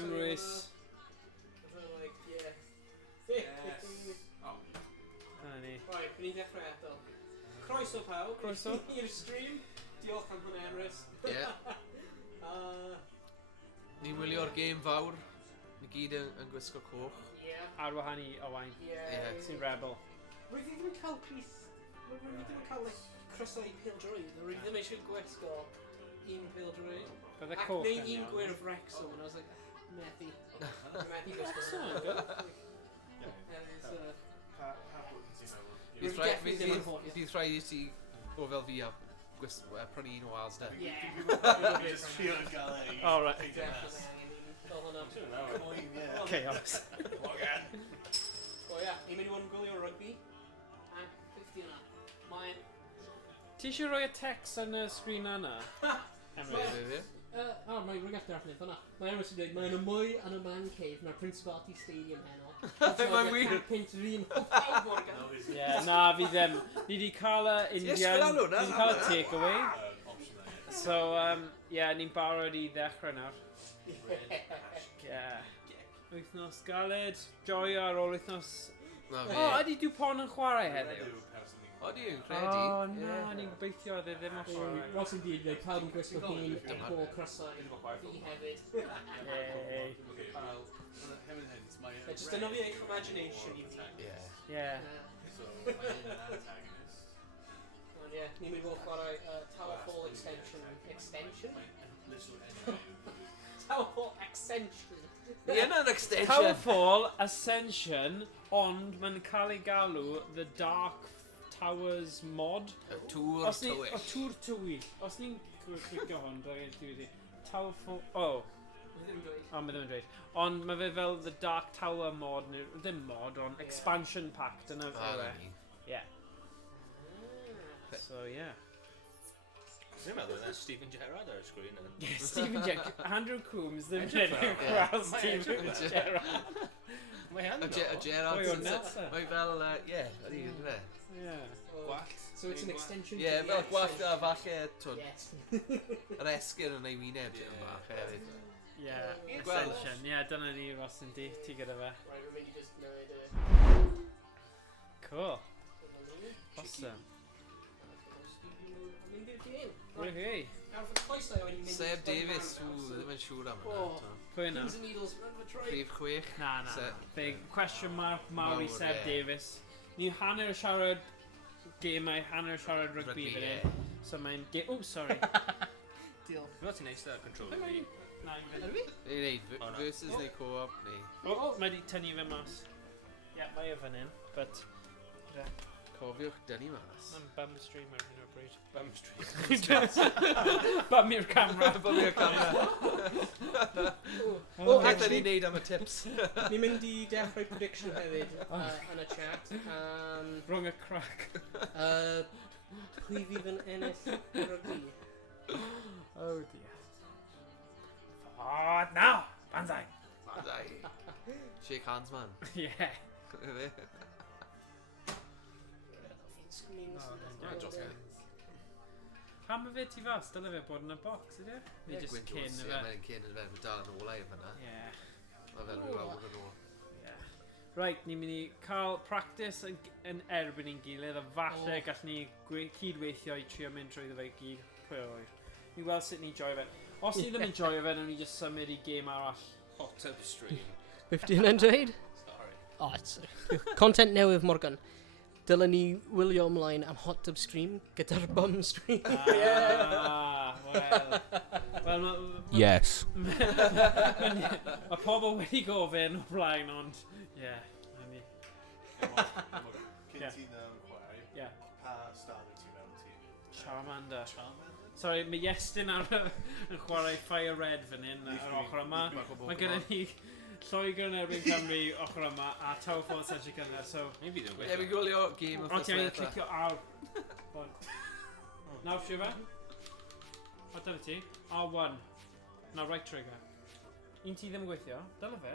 Emrys. Right, ni'n dechrau eto. Croeso pawb. Croeso. I'r stream. Diolch am hwnna, Emrys. Ie. Ni'n wylio'r gêm fawr. Ni gyd yn gwisgo coch. Ie. Ar wahan i Owain. Sy'n rebel. Rwy'n ddim yn cael Rwy'n ddim yn cael crysau pêl-droed. Rwy'n ddim eisiau gwisgo un pêl-droed. Bydde coch neu un gwyrdd Wrexham. And I was like, methu. Methu gwisgo. Bydd rhaid i ti o fel fi a prynu un o Asda. Ie. Oh, right. Chaos. O ia, ni'n mynd i fod yn gwylio'r rugby. A 50 yna. Mae'n... Ti eisiau rhoi y text yn y sgrin yna? Emrys. Mae'n rwy'n gallu darllen hwnna. Mae Emrys yn dweud, mae'n y mwy yn y man cave na'r Principality Stadium heno. Mae'n wir. Pint yr un o pawb o'r gan. Ie, na fi ddim. Ni wedi cael y Indian, ni wedi cael y takeaway. So, ni'n barod i ddechrau nawr. Ie. Wythnos galed, joio ar ôl wythnos... O, ydy dyw pon yn chwarae heddiw? O, di yw'n credu. O, na, ni'n gobeithio oedd e ddim yn chwarae. Ros yn dweud, pawb yn gwisgo hyn efo crysau. Fi hefyd. Just another imagination i fi. Ie. Ni'n mynd i fod chwarae TowerFall Extension. TowerFall Ascension. Ie, na'n extension. TowerFall Ascension, ond mae'n cael ei galw The Dark Towers mod. Y tŵr tywyll. O, tŵr tywyll. Os ni'n clicio hwn, TowerFall... O, mae ddim yn dweud. Ond mae fe fel The Dark Tower mod, ddim mod, ond expansion pack, dyna fe. Ie. So, ie. Dwi'n meddwl yna Stephen Gerrard ar y sgrin yna. Ie, Stephen Gerrard. Andrew Coombs ddim rhedeg gweld Stephen Gerrard. Mae han Y Gerrard. Mae fel, ie, ydy yn fe. Ie. Gwallt. So it's an extension. Ie, fel gwallt a falle, yr esgyn yn ei wyneb yn bach hefyd. Ie, extension. Ie, dyna ni ros yn di, ti gyda fe. Right, we're really just newid Cool. Awesome. Hey. Seb Davis, ddim yn siŵr am yna. Pwy yna? Prif chwech. Na. Big question mark, Maori Seb Davis. Ni'n hanner siarad gemau, hanner siarad rugby fan hyn. So mae'n... Oh, sorry. Deal. Fel ti'n neis da control rugby? Na, Ydw i? Ei wneud, versus neu co-op, neu... O, mae di tynnu fe mas. Ie, mae e fan hyn, but... Cofiwch dynnu mas. Mae'n bum stream ar hyn o'r bryd. Bum street. Bum i'r camera. Bum i'r camera. O, Beth ni'n neud am y tips? Ni'n mynd i dechrau prediction hefyd yn y chat. Rhwng y crack. Pwy fydd yn ennill rugby? Oh dear. Fod now! Banzai! Banzai. Shake hands, man. Yeah. Pam y fe ti fas? Dyle fe bod yn y box, ydy? Ni just cyn y fe. Mae'n cyn y fe, mae'n dal yn olau efo yna. Ie. Mae fel rhyw awr yn ôl. Right, ni'n mynd i cael practice yn erbyn i'n gilydd, a falle gall ni cydweithio i trio mynd trwy fe gyd. Pwy oer. Ni weld sut ni'n joio fe. Os ni ddim yn joio fe, ni just symud i gêm arall. Hot tub stream. 1500? Sorry. Oh, it's content newydd Morgan. Dylen ni wylio ymlaen am hot tub stream gyda'r bum stream. Wel, yes. Mae pobl wedi gofyn o blaen, ond... Ie, ni. Cyn ti'n chwarae, pa stad wyt ti mewn tîm? Charmander. Sorry, mae Iestyn yn chwarae Fire Red fan hyn ar ochr yma. Mae gyda ni Lloegr yn erbyn Cymru ochr yma a TowerFall Ascension gyda, so... Ni fi ddim Ie, fi'n gwylio game of the Sweater. Clicio ar... Nawr siw fe? O, dyna ti. R1. Na, right trigger. Un ti ddim yn gweithio. Dyna fe.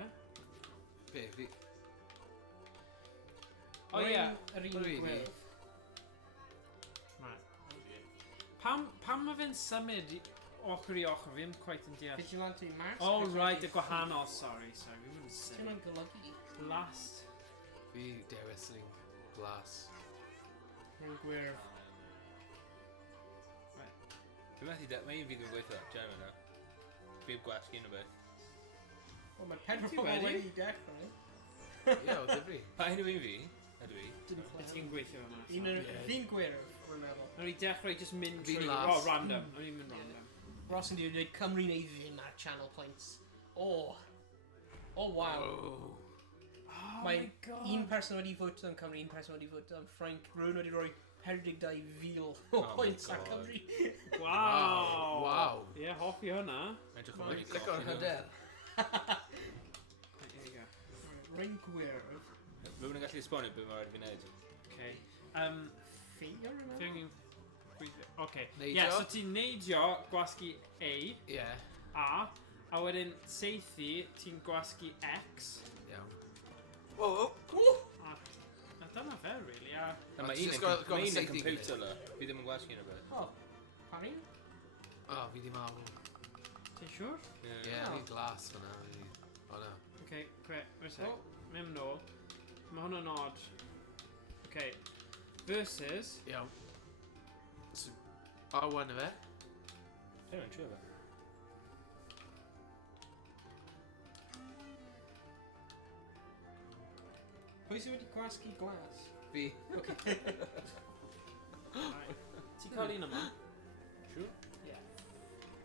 Be, fi... O ie, yr un gwedd. Pam mae fe'n symud ochr i ochr, fi ddim quite yn deall. Vigilante Mars. Oh, right, y gwahanol, sorry, fi ddim yn sy'n. Ti'n golygu? Last. Fi dewis yn glas. Rwy'n gwyrdd. Dwi'n methu, mae un fi ddim gweithio, Jem yna. Fi heb gwasgu un o beth. O, mae'r pedro Ti pobl wedi? wedi dechrau. Ie, o ddifri. Pa un o un fi? Ydw i. Beth ti'n gweithio fe mas? Fi'n gwyrdd, rwy'n meddwl. Nawr i dechrau just mynd Fi'n trwy... last. Oh, random. Nawr i'n mynd random. Ross yn dweud Cymru neu ddim ar channel points. Oh, wow. Oh Mae my god. un person wedi fwtio am Cymru, un person wedi fwtio am Ffrainc. Rwy'n wedi rhoi 42,000 o Oh points my ar God. Cymru. Wow. Wow. Ie, hoffi hwnna. Edrych Mae'n o'n clic o'r hyder. Right, here you go. Rwy'n gwyrdd. Rwy'n yn gallu esbonio beth mae'n rhaid fi wneud. Okay. Ffeio rwy'n meddwl? Thing gweithio... Okay. Neidio. Yeah, so ti'n neidio gwasgu A, Ie. A wedyn seithi ti'n gwasgu X. Iawn. O! A dyna fe, really. A Na, mae Ti un jyst yn gorfod mae un yn saethu computer la. Fi ddim yn gwasgu un o beth. O, pari? O, fi di marw. ti'n siŵr? Ie, Oh. fi glas fyna. O na. Okay, quick, wait a sec. Oh. Mem nôl. Mae hwnna'n odd. Okay. Versus... Iawn. So, Owain o fe. Dwi'n yn siŵr fe. Pwy sydd wedi gwasgu glas? Fi. Ti'n cael un yma? Siŵr? Ie.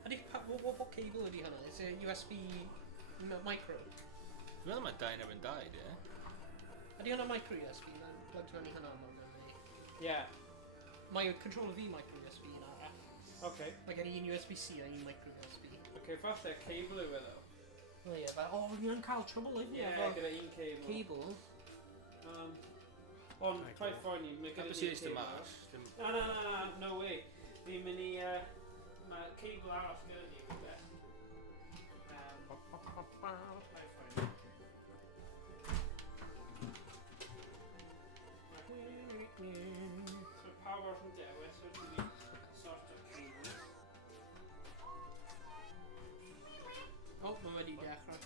Ydy, what cable ydy hwnna? Is it USB micro? Dwi'n meddwl mae dau neb yn dau, di e? Ydy hwnna micro USB? Mae'n plugged mewn i hwnna am hwnna neu... Yeah. Mae controller fi micro USB yn arall. Okay. Mae gen i un USB-C a un micro USB. Okay, falle cable yw e ddo. O ie, o, fi'n cael trouble ydy Yeah, efo gyda un cable. cable. Ond, trai ffordd ni, mae gyda Apes ni i eistedd mas. Na, no way. Fi'n mynd i... Mae cable arall gyda ni, gyda. Trai ffordd ni. So pawb arall yn dewis, so dwi'n mynd sort of cable. O, mae wedi dechrau.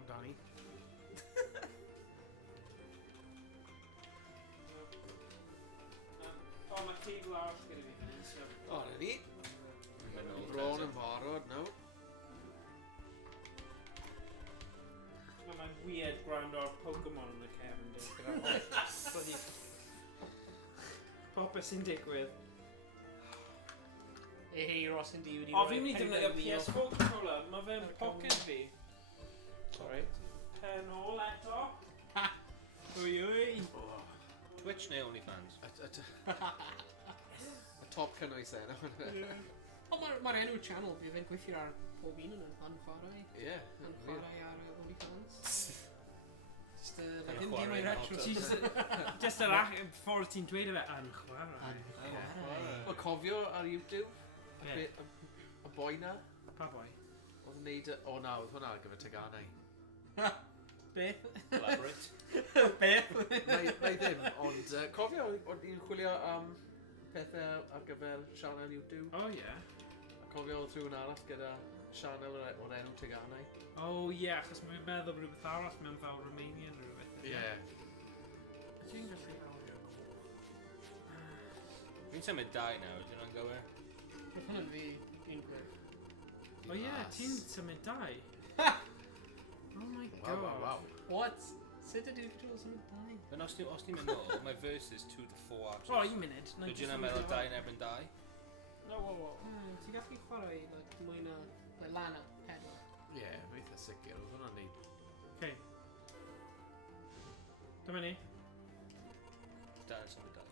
Amdani. O, mae cable arall gyda fi fan hyn, so... O, na ni. Mynd nôl. Bron yn barod nawr. Mae'n weird gwrando ar Pokemon yn y cefn, dweud gyda hwn. Popeth sy'n digwydd. Ei, Ross yn di wedi O, fi'n mynd i defnyddio PS4 controller, mae fe'n pocket fi. Sorry. Pen ôl eto. Wy. Twitch neu OnlyFans? Y top cynnwys e, na. O, mae'r enw channel fi fe'n gweithio ar pob un yn chwarae. Ie. Yn chwarae ar OnlyFans. Just Yn ddim chwarae dim ei yn retro. Just yr ffordd ti'n dweud e fe, yn chwarae. Wel, cofio ar YouTube, Ie. y boi na, Pa boi? oedd yn neud... O na, oedd hwnna ar gyfer teganau. Beth? Elaborate. Beth? Neu ddim, ond cofio, oedd i'n chwilio am pethau ar gyfer sianel YouTube. O, ie. A cofio oedd rhywun arall gyda sianel o'r enw teganau. O, ie, achos mae'n meddwl rhywbeth arall mewn fel Romanian neu rhywbeth. Ie. Ti'n gallu gofio? Fi'n symud dau nawr, dwi'n yn gywir. Beth hwnna'n fi, un gwir. O, ie, ti'n symud dau. Oh my Wow, god. wow, wow. What? Sut ydy'r controls yn dau? But os ti'n mynd nôl, mae versus 2 to 4 archers. O, un munud. So dwi'n meddwl dau neb yn dau? No, wo. Ti'n gallu chwarae mwy na lana pedal? Ie, eitha sicr, oedd hwnna'n neud. Okay. Dyma ni. Dau yn symud dau.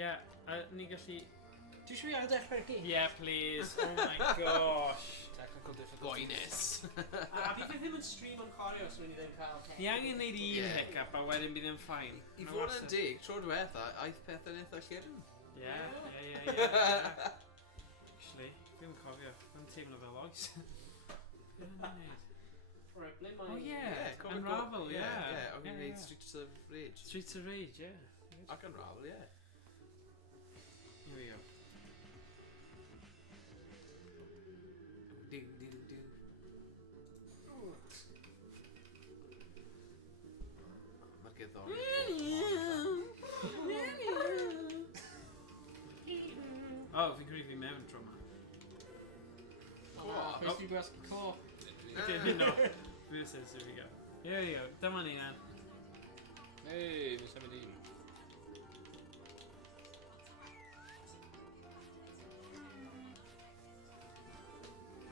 Ie, ni'n gallu... Dwi'n siŵr i dechrau'r gig? Yeah, please. Oh my gosh. Technical difficulties. Boenus. A fi ddim yn stream yn chwarae os rwy'n i ddim cael Ni angen neud un Ie. hiccup a wedyn bydd yn ffain. I fod yn dig, tro diwetha, aeth pethau'n eitha llyrn. Ie. Actually, fi'n cofio. Fi'n teimlo fel oes. Be o'n i'n neud? Right, ble O mae... ie, Unravel, ie. Ie, o'n i'n neud Streets of Rage. Streets of Rage, ie. Ac Unravel, ie. Here we go. Do, do, do. Mae'r gyddori. Oh, fi'n credu fi mewn tro yma. Chris di gwasgu co. Okay, no. Versus, here we go. Here we go. Dyma ni nan. Hey, fi'n 17.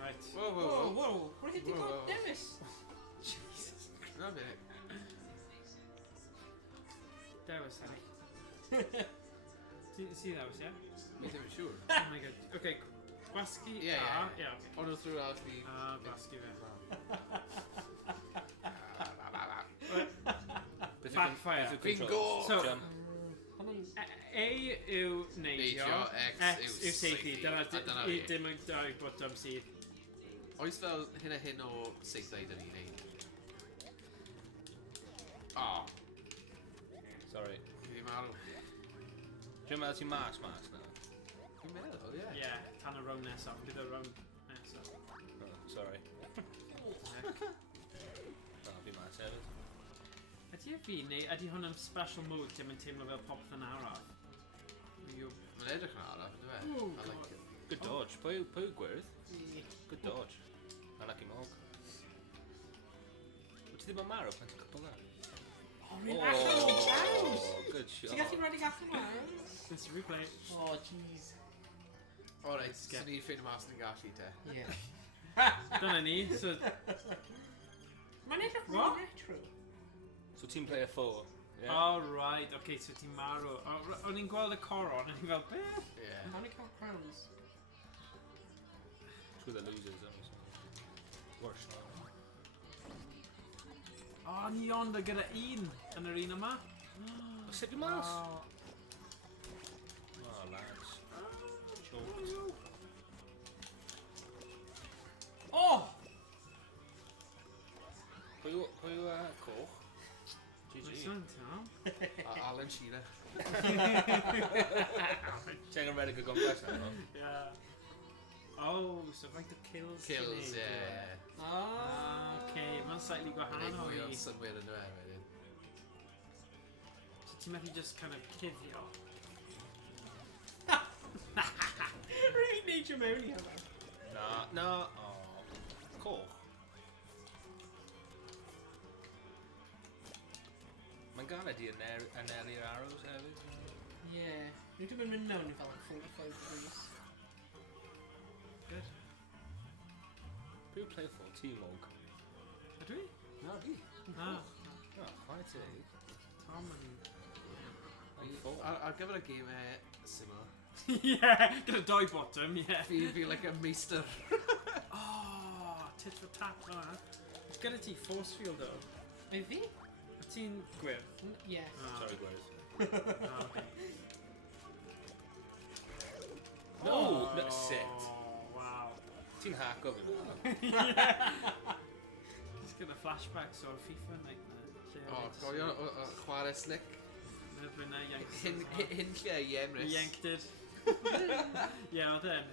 Right. Whoa, whoa, Whoa, whoa. whoa. What did you Whoa, got, whoa. Dennis? Jesus. No, bit. There was Sally. See that was, yeah? Mi ddim yn siŵr. Oh my god. Okay. Gwasgu. Yeah, yeah. Yeah, okay. Ond wrth rwy'n allu... Gwasgu fe. Backfire. Bingo! So, Jump. A yw neidio, X yw seithi. Dyna Dyna dim fi. yn dau bottom sydd. Oes fel hyn o seithau dyn ni'n neud. Oh. Sorry. Fi marw. Dwi'n meddwl ti'n mas na. Fi'n meddwl, ie. Yeah, tan y round nesaf. Bydd y round nesaf. Oh, sorry. Oh, fi'n mas hefyd. Ydy e fi, neu ydy hwn yn special mode dim yn teimlo fel popeth yn araf? Mae'n edrych yn araf, ynddo fe? Oh, I like it. Good dodge. Pwy yw gwyrdd? Good dodge. I like him hog. Wyt ti ddim yn marw pan ti'n cwpl da? Good shot. Ti'n gallu rhedeg allan nawr? This replay. Oh, jeez. O, reit, so ni'n ffeindio mas yn gallu, te. Yeah. Dyna ni, so... Mae'n edrych What? really retro. So team player 4. Yeah. Oh, right, okay, so ti'n marw. O'n i'n gweld y coron, o'n i'n fel, beth? Ie. How many crowns? Screw the losers. Worse. O, ni ond o gyda un yn yr un yma. O, sut fi'n mas? Oh. Oh, lads. Choked. Oh! Pwy yw coch? GG. Nice one, Tom. Alan Shearer. Ti'n gan redig y gomples na, no? Yeah. Oh, so faint o kills ti'n Kills, neud, ie. Okay, mae'n slightly Mae'n gwahanol mwy i... o'r synwyr yn dweud wedyn. So ti'n methu just kind of cuddio? Really nature mewn i hwnna. Na. Oh. Coch. Mae'n galed i aneli'r arrows hefyd. Yeah. Ni dwi'n mynd mewn i fel 45 degrees. Good. Pwy yw player 4? T-Log. Ydw i? Na, fi. Ah, Oh, chwarae teg. Tom yn... Ar gyfer y gêm syml. Yeah, gyda doi bottom, yeah. Fi like a meistr. Oh, tit for tat hwnna. Gyda ti force field though. Ei fi? A ti'n gwir? Yes. Sorry, gwers. Oh, okay. No, no, sit. Oh, wow. Ti'n hack o fi. Just gyda flashbacks o'r FIFA night na. O, gofio o chwarae slick. Fyna Hyn lle i Emrys. Yanked. Yeah, oedd e'n...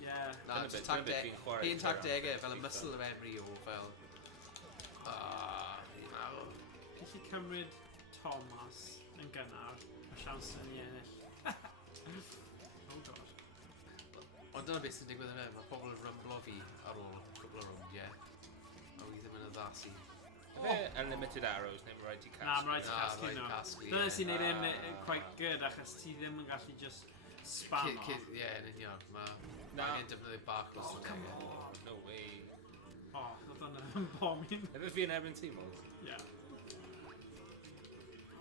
Yeah. Na, Dyna just bit fi'n chwarae un gyda'r tactegau fel y FIFA. muscle of Emry o fel... Fi'n meddwl. Gallu cymryd Thomas yn gynnar, a siawns yn ei ennill. Oh god. Ond dyna beth sy'n digwydd yn fe, mae pobl yn rymblo fi ar ôl cwbl o rwnd, ie. A wi ddim yn addasu. Fe unlimited arrows, neu mae rhaid i casglu. Na, mae'n rhaid i Na, casglu rhaid nhw. casglu, Dyna ie. sy'n neud e'n quite good, achos ti ddim yn gallu just spam o. Ie, yn union. Mae Na. angen defnyddio bach o strategau. No way. Oh, oedd hwnna yn bombing. Efe fi yn erbyn team mode? Yeah.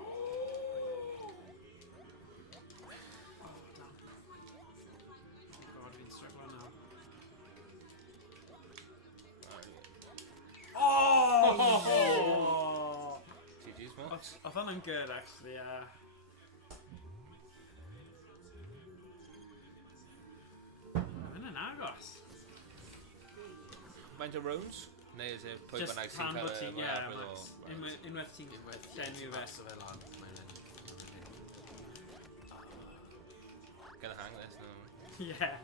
Oh, no. Oh god, fi'n struggle now. Oh! GG's, man. Oedd hwnna'n good, actually, yeah. Mae'n yn agos. Mind the rounds? Neu is it pwy Just bynnag sy'n pan cael bod ti'n, yeah, label o... unwaith ti'n llenwi fe. Mas o fe lan. Yeah.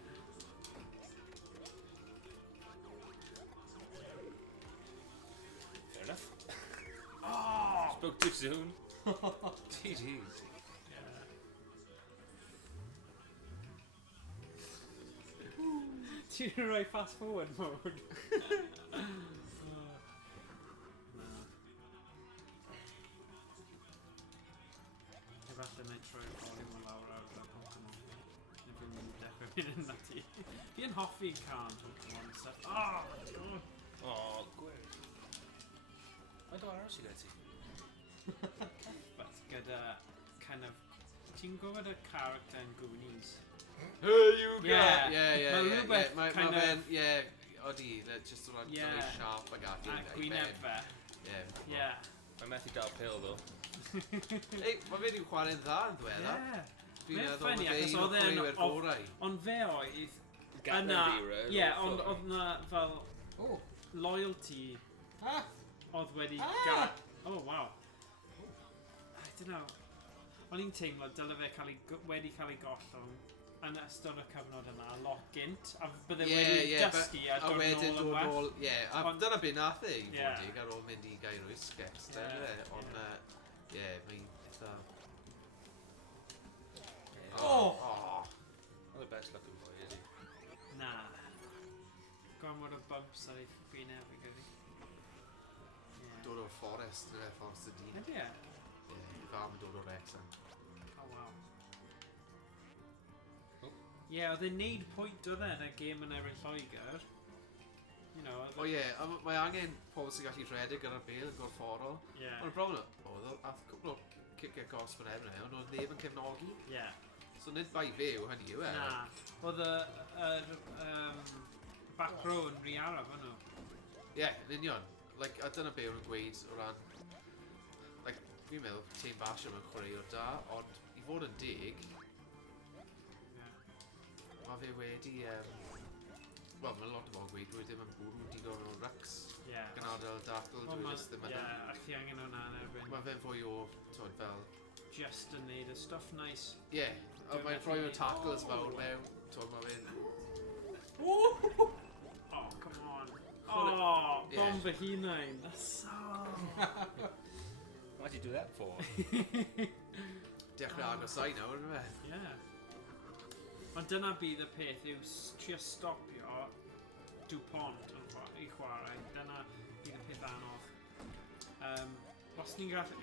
Fair enough. Oh! Spoke too soon. GG's. Do you know right fast forward mode? Efallai na i troi volume o lawr ar y Pokemon. Neu fi'n dechrau mynd yn nati. Fi'n hoffi can Pokemon and stuff. Oh! Oh, gwyr. Faint o aros i gyda ti? But gyda kind of... Ti'n gwybod y character in Goonies? Hey, you got Yeah. yeah. Ma' rhywbeth kind of- Odi, just around Yeah. very sharp ag ati. A gwyneb fe. Yeah. Yeah. Mae'n methu dal pil, ddo. Ei, mae fe wedi chwarae'n dda yn ddiwedda. Yeah. Fi'n Mae'n meddwl funny, mae fe achos un o oedd e'n chwaraewyr gorau. Ond fe oedd... Gadael Yna, era, ie, o'r ond ffilm. oedd na fel Oh. loyalty Ah. oedd wedi Ah! Oh, wow. I don't know. O'n i'n teimlo dyle fe wedi cael ei gollwng yn ystod y cyfnod yna, a lot gynt, a bydde wedi dysgu a dod wedyn nôl yn well. Ie, a Ond- dyna beth nath e i Ie. fod dig ar ôl mynd i gael o'i sgeps. Ie, Ond, ie, mae'n eitha... Oh! Not the best looking boy, is he? Na. Gormod o bumps ar ei gwyneb fi gyda. Dod o'r fforest, fforest y dyn. Ydy e? Ie, i fam yn dod o'r Wrexham. Oh, wow. Oh. Ie, oedd e'n neud pwynt oedd e yn y gêm yn Eryll Lloegr. You know, oedd O ie, mae angen pobl sy'n gallu rhedeg ar y bel yn gorfforol. Ie. Ond y problem oedd, ath cwbl o cicio gos fan ebyn e, ond oedd neb yn cefnogi. Ie. So nid bai fe yw hynny yw e. Na. Oedd y back row yn rhy araf yn nhw. Ie, yn union. Like, a dyna be o'n gweud o ran... Like, fi'n meddwl, Team Basham yn chwaraewr da, ond i fod yn dig, mae fe wedi... Wel, mae lot o bobl gweud, dwi ddim yn bwrw digon o rucks. Ie. Gan adael dacl, dwi jyst ddim yn... Ie, a chi angen hwnna yn erbyn. Mae fe'n fwy o, twyd, fel... Just yn neud y stuff nice. Ie, a mae'n rhoi o tackles fawr mewn, twyd, mae fe'n... Oh, come on. Oh, Yeah. bomb fy hunain. That's so... Why'd you do that for? Dechrau agos ai nawr, yna fe? Yeah. Ond dyna bydd y peth yw trio stopio DuPont i chwarae. Dyna bydd y peth anodd. Os ni'n gallu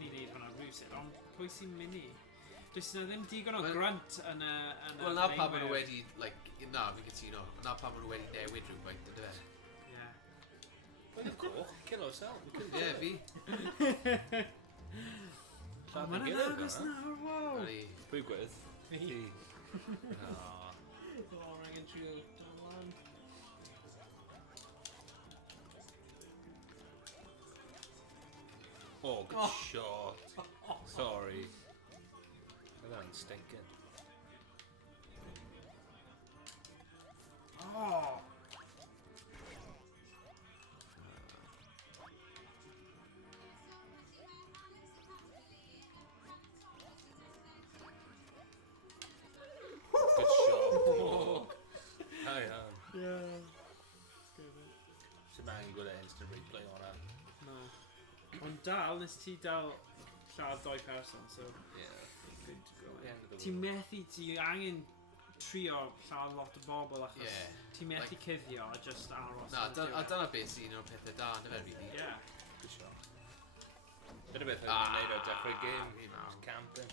ni wneud hwnna rhywsyd, ond pwy sy'n mynd i? Does yna ddim digon o grunt yn y Wel, na pa maen nhw wedi, like, na, fi'n cytuno, na pa maen nhw wedi newid rhywbeth, ydy fe? Ie. Well, of course. Kill yourself. Ie, fi. Oh, mae'n agos nawr, wow! Ydy. Pwy gwydd? Fi. Ti. Oh, ringing trio. Oh, good shot. Sorry. That's stinking. Oh! Good shot. Hi, Yeah. Sy'n angen gwylio instant replay o'na. No. Ond dal, nes ti dal lladd doi person, so Yeah. good to go. The end of the Ti methu, ti angen trio lladd lot o bobl achos Ie. ti methu cuddio a just aros. Na, a dyna beth sy'n un o'r pethau da, yna fe, rili. Yeah. Good shot. Dyna beth o'n i'n neud o dechrau game. Just Camping.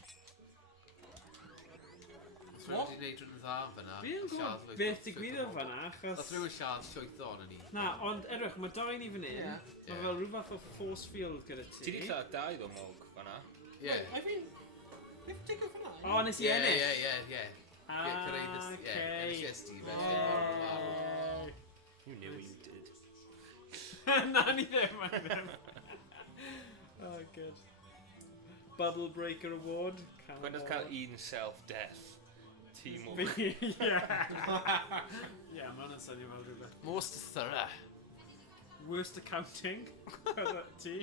Os rwy'n wedi gwneud rhywun dda yn fyna, Fi'n gwybod beth digwyddodd fanna achos... Os rwy'n lladd llwytho o'n ni. Na, ond edrych, mae dau ni fan hyn. Ie. Mae fel rhywbeth o force field gyda ti. Ti di lladd dau ddo mwg fanna. Ie. I mean, we've taken for that. O, nes i ennill? Ie. Ah, okay. You knew what you did. Na, ni ddim, Oh, good. Bubble Breaker Award. When does cael un self-death? Team o... Yeah. Yeah, mae hwnna'n swnio fel rhywbeth. Most thorough. Worst accounting. Ti.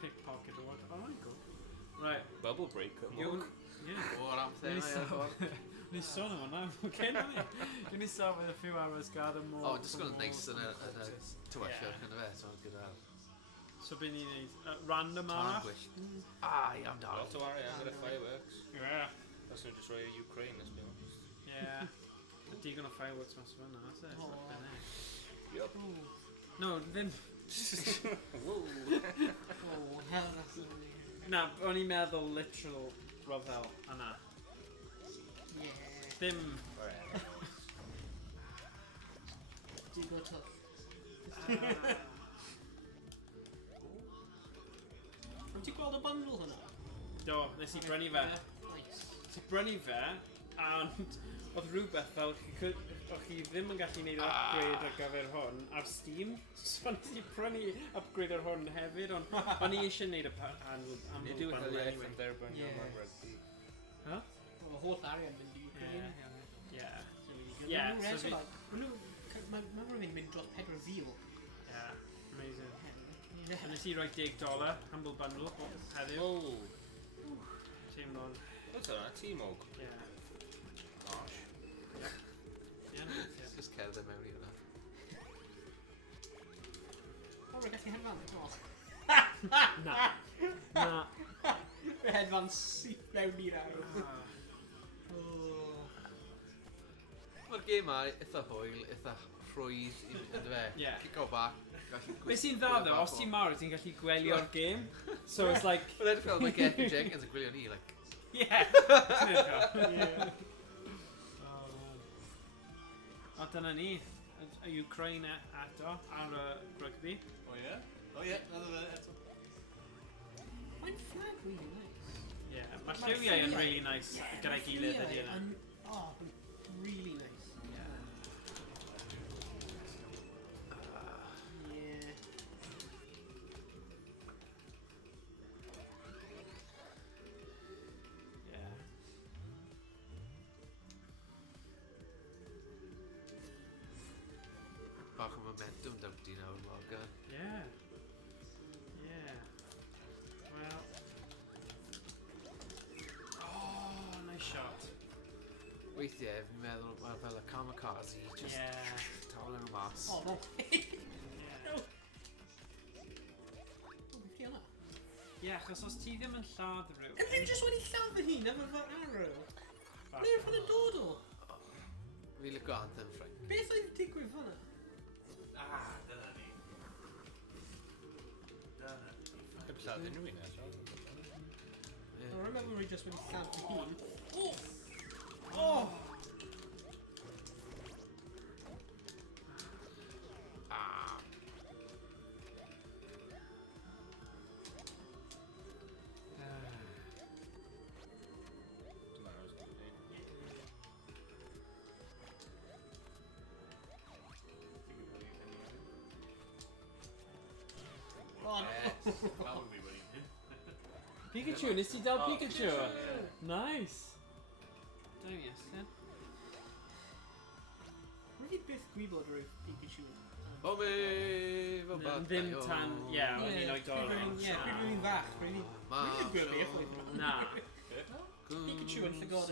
Pickpocket award. Oh, cool. Right. double break. Ieuan, O'r amser yma. Ni sôn am hwnna, Can you start with a few hours guard and more? O, just gwneud neis yn y tywellwch yn y fe, so gyda... So be ni'n neud? Random arall? Iawn da. Well, to worry, I'm going to fireworks. Yeah. That's going to destroy Ukraine, let's be honest. Yeah. A digon o fireworks mas o fanna, that's it. Yep. No, ddim... Oh, hell, that's Na, o'n i'n meddwl literal rhyfel yna. Yeah. Ddim... Do go tough. Am ti'n gweld y bundle hwnna? Do, nes i brynu fe. Nice. Nes i brynu fe, and oedd rhywbeth fel o'ch chi ddim yn gallu gwneud upgrade ar gyfer hwn ar Steam. So nes i brynu upgrade ar hwn hefyd, ond o'n i eisiau gwneud y handle They do bundle have the anyway. from there, but Yeah. no rugby. Huh? Well, the whole area yn mynd i Ukraine. Yeah. Yeah, Yeah, so so mae'n rhywun mynd dros 4,000. Yeah, amazing. So nes i roi $10 humble bundle heddiw. Oh, Teimlo'n... what's that? T-Mog. Yeah. Gosh. Yeah, yeah. Just cerdded mewn i hwnna. O, rwy'n gallu hedfan, dwi'n meddwl. Na. Na. Rwy'n hedfan syth mewn i'r arw. Mae'r gêm ma eitha hwyl, eitha rhwydd i fynd fe. Yeah. Chi'n gael bac. Be sy'n dda ddo, os ti'n marw, ti'n gallu gwylio'r game. So it's like... Mae'n edrych fel mae Getty Jenkins yn gwylio ni, like... Yeah! Yeah. O, dyna ni. Y Ukraine eto, ar y rugby. Oh yeah? Oh yeah, na fe eto. Mae'n flag really nice. Yeah, mae'r lliwiau yn really nice gyda'i gilydd ydy yna. Oh, really nice. Yeah. Yeah. Yeah. Bach o momentum dawdi nawr, Morgan. Yeah. Yeah. Well. Oh, nice shot. Weithiau, fi'n meddwl mae fel y kamikaze, just Yeah. tawel yn y mas. Oh, no. Yeah. No. Oh, beth yna? Yeah, achos os ti ddim yn lladd rhyw... Ydy fi jyst wedi lladd hi, nefo fo arrow? Neu fan y dod o? Fi licio anthem, Frank. Beth oedd digwydd fan'na? Dyna ni. Dyna ni. Heb lladd unrhyw un eto. I remember we just wedi lladd hi. Oh! Oh! Tomorrow's good day. Oh, no. That would be winning. Pikachu, nes ti dal Pikachu? Nice! Da i ysgen. Rwy'n byth gwybod rwy'n Pikachu. O mi, fy bad. Ddim tan... Ie, o'n i'n oedolyn. Ie, pryd rwy'n fach. Rwy'n gwybod beth oedd. Na. Pikachu yn llygod.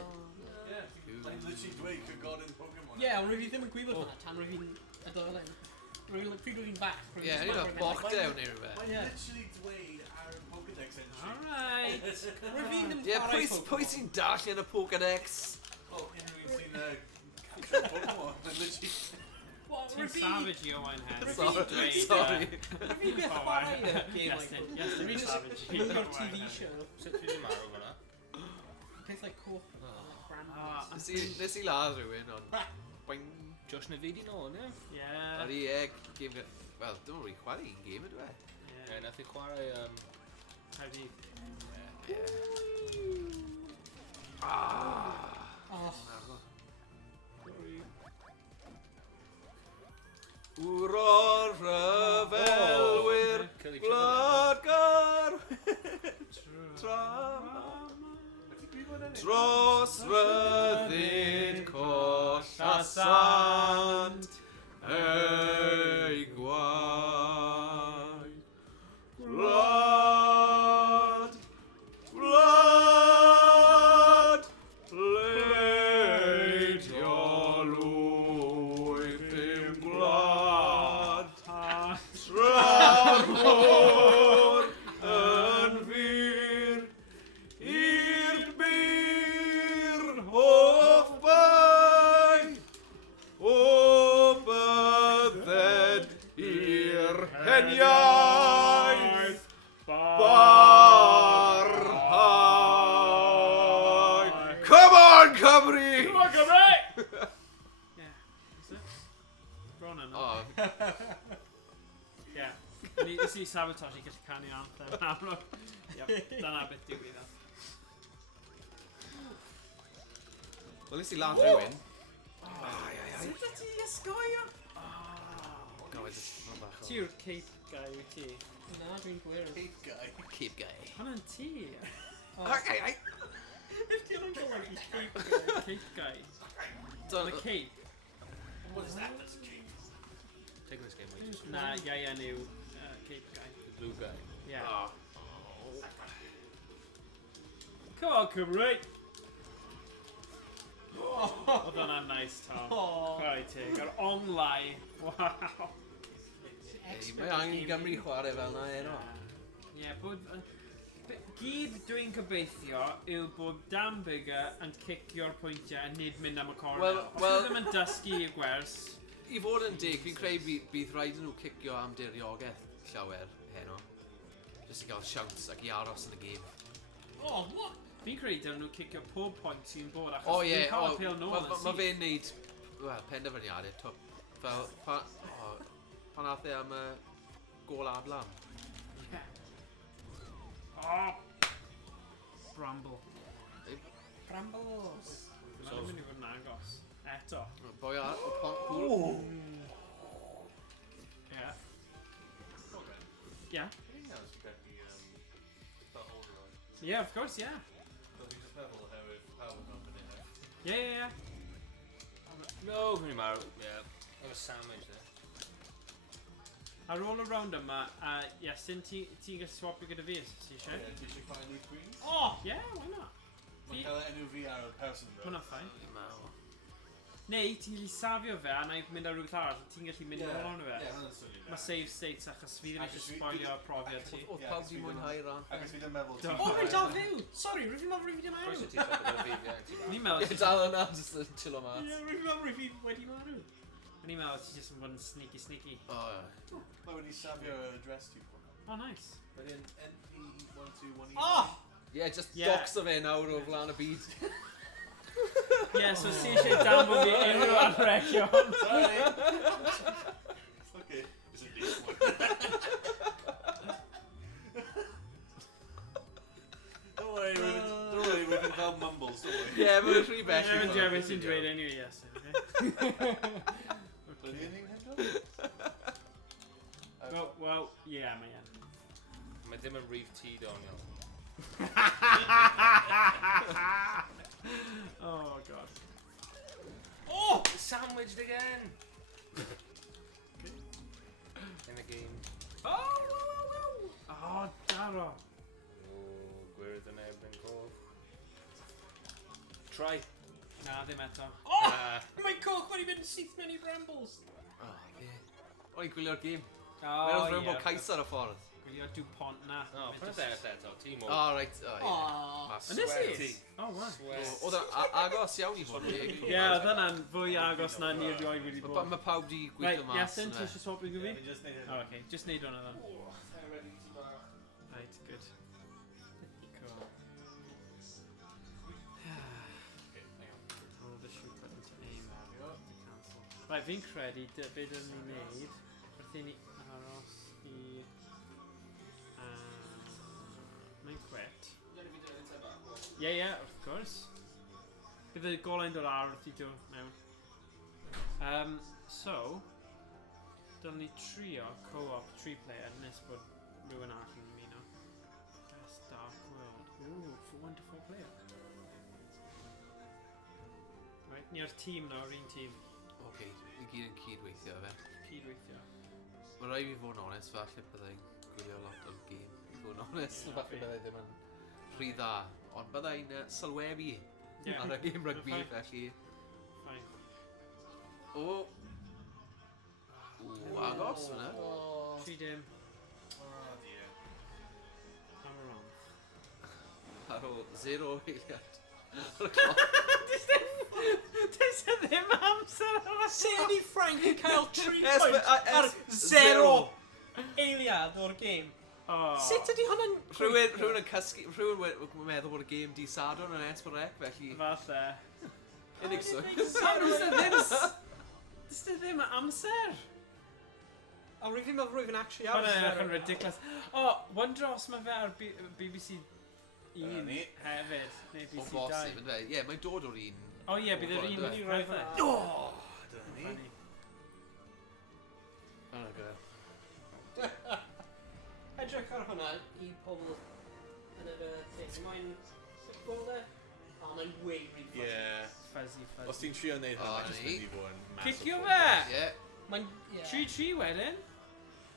Yeah, like literally dweud cygodyn Pokemon. Ie, ond rwy'n ddim yn gwybod hwnna tan rwy'n adolen. Pryd rwy'n fach. Ie, hyn o'n boch dewn neu rhywbeth. Mae'n literally dweud ar y Pokedex entry. Alright! Rwy'n ddim Ie, pwy sy'n darllen y Pokedex? Oh, unrhyw sy'n control Pokemon. Mae'n literally... Ti'n savage i Owain Hen. Sorry. Rwy'n beth chwarae y game like that. Yes, Rwy'n ti'n savage. just gwylio'r TV show. Sut fi ddim arw fyna? Peth like coch. Nes i ladd rhywun, ond... Boing. Josh na fyd i nôl, ie? Yeah. Ar i game... Wel, dim ond rwy'n chwarae un game ydw e. Ie, nath i chwarae... Hefyd. Wro'r rhyfelwyr, blodgar, dros ryddid coll a sant, ei gwaed. Blood, blood. Cymru! Come on, Cymraeg! Yeah, that's it. Bron yno. Oh, Yeah. Nes i sabotage I gallu canu anthem. Amlwg. Yep, dyna beth digwyddodd. wel, nes i lan rhywun. Sut da ti ysgoio? Gawed y bach o... Ti'r cape guy wyt ti? Na, dwi'n gwir. Cape guy. Keep gay. Hwna'n ti? Ai. If ti'n yn golygu cape Cape guy. Don't... The cape? What is that? That's a cape. Taking this game way. Na, Ieuan yw cape guy. The blue guy. Yeah. Oh. Come on, Cymraeg! Oedd hwnna'n nice, Tom. Chwarae teg. Yr onglau. Wow. Mae angen i Gymru chwarae fel na Heno. Ie, bod... Gyd dwi'n gobeithio yw bod Dan Bigger yn cicio'r pwyntiau a nid mynd am y cornel. Os ydw ddim yn dysgu y gwers... I fod yn dig, fi'n creu bydd rhaid nhw cicio am diriogaeth llawer Heno. Just i gael siawns ac i aros yn y gêm. Oh, what? Fi'n creu dyn nhw cicio pob pwynt sy'n bod achos O ie, fi'n cael y pêl nôl yn mae syth. fe'n neud, wel, penderfyniadau, fel, pan ath e am y gol ablam. Oh! Bramble. Brambles. Mae'n mynd i fod yn agos. Eto. Boi ar, o pont pŵl. Ie. Okay. Yeah. I think that was correctly that whole right. Yeah, of course, yeah. So we just level how we're not going to Yeah. No, Cymru Marw. Yeah. That was sandwich there. Ar ôl y round yma, Iestyn, ti'n gallu swapio gyda fi, os ti eisiau? Did you find new queens? Oh! Yeah, why not? Mae'n cael enw fi ar y person though. Hwna'n ffain. Neu, ti'n gallu safio fe a na i mynd ar rhywbeth arall, ti'n gallu mynd nôl ond fe. Ie, hwnna'n swnio Mae save states achos fi ddim eisiau spoilio profiad ti. Oedd pawb di mwynhau ran. Ac os fi ddim meddwl... Do. Oh, rwy'n dal fyw! Sorry, rwy'n meddwl rwy'n fi Croeso marw. ti sefyll ar y fyd, ie. Ni'n meddwl... Ie, dal yna, jyst yn chilo mas. Ie, rwy'n meddwl rwy'n fi wedi marw. Ni'n meddwl ti jyst yn bod yn sneaky. O, ie. Mae wedi safio address ti po. Oh, nice. Mae'n NP121E. Oh! Ie, just Ie. docs o fe nawr o flaen y byd. Yeah, so ti eisiau danfod fi unrhyw anrhegion. Sorry! It's okay. It's a decent one. Don't worry, we've been fel mumbles, don't worry. Ie, mae'n rhy bell. Ie, mae'n dweud beth sy'n dweud anyway, yes. Anything, Heno? Well, yeah, mae yn. Mae ddim yn rhif ti down iawn. Oh, God. Oh! Sandwiched again! In the game. Oh, Daro. Oh, gwyrdd yn erbyn coch. Try. Na, ddim eto. Oh! Mae coch wedi mynd yn syth mewn I brambles. O, ie. O'n i'n gwylio'r gêm. Oh, Meron rhywun bod cais ar y ffordd. Gwylio DuPont na. O, pan ydw eto, tîm o. O, reit, o, ie. Oh. Yn isi? Oh, wow. Oedd o'n agos iawn I fod. Ie, oedd hwnna'n fwy agos na ni'r rioed wedi bod. Mae pawb di gweithio Right, mas. Iestyn, ti eisiau swapio gyda fi? We just need it. Oh, okay. Just neud hwnna then. Ready to go. Right, good. Cool. Okay, hang on. Hold the shoot button to aim. Cancel. Right, fi'n credu be dyn ni'n neud. Wrth i ni aros I... Mae'n quit. Yeah, of course. Bydd y golau'n dod ar wrth I dod mewn. So, dylen ni trio co-op 3-player nes bod rhywun arall yn ymuno. Best Dark World. Ooh, for 1 to 4 player. Right, ni ar tîm nawr, un tîm. Oce, ni gyd yn cydweithio fe. Cydweithio. Mae rhaid fi fod yn onest, falle byddai'n gwylio lot o'r gêm. I fod yn onest, falle byddai ddim yn rhy dda. Ond byddai'n sylwebu ar y gêm rygbi, felly. Fine. O! Ww, agos hwnna. 3 dim. Oh dear. Am around. Ar ôl 0 eiliad. Does e ddim amser ar y Sandy Frank yn cael 3 Yes, pwynt but, ar 0 eiliad o'r gêm. Oh. Sut ydi hwnna'n... Rhywun yn cysgu, rhywun yn meddwl bod y gêm di sadwn yn S4C, felly... Falle. Unig swydd. Dys ddim amser. O, rwy'n meddwl rwy'n actually Hwna'n ridiculous. O, one dros mae fe ar BBC 1 hefyd. Neu O BBC 2. bosib, ynddo? Ie, mae'n dod o'r un. O ie, bydd yr un wedi rhoi fe. O! Dyna ni. Oh, god. Edrych ar hwnna i pobl yn yr thing. Mae'n football e? O, mae'n way really fuzzy. Ie. Fuzzy. Os ti'n trio neud hwnna, mae'n just mynd i fod yn massive. Cicio fe! Ie. Mae'n... 3-3 wedyn.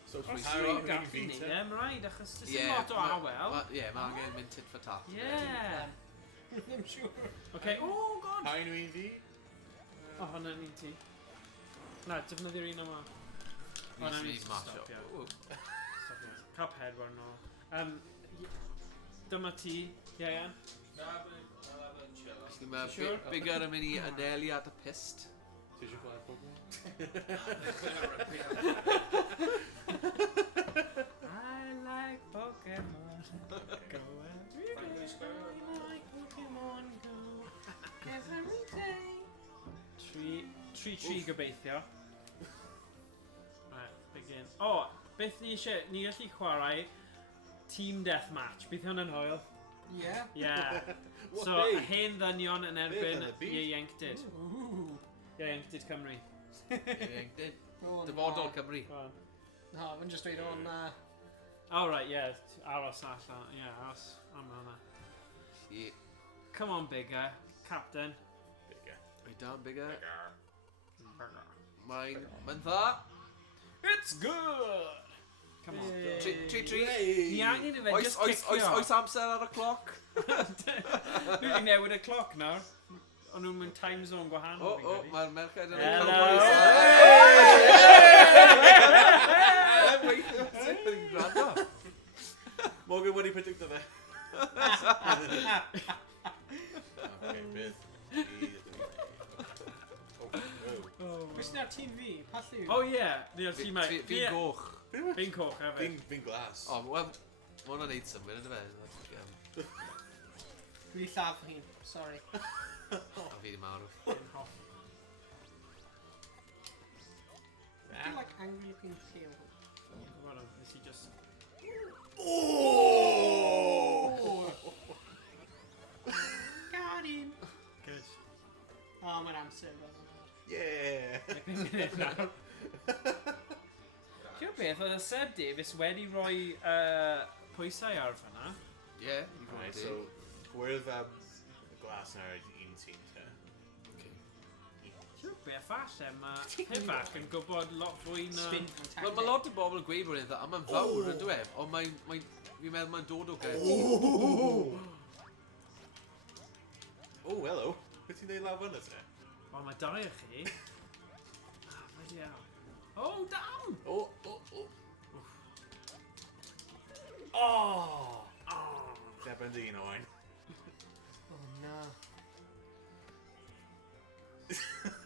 So, Os Harry, dwi'n Harry gallu Vita. neud em, rhaid, achos dys Ie, dim lot o awel. Ie, mae angen mynd tit for tat. Ie. Ddim siŵr. Oce, o god! Hain nhw un fi? O, hwnna'n un ti. Na, defnyddio'r un yma. O, na ni Masio. Cuphead war no. Dyma ti, Ieuan. Felly mae bigger yn mynd i anelu at y pist. Ti eisiau chwarae pobl? I like Pokemon. Go every day. I like Pokemon Go. Every day. 3 gobeithio. Right, begin. O, beth ni eisiau, ni gallu chwarae team deathmatch. Beth hwnna'n hwyl? Ie? Yeah. So, hen ddynion yn erbyn ieuenctid. Ieuenctid Cymru. Ieuenctid. Dyfodol Cymru. No, mae'n just dweud o'n... Oh, right, yeah. Aros allan. Yeah, aros am hwnna. Come on, bigger. Captain. Bigger. Reit down, bigger. Mae'n dda. It's good! Come on. 3-3. Ni angen i fe just kickio. Oes amser ar y cloc? Dwi wedi newid y cloc nawr. O'n nhw'n mynd time zone gwahanol. O, mae'r merched yn Hello! Morgan wedi predicto fe. Okay, bydd. Bys ni'r tîm fi? Pa lliw? Oh yeah, ni'r tîm mai. Fi'n goch. Fi'n coch hefyd. Fi'n glas. O, mae hwnna'n neud symud yn y fe. Dwi lladd hi'n, sorry. A fi di marw. I feel like angry looking tail. Gwbod, nes i just... Oh! Got him! Good. Oh, mae'n amser. Yeah! Ti'n beth, oedd y Seb Davies wedi rhoi pwysau ar fyna? Ie, Right, so, gwyrdd glas na'r un tîm te. Ti'n beth, falle mae Pibach yn gwybod lot fwy na... Wel, mae lot o bobl yn gweud bod e'n dda, a mae'n fawr yn dweud, ond fi'n meddwl mae'n dod o gael. Oh, hello. Beth ti'n neud lawr fyna te? O, mae dau o chi. Fyddi iawn. Oh, damn! Oh! Oh! Deben di un Owain. Oh, no.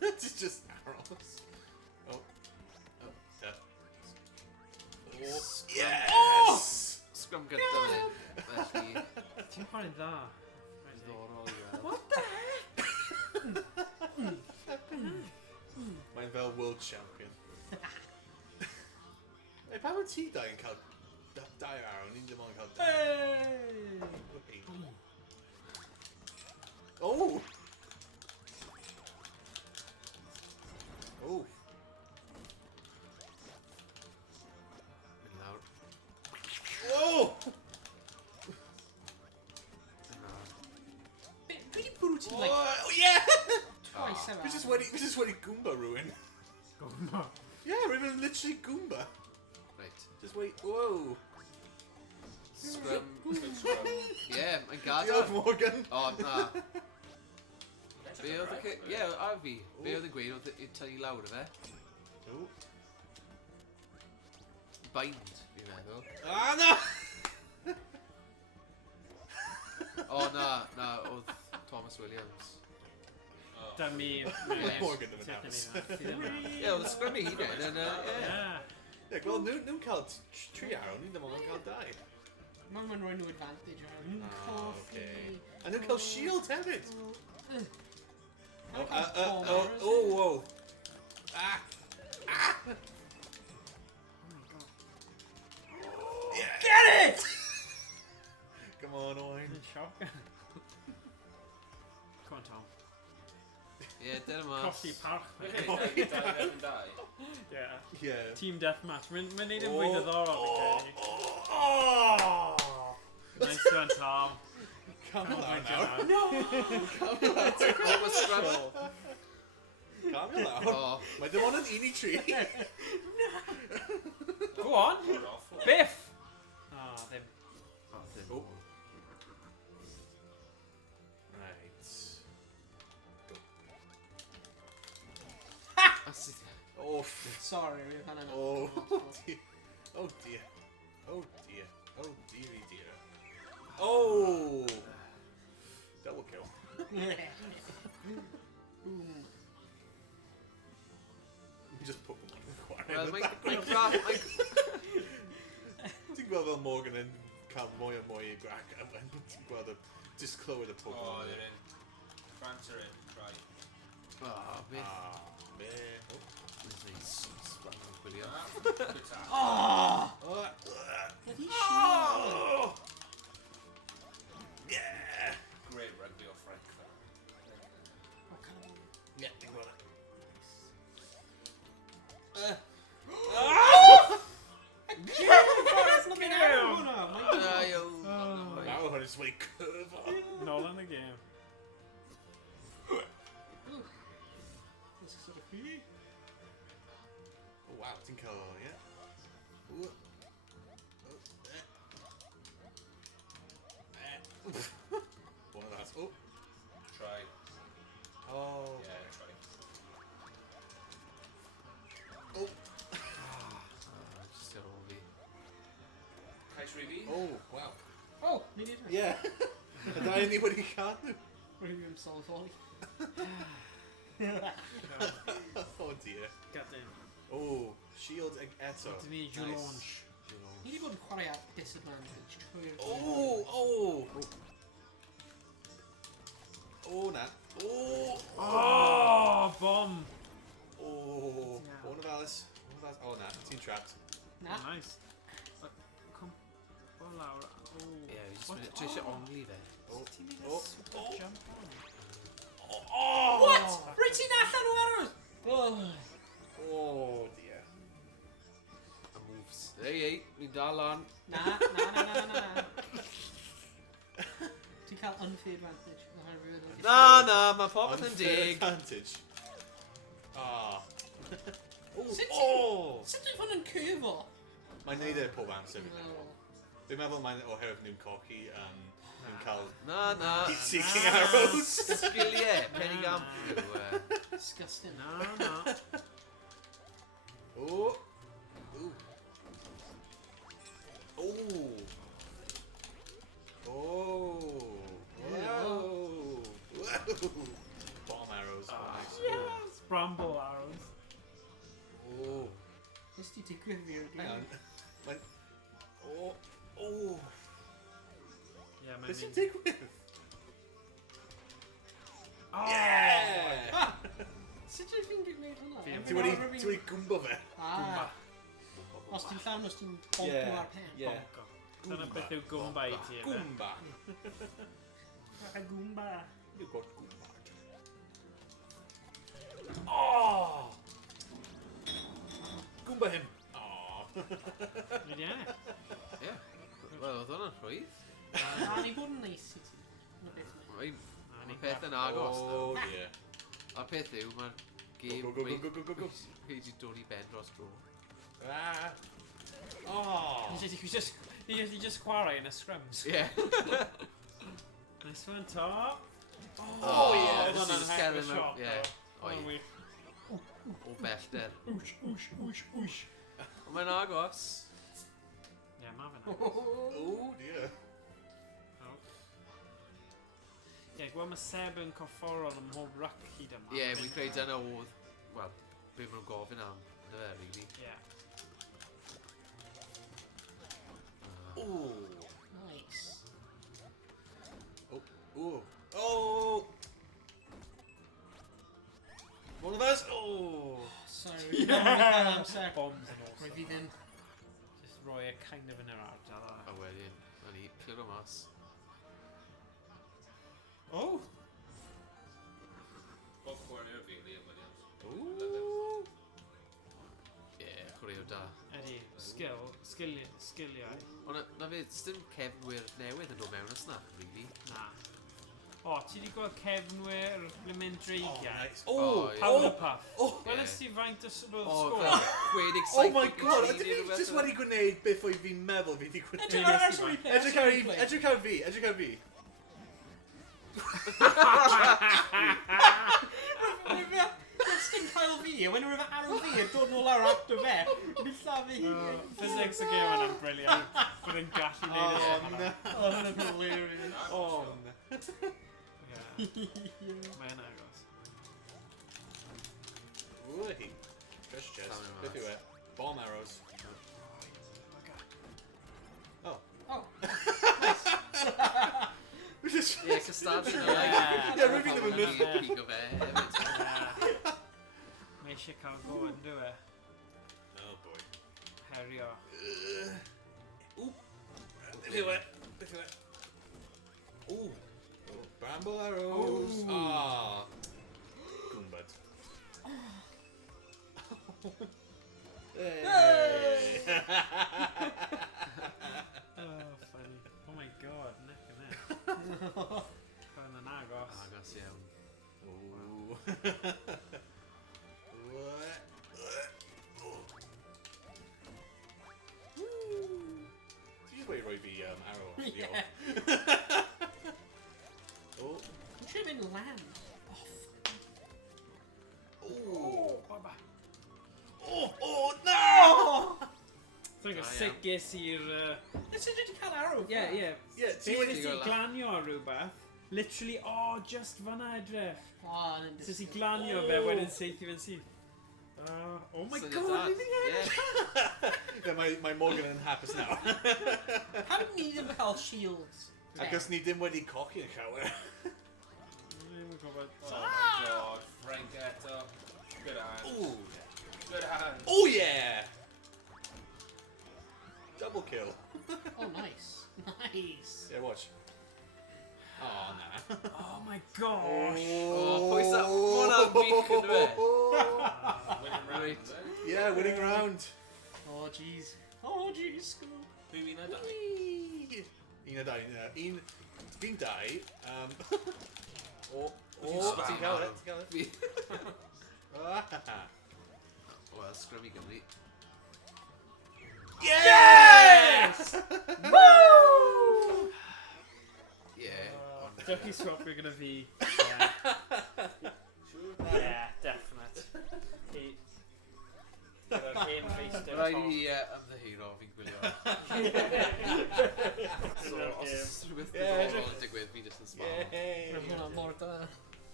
It's just arrows. Oh. Death. Oh. Yes! Scrum gyda fe. Felly, Ti'n chwarae'n dda. ddiddorol i weld. What the heck? Mae'n fel world champion. Hey, pa mae ti dau yn cael dau arrow, ni'n ddim ond cael dau. Hey! Oh! Oh! Mynd lawr. Whoa! Dwi di bwrw ti, like, Oh, yeah! twice ever. We just wedi Goomba ruin. Gwmba. Yeah, we're literally Goomba. Right. Just wait, whoa. Scrum. Ie, mae'n Diolch gadael. Morgan. O, na. Be oedd y... Ie, a fi. Be oedd yn gweud oedd i'n tynnu lawr y fe? Oh. Bind, fi'n meddwl. Ah, no! O, na, oedd Thomas Williams. Dummy. Morgan ddim yn haws. Ie, oedd y scrum i hynny. Yeah. Yeah, well, nhw'n cael 3 arrow, ni ddim ond cael 2. Mae'n rhoi nhw advantage ar nhw'n Ah, coffi. okay. A nhw'n cael shield hefyd. Whoa. Ah. Yeah. Get it! Come on, Owain. Shotgun. Come on, Tom. Yeah, dyna mas. Colli parch. Yeah. Yeah. Team deathmatch. Mae'n neud yn fwy diddorol yn gei. Nice one, Tom. Calm down now. No! Calm down. Oh, was struggle. Calm down. Oh. Mae dim ond yn un I tri. Go on. Biff. Ddim. Oh. Right. Oh. Sorry, we've had enough. Oh dear. Oh dear. Oh dear. Oh dearie dear. Oh. Double kill. Boom. You just put them on the choir. Well, Ti'n gweld fel Morgan yn cael mwy a mwy I grac a ti'n gweld y just clywed y pwg. Oh, they're in. France are in. Try. Oh, beth. Man. This is gwylio. Good task. Oh! Oh. Bloody shit. Oh. Yeah. Great rugby off Frank. What kind of... Yeah, think about it. Now I'm just really curve on. Nol yn y game. This is sort of creepy. Oh wow, ti'n cael o, ie? Ooh. One of that's. Oh. Try. Oh. Yeah, try. Oh. Just got all the... Nice Rugby. Oh, wow. Oh, needed it. Yeah. And I anybody can do. Review him solid volley. Oh dear. Gadyn. Oh, shield eto. Dyn ni Jolonge. Ni wedi bod yn chwarae at disadvantage trwy'r... Oh. Oh, na. Oh, bomb. Oh. One of Alice. Oh, na. Team trapped. Na? Nice. Come. Oh, Laura. Oh. Yeah, we just minute. Trisha ongli fe. Oh. Ti'n mynd Oh. jump on? Oh. What? Rwyt ti'n allan o arrows? Oh. Oh dear. A moves. Hey, ni'n dal lan. Na. Ti'n cael unfair advantage. Na, mae popeth yn Unfair dig. advantage. Ah. Sut dwi'n fod yn cyfo? Mae'n neud e pob amser. No. Dwi'n meddwl mae'n oherwydd nhw'n coci nhw'n cael Na. heat-seeking arrows. Sgiliau, penigam. Disgusting. Na. Oh. Ooh. Bomb arrows. Nice. Yes. Bramble arrows. Oh. Nes ti digwydd fi o'r Hang on. Oh. Yeah, Beth sy'n mae'n... digwydd? Oh! Yeah! Sut dwi'n fi'n gwneud hwnna? Ti wedi gwmbo fe? Ah. Os ti'n llawn, os ti'n bonco Yeah, ar pen. yeah. Dyna beth yw gwmba I ti, efe? Gwmba. A gwmba. You've got gwmba. Oh! Gwmba him. Oh. Yeah. Ie. Wel, oedd hwnna'n rhwydd. A ni bod yn neis i ti. Yna beth ni. Mae peth yn agos. Oh dear. A'r peth yw, mae'r game... Go. Pwy di dod I ben dros dro. Ah. Oh. He just chwarae yn y scrums. Ie. Nice one, Tom. Oh, yes. Hwnna'n Just heck get of a him shot, out, yeah. though. Hwnna'n Oi. wych. O bellter. Whoosh. Ond mae'n agos. Yeah, ma fe'n Oh dear. Ie, gweld mae Seb yn cofforon ym mhob ruck hyd yma. Ie, fi'n creu dyna oedd... Wel, be maen nhw'n gofyn am. Dyna fe, really. Ie. Oh. Nice. Oh. Bombs and all Rwy stuff. fi ddim. Just roi e kind of yn yr ardal. A wedyn, na ni, clear o mas. Oh! O, chwarae'r fi, Liam Williams. Ooh! Ie, chwaraewr da. Ydy, sgiliau. Ond na fe, dim cefnwyr newydd yn dod mewn ys na, really. Na. O, ti wedi gweld cefnwyr le mynd Oh, dreigiau? nice. Oh, Hufflepuff. Oh! Welys ti faint o sgôl? Oh my god, ydych chi just wedi gwneud beth oedd fi'n meddwl fi wedi gwneud? Edrych ar fi. Dim cael fi, a when rwy'n arw fi, a dod nôl ar acto fe, ni llafu hi. Physics y gêm yna'n briliant. Bod yn gallu neud y Oh, Oh, hwnna'n hilarious. Oh, Mae'n agos. Whee! Fresh chest. Beth yw e? Bomb arrows. Oh. Oh. Ie, cystad yna. Ie, rwy'n fi ddim yn mynd. Pigo fe hefyd. Mae eisiau cael go yn dwi e. Oh boy. Herio. Beth yw e? Ooh. Bramble arrows. Ah. Goombad. Hey. Oh, funny. Oh my god, neck and neck. Fan yn agos. Agos iawn. Ooh. Ti just wedi rhoi fi arrow. Yeah. Oh. Yn siŵr mynd lan. Oh. Baba. Oh, no! Dwi'n gwybod sut ges i'r... Nes ydych chi cael arw? Ie. Yeah, Ti wedi ti glanio ar rhywbeth. Literally, just fanna edrych. So ti glanio fe, wedyn seithi fe'n syth. Oh my god, fi Ie. Mae Morgan yn hapus nawr. Pam ni ddim yn cael shields? Acos ni dim wedi cochi yn llawer. Dwi'n gwybod. Oh my god, Frank eto. Good hand. Ooh. Good hand. Oh yeah! Double kill. Oh, nice. Nice. Yeah, watch. Oh, nah. Oh my gosh. O, pwy sa... Hwna'n wych yn fe. Winning round. Right. Yeah, winning round. Oh, jeez. Oh, jeez. Pwy fi'n edrych? Whee! Un a dau. Un... Fi'n dau. Ti'n cael e? Ti'n cael e? Wel, sgrym i Gymru. Yes! Woo! Ie. Dewch chi swapio gyda fi. Yeah, definite. Gyda'r hen feistr Rhaid i fi ymddeheiro fi'n gwylio. So, os rhywbeth diddorol yn digwydd, fi jyst yn smile. Mae hwnna'n mor da.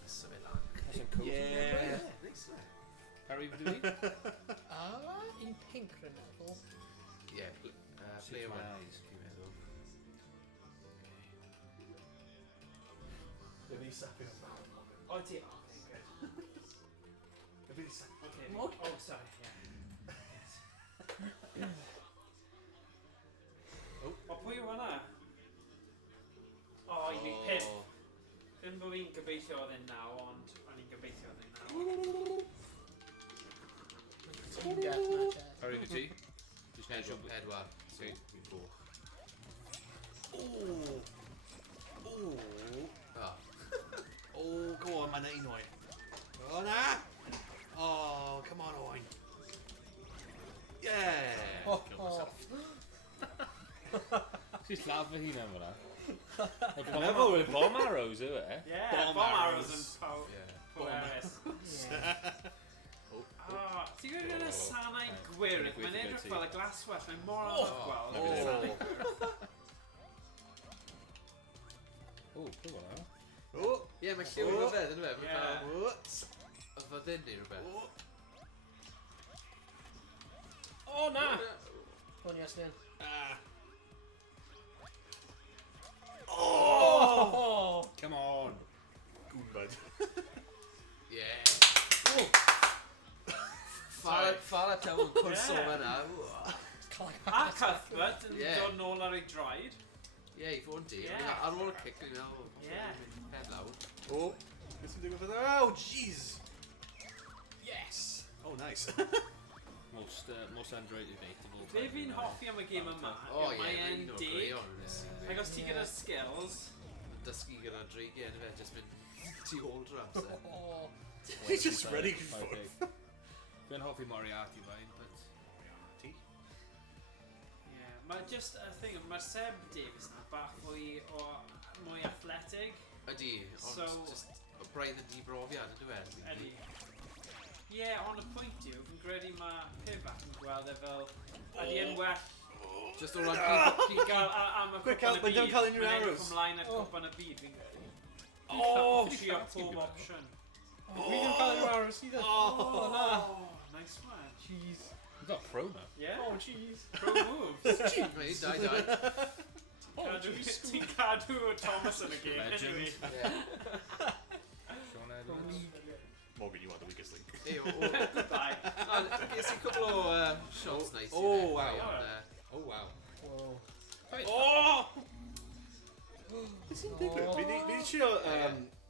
Symud lan. Yeah. Harry fydw i? In pink, rwy'n meddwl. Ie, play o wise, fi'n meddwl. Fe fi sapio yn fawr. O, ti... Okay, good. Fe fi sapio. Okay. Oh, sorry, yeah. O, pwy yw hwnna? O, i fi pip. Ddim bod fi'n gobeithio oedd e'n naw, ond o'n i'n gobeithio oedd e'n naw. Team deathmatch. Harry fydw i? Dwi'n gwneud siwr Edward, so fi'n goch. Ooh. Ooh. Ah. Oh, go on, man, un oen. Oh, na! Oh, come on, Owain. Yeah! Oh, Kill myself. Ti'n lladd fy hun am hwnna? Dwi'n meddwl with bomb arrows, yw e? Yeah, Bomb bomb arrows. arrows yn Ie. powerus. Ti'n gwybod yn y sanau gwyrdd, mae'n edrych fel y glaswell, mae'n mor anodd gweld. Oh. O, pwy hwnna? Oh. Ie, mae lliw yn rhywbeth, yn rhywbeth. Ie. What? Y fyddin neu rhywbeth. O, na! Hwn i aslen. Ah. Oh! Come on! Goombad. Ie. Cawn cwrs o yna. A Cuthbert yn dod nôl ar ei draed. Ie, I fod yn di. Ie. Ar ôl y cic, dwi'n meddwl. Ie. Pen lawr. Oh, beth sy'n digwydd fydd? Oh, jeez! Yes! Oh, nice. Most underrated mate of all Be time. fi'n hoffi am y gêm yma, O ie, mae'n un o'r dig. greion. Ac os ti gyda skills, Dysgu gyda dreigiau, yna fe, jyst mynd tu ôl drwy amser. Oh, He's just ready for it. Fi'n hoffi Moriarty fain, but... Ti? yeah, mae just y thing, mae'r Seb Davies na bach mwy athletic. Ydy, ond just braidd yn dibrofiad, ydw e? Ydy. Ie, ond y pwynt yw, fi'n credu mae Pivak yn gweld e fel, ydy yn well. Just o ran Fi'n cael am y Quick, cwpan y but don't byd. call in your Mae'n arrows. edrych ymlaen at cwpan y byd. Fi'n trio pob option. we can call him ours either. Oh, no. Nice one. Jeez. We've got pro now. Yeah. Oh, jeez. Pro moves. Mate, die. Ti'n cadw Thomas yn y game. Legend. Anyway. Sean Edwards. Morgan, you are the weakest link. Hey, Goodbye. Ges i cwbl o shots nice. Oh, wow. Oh, wow. Whoa. Oh! Beth sy'n digwydd? Fi'n trio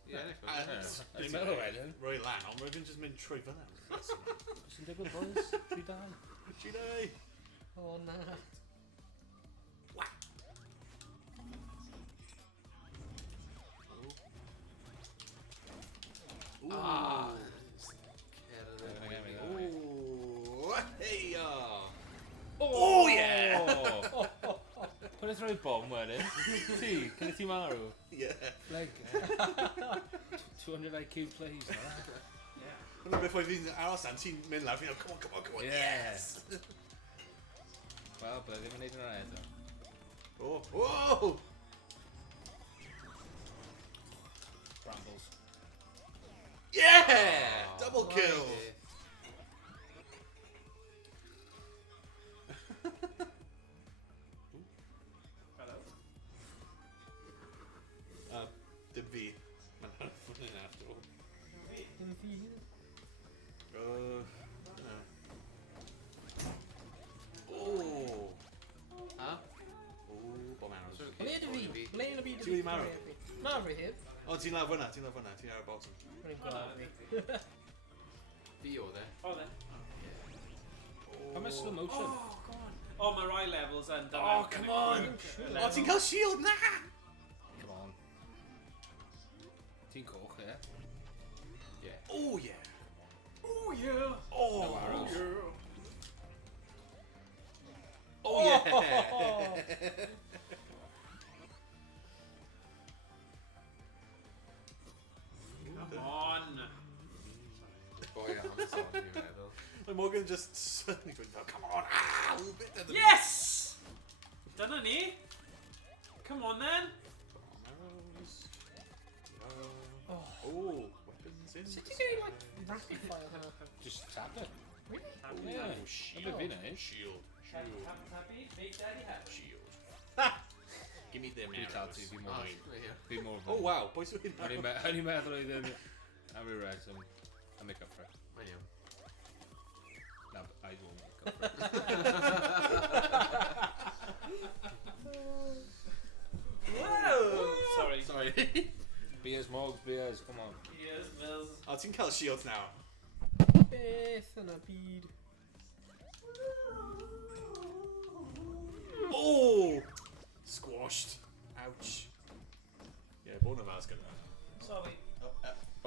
Dwi'n meddwl wedyn. roi lan, ond mae fi'n just mynd trwy fyna. Sy'n digwydd boys? 3-2. G'day! Oh, nah. Ah! Ooh! Hey! Oh yeah! Put it through bomb wedyn. Ti, can ti marw? Yeah. Like 200 IQ plays, no? Hwna beth oedd fi'n aros am, ti'n mynd lawr, fi'n come on, yes! Wel, bydd ddim yn neud yna eto. Oh, whoa! Brambles. Yeah! Double kill! Hello. Dim fi. Mae'n hwnnw yna after all. Oh! Ha? Oh, bomb arrows. Ble ydw fi? Ble ydw fi? Ti wedi marw? Na, fi heb. O, ti'n lawr fyna, ti'n ar y bottom. Rwy'n gweld fi. Fi oedd e. Oh, then. How much slow motion? Oh, go on. Oh, mae rai levels yn. Oh, come on! O, ti'n cael shield, na! Come on. Ti'n coch, ie? Yeah. Oh, yeah! Oh, yeah. Oh, No arrows. yeah! Oh, yeah! Come on. Boi am, sorry, fi'n meddwl. Mae Morgan just suddenly going down. Come on! Ah! A little bit of the... Yes! Dyna ni. Come on, then. Bomb arrows. Oh, weapons in. Sut ti'n gwneud, like, rapid fire hynna? Just tap it. Really? Yeah. Oh, Shield. A bit fi neud. Shield. Happy, big daddy happy. Shield. Give me them Dwi'n cael arrows. ti, fi Ah, mor. right here. Fi mor. Oh, wow. Boys with O'n i'n meddwl oedd yn... Am i red, so I make up for it. Mae'n iawn. No, I will make up for it. Whoa! Sorry. Sorry. Beers, Mogs, beers, come on. Yes, Mills. O, ti'n cael shields now. Beth yna byd? Oh! Squashed. Ouch. Yeah, bod yma as gyda. Sorry.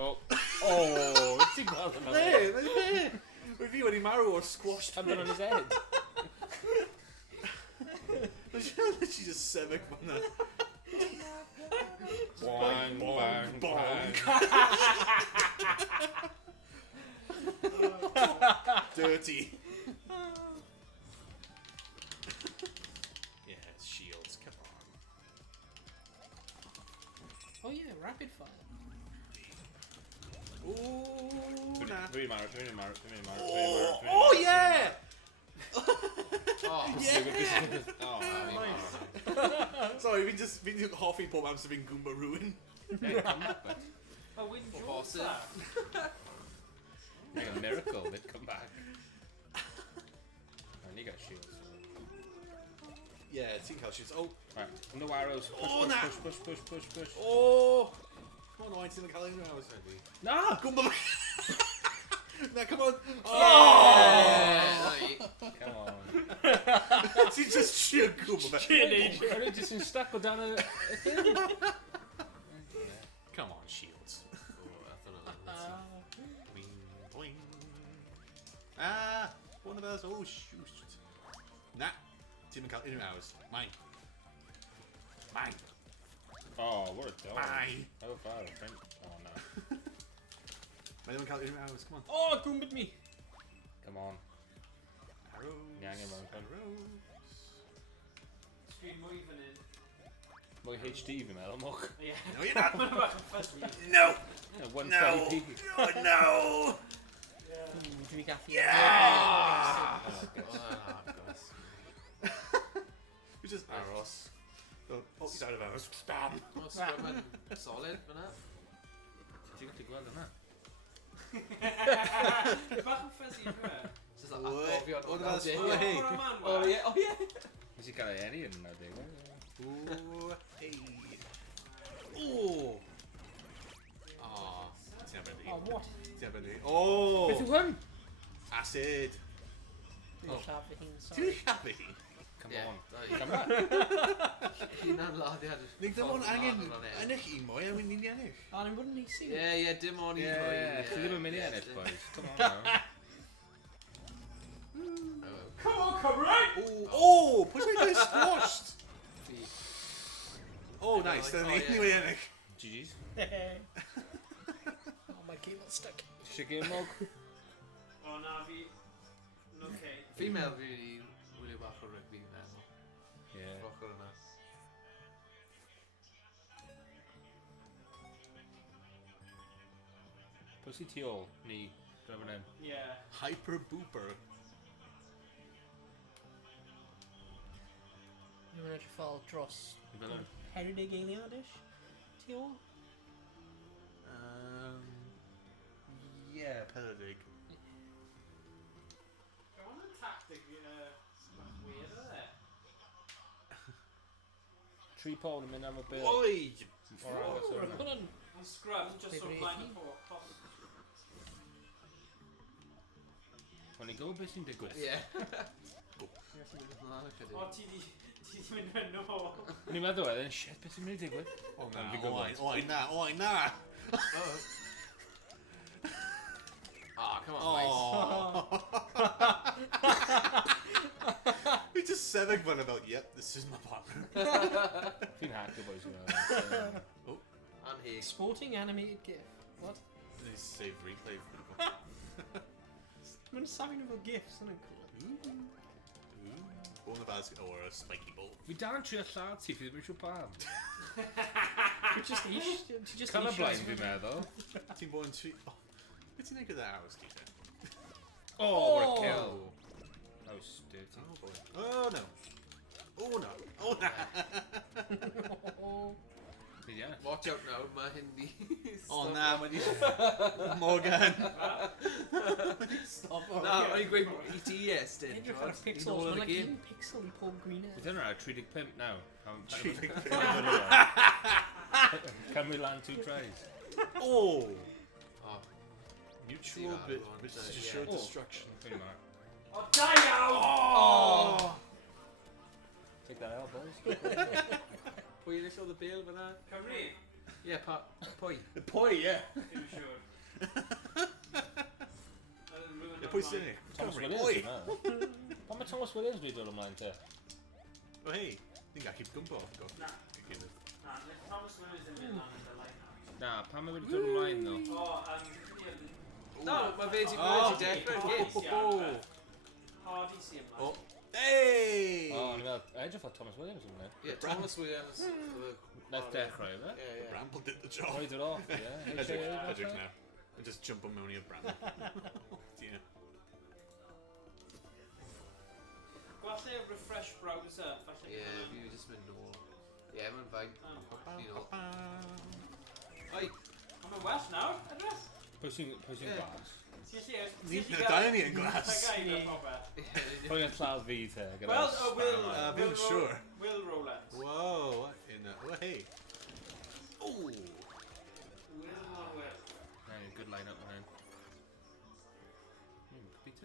Oh, oh, ti'n gweld hwnna? There, there. Mae fi wedi marw o'r squashed. Am on his head. She just sefyll fyna. Bang, bang, bang. Dirty. Yeah, shields, come on. Oh yeah, rapid fire. Ooh, nah. Really married, really married, really married. Oh, yeah! Oh, Yeah! Oh, Nice. Sorry, fi'n hoffi pob amser fi'n Goomba Ruin. yeah, come back, but Oh, Wyn Jones Boston. that. like a miracle, they'd come back. you got shields. Yeah, ti'n cael shields. Oh! Right, no arrows. Oh, na! Push. Oh! Come on, Owain, ti'n cael unrhyw hours ready. No! Gwmbo fi! Na, come on! Oh! Come on. Ti'n just sheer gwmbo fi. Are you just in stuck down a thing? Come on, shields. Boing. Ah! One of us. Oh, shoot. Nah. Ti'n cael unrhyw hours. Mine. Oh, what a dog. Mine. How far, Flint? Oh, no. Mae ddim yn cael unrhyw hours. Come on. Oh, gwmbod mi! Come on. Arrows. Ni angen mewn pen. Arrows. Sgrin mwy fan hyn. Mwy HD fi'n meddwl, mwch. Ie. No, you're not. Mae'n bach yn ffysgu. No! 120p. Oh, no! Dwi'n gallu... Oh, You're just arrows. Oh, he's out of hours. Bam! Mae'n sgwymyn solid fyna. Ti'n gallu gweld yna? Bach yn ffysgu, yw e? Just like atgofion What o'r about day. Hey. O'r man, Oh wa? yeah. Nes i gael ei eni yn 90. Ooh, hey. Ooh! Aw. Ti'n abrendi. Oh, what? Ti'n abrendi. Oh! Beth yw hwn? Acid. Dwi'n lladd fy hun, Ti'n sorry. happy? Come Yeah, on. da i. Come back. Hunan laddiad. Nig ddim ond angen ennill un mwy, a wy'n ni'n ennill. O, ni'n bod yn easy. Yeah, dim ond i Yeah, chi ddim yn mynd i ennill, boys. Come on now. Come on, Cymraeg! Oh! Pwy sy'n cael squashed? Oh, nice. Then Oh, ni yeah. wedi ennill. GG's. Oh, my cable's stuck. Eisiau game mog? O, na fi... Okay. Fi'n meddwl fi wedi wylio bach o rygbi yn meddwl. Yeah. Ochr yna. Pwy sy'n tu ôl? Ni. Dyna fan hyn. Ie. Hyper Booper. Dwi'n edrych fel dros Fel hyn. Herydig eiliadish. Ti ôl? Yeah, Peladig. Go on yn tactic bach weird, o e? 3 pound yn mynd am y bil. Oi! O'r aros o'r yna. Hwna'n... Yn scrub, just Maybe so flaen y 18. pop. O'n i'n gwybod beth sy'n digwydd. Yeah. O, ti di mynd yn ôl. O'n i'n meddwl wedyn, shit, beth sy'n mynd i digwydd? Oh, Na, na, fi'n gwybod. Owain, na, Owain, na! Ah, come on, boys. We just sefyg fan about, yep, this is my partner. Fi'n hacker, boys. Fi'n meddwl. And he. Sporting animated GIF. What? This save replay for people. Mae'n safin efo GIFs, yna'n cool. Ball in the basket or a spiky ball. Fi dan trio lladd ti, fi ddim yn siw pam. Ti'n just ish. Ti'n just Colour ish. blind fi'n meddwl. Ti'n bod yn tri... Oh, beth ti'n neud gyda hours, Keita? Oh, what a kill. That was dirty. Oh, boy. Oh, no. Oh, no. Oh, no. Fi di ennill. Watch out now, mae hyn di. Oh, na, mae di... Morgan. Stop. Na, o'n i'n gweud i ti yes, dyn. Edrych ar y pixels, mae'n like un pixel i pob gwyneb. Bydd yna 35 now. 35. Can we land 2 tries? Oh! Oh, Mutual bit, which is to show Yeah. destruction. Pretty much. O, da iawn! Oh! Take that out, boys. pwy yn eisiau the bail fyna? Cymru? Ie, pwy? Pwy, yeah. Dim siŵr. Pwy sy'n ni? Thomas Cymru. Williams. Oi! yna. Pan mae Thomas Williams wedi dod ymlaen te? Oh, hey. Ni'n gallu gymbo. Na. Na, Thomas Williams ddim yn lan yn y line. Na, pan mae wedi dod ymlaen ddo? O, No, mae fe di dechrau'r gym. Hardy sy'n ymlaen. Oh. Hey! O, ni'n meddwl, edrych fel Thomas Williams yn mynd. Ie, Thomas Williams. Nath dechrau, efe? Ie, ie. Bramble did the job. Roed it off, ie. Edrych now. And just jump on mewn i'r Bramble. Dear. Gwalle refresh browser, falle. Ie, fi jyst mynd nôl. Ie, mae'n fain. Fi nôl. Oi! Ond mae'n well nawr, edrych? Pwy sy'n Ie. glas? Dau ni yn glas. Pwy'n yn lladd fi te. Well, Fi'n siŵr. Will roller. Whoa, what in the... Oh, hey. Ooh. Good line-up man.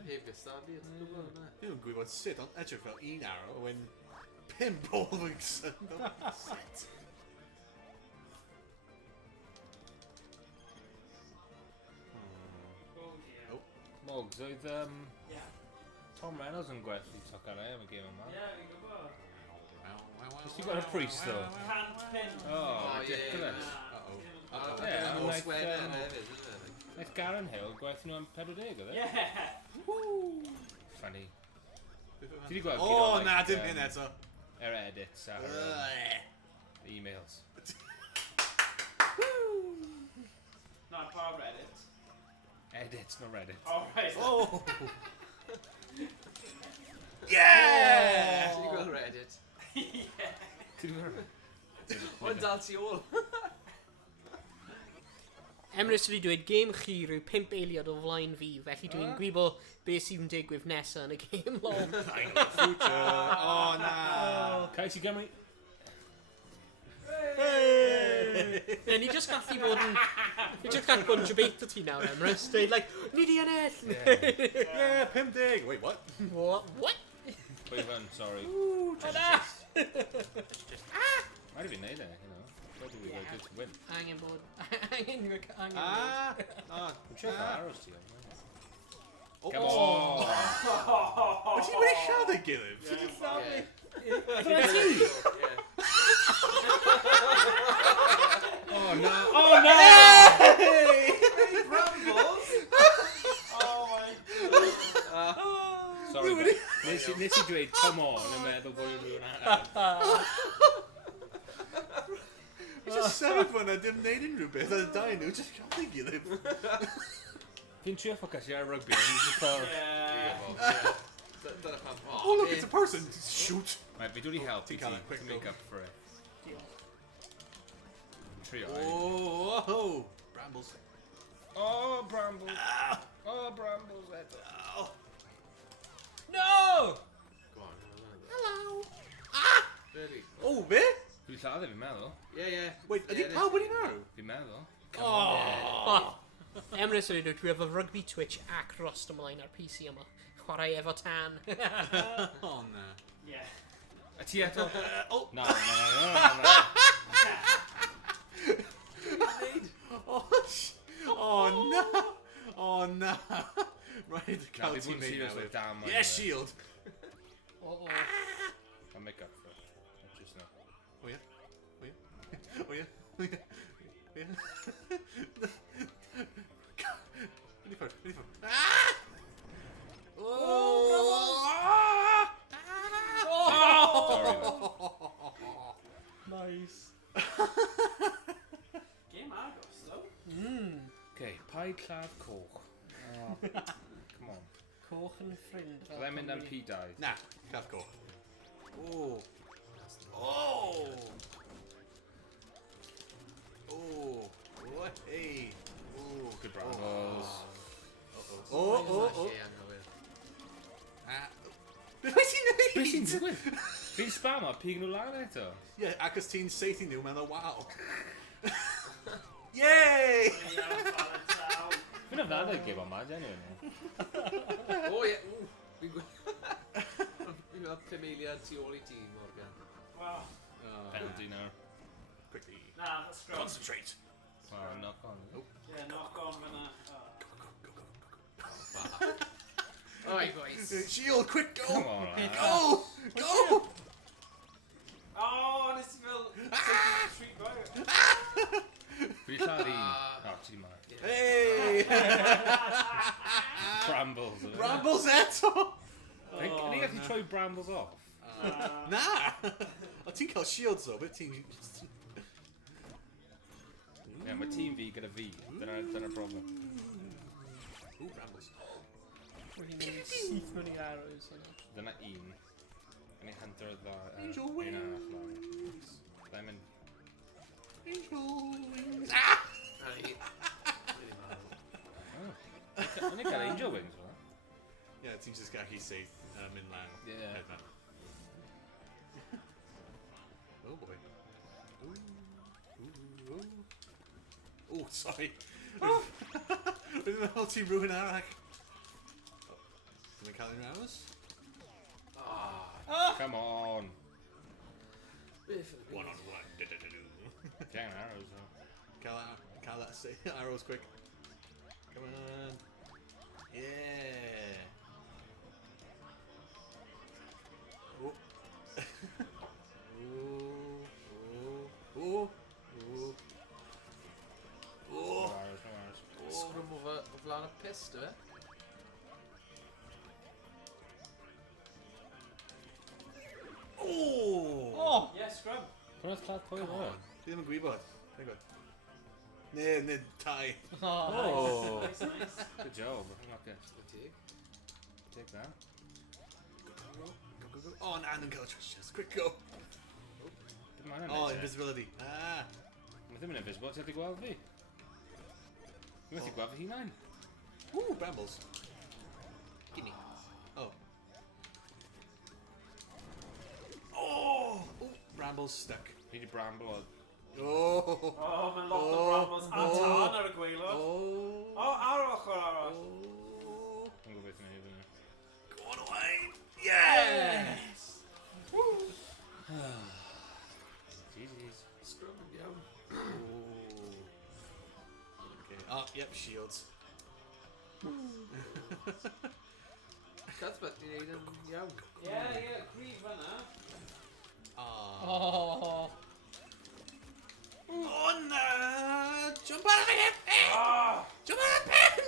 Heb gystadlu, it's good one, na. Fi'n gwybod sut, ond edrych fel un arrow, when 5 bol fy'n synd. Set. Mogs, oedd Tom Reynolds yn gwerthu tocarau am y gêm yma. Ie, fi'n gwybod. Nes ti gweld y pris ddo? Cant pin. Oh, ridiculous. Naeth Garen Hill gwerthu nhw am 40, oedd e? Ie. Funny. Ti wedi gweld Oh, na, dim hyn eto. edits ar e-mails. Na, pa Reddit. Edits, no Reddit. Oh, right. Oh! Yeah! Ti wedi gweld Reddit? Ti wedi gweld? Ond dal ti ôl. Emrys wedi dweud, gêm chi rhyw 5 eiliad o flaen fi, felly dwi'n gwybo beth sydd yn digwydd nesaf yn y gêm lol. Future. Oh, na. Cai ti Gymru? Ne, ni just gallu bod yn... Ni just gallu bod yn debato ti nawr, Emrys. Dweud, like, ni di ennill! Yeah, 50. Wait, what? What? Pwy fan, sorry. O na! Might have been neud e, you know. Probably be very good to win. Angen bod... Angen bod... Ah! I'm sure the arrows ti. Oh. Come on! Wyt ti wedi lladd ei gilydd? Oh no! Oh no! Brambles! Oh my god. Sorry, nes i dweud come on yn meddwl bod yn rhywun arall. Just sefyll fyna, dim neud unrhyw beth, a dau nhw, just lladd ei gilydd. Fi'n trio ffocus ar rugby, and he's just ffordd. Oh, look, it's a person. Shoot. Right, fi dwi wedi help i ti quick to make go. up for it. Trio. Oh, brambles. Oh, brambles. Oh, brambles eto. No! Go on. Hello! Ready? Oh, be? Dwi'n lladd e, fi'n meddwl. Yeah. Wait, ydi pawb wedi nawr? Fi'n meddwl. Emrys wedi dweud, dwi efo rugby Twitch ac rost ymlaen ar PC yma. Chwarae efo tan. Oh, na. Yeah. A ti eto? Oh. No. Oh, no. Oh, no. Right, cael Fi ti fod yn mewn serious nawr. like damn. Yes, shield. Uh-oh. I'll make up for it. Just now. Oh, yeah. Oh, yeah. Oh, yeah. Oh, yeah. Ready for it. Nice. Game agos, though. Okay, paid lladd coch. Come on. Coch yn ffrind. Byddai'n mynd am P-dive. Nah, lladd go. Oh. Oh. Oh. What? Hey. Oh. Good brambles. Oh. Beth Be sy'n digwydd? Fi'n spam o, pig nhw lan eto. Yeah, acos ti'n seithi nhw mewn o wow. Yay! Fi'n yfnad o'r gêm yma, genuine. Oh, yeah. Fi'n gweld 5 eiliad tu ôl i ti, Morgan. Wow. Penalty now. Quickly. Nah, that's strong. Concentrate. Wow, knock on. Yeah, knock on fyna. Alright, boys. Shield, quick, go! Come on, man. Go! Oh, nes i fel... Treat boy. Fi di lladd un. Oh, ti di marw. Hey! Brambles. Brambles eto! Ni gallu troi brambles off. Na! O ti'n cael shields o, beth ti'n... Ie, mae tîm fi gyda fi. Dyna'r problem. Ooh, brambles. Wedi mynd syth mewn i'r arrows yna. Dyna un. Yn ei hunter dda. Angel Un wings. arall lan. Byddai'n mynd... Angel wings. Ah! Really marw. Yn ei cael Angel wings, fel? Yeah, ti'n just gallu syth mynd lan. Yeah. Hedfan. Oh boy. Ooh. Oh, sorry. Rwy'n meddwl ti'n rhywun arall. Dwi'n cael un raws? Come on. One on one. Gang arrows, though. Cael that arrows quick. Come on. Yeah. Oh. Oh. No arrows, no arrows. Scrum o flan y pist, yw e? Oh! Yeah, scrub. Pwnaeth clad pwy o? Dwi ddim yn gwybod. Dwi'n gwybod. Ne, tai. Oh! Nice, nice. Good job. Hang on, guys. Take that. Go. Oh, na, dwi'n cael y trwsias. Quick, go. Dim ond yn Oh, neud e. invisibility. Ah. Mae ddim yn invisible, ti'n gallu gweld fi. Dwi'n gallu gweld fy hunain. Ooh, brambles. Gimme. Oh. Oh! Ooh, brambles stuck. Fi di bramble o... Oh! Oh, mae'n lot o brambles. A tân ar y gwylio'r. Oh! O, ar ochr arall. Oh! Dwi'n gwybod beth yn ei fyny. Go on, Owain! Yes! GG's. Scrum yn iawn. Oh. Okay. Oh, yep, shields. Cuthbert, ni'n neud yn iawn. Yeah, grif fanna. Ah. Oh. Oh, no! Jump out of the pen! Ah! Jump out of the pen!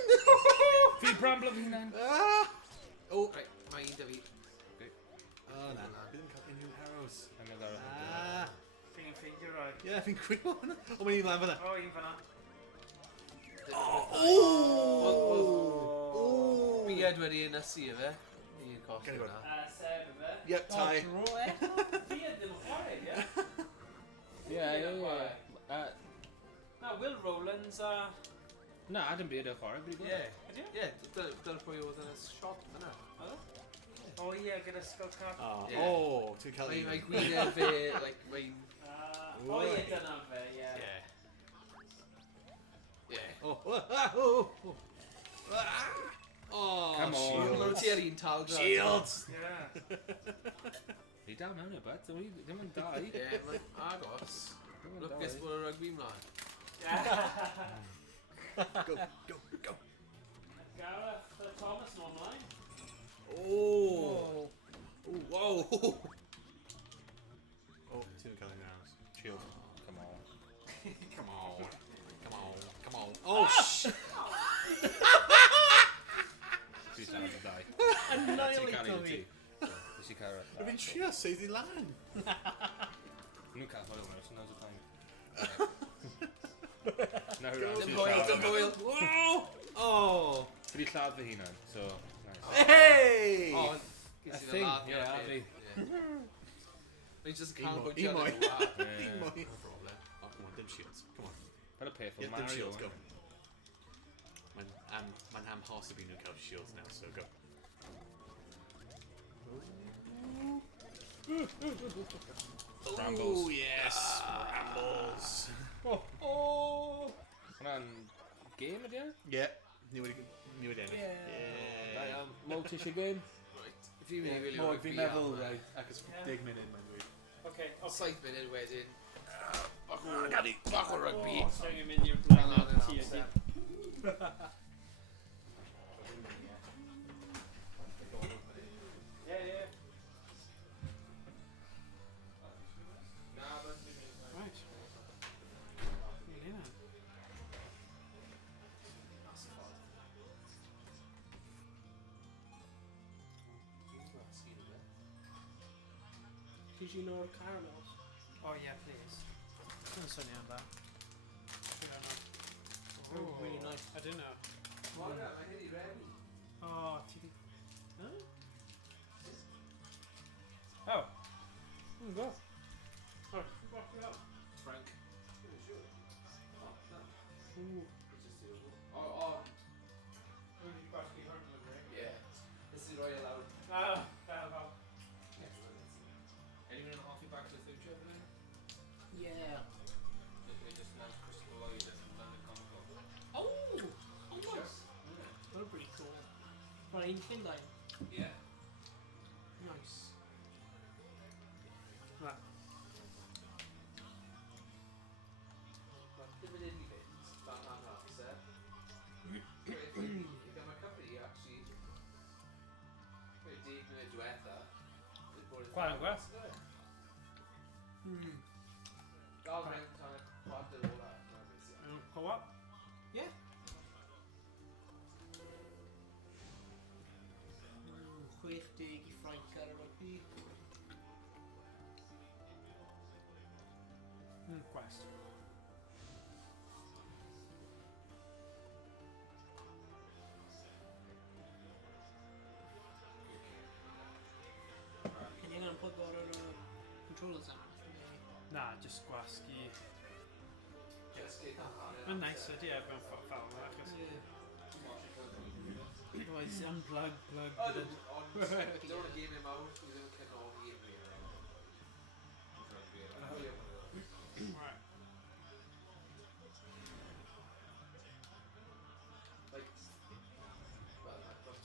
Fi bramble fy hunain. Ah! Oh. Right, mae un da fi. Oh, na. Fi ddim cael unrhyw arrows. Angen ar y... Ah. Fi'n ffeindio rai. Yeah, fi'n gwybod hwnna. O, mae'n un lan fyna. O, un fanna. Oh! Fi Ed wedi ynysu y fe. I'n colli Gen i hwnna. Sef yfe. Yep, tie. Fi ddim yn chwarae, ie? Yeah. Na, Will Rowlands a... Na, dim byd o chwarae, byd Ie. Ydy? Ie, dyna pwy oedd yn y shop yna. O ie, gyda skull cap. Oh, Yeah. oh, ti'n cael un. Mae gwyneb fe, like, mae'n... O ie, dyna fe, ie. Ie. Ie. Oh, ah, oh, oh. Ah. Oh, Come on. shield. Mae ti ar un tal grad. Shields! Ie. Fi dal mewn o beth, ddim yn dau. Ie, mae'n agos. Lwcus bod y rygbi mlaen. Go. Gareth Thomas yn ymlaen. Oh. Oh, whoa. Oh, ti'n cael un arrows. Shield. Come on. Come on. Oh, shit. Ti dal yn dau. Annihilato fi. Nes i cael rhaid. Fi'n trio seithi lan. Nhw'n cael hwyl mewn, so now's the time. No, Dim hwyl. Whoa. Oh. Fi di lladd fy hunan, so... Nice. Hey. O, A ges i thing, ddod yeah, a fi. Mae'n just Un cael mwy, bwysio un mwy. yn y wlad. Un mwy. No problem. Oh, come on, dim shields. Come on. Fel y peth o Yeah, dim Mario. shields, go. Mae'n amhosib i nhw cael shields now, so go. Brambles. Oh, yes. Brambles. Hwna'n game ydi e? Yeah. Ni wedi ennill. Yeah. Mowt eisiau game? Right. Fi'n mynd i wylio Mo, rygbi fi'n meddwl, am, right, ac ys 10 munud mae'n dweud. Oce, 7 munud wedyn. Bach o O, rygbi. so ni'n mynd i'r blaen Hang on o'r an tŷ amser. ydi. Ie. Right. Ni'n hynna. Did you know caramels? Oh yeah, please. Dwi'n swnio am that. Oh, Really nice. I don't know. Mae hyn i rewi. Oh, ti di... No? Oh. Go. Oh, fuck it up. Frank. Ooh. Oh. Who did you pass me her? Yeah. Just now Crystal Lloyd and London Comic Con. Oh! Oh, nice. They're pretty cool. Right, in Flint, Yeah. nice. Right. Limited events, Batman Officer. If you come a company, actually, deep in the duetha. Chwarae well. Gael mewn tan y quadr o la. Co-op? Yeah. Chwech deg I Ffrainc ar y rugby. Quest. Can you put our controllers on? Na, just gwasgu. Just get Mae'n nice ydy mewn ffawr yma, achos it's unplug, plug, Ond, dwi'n game im awr, dwi ddim yn cynhori i'r wir. Right.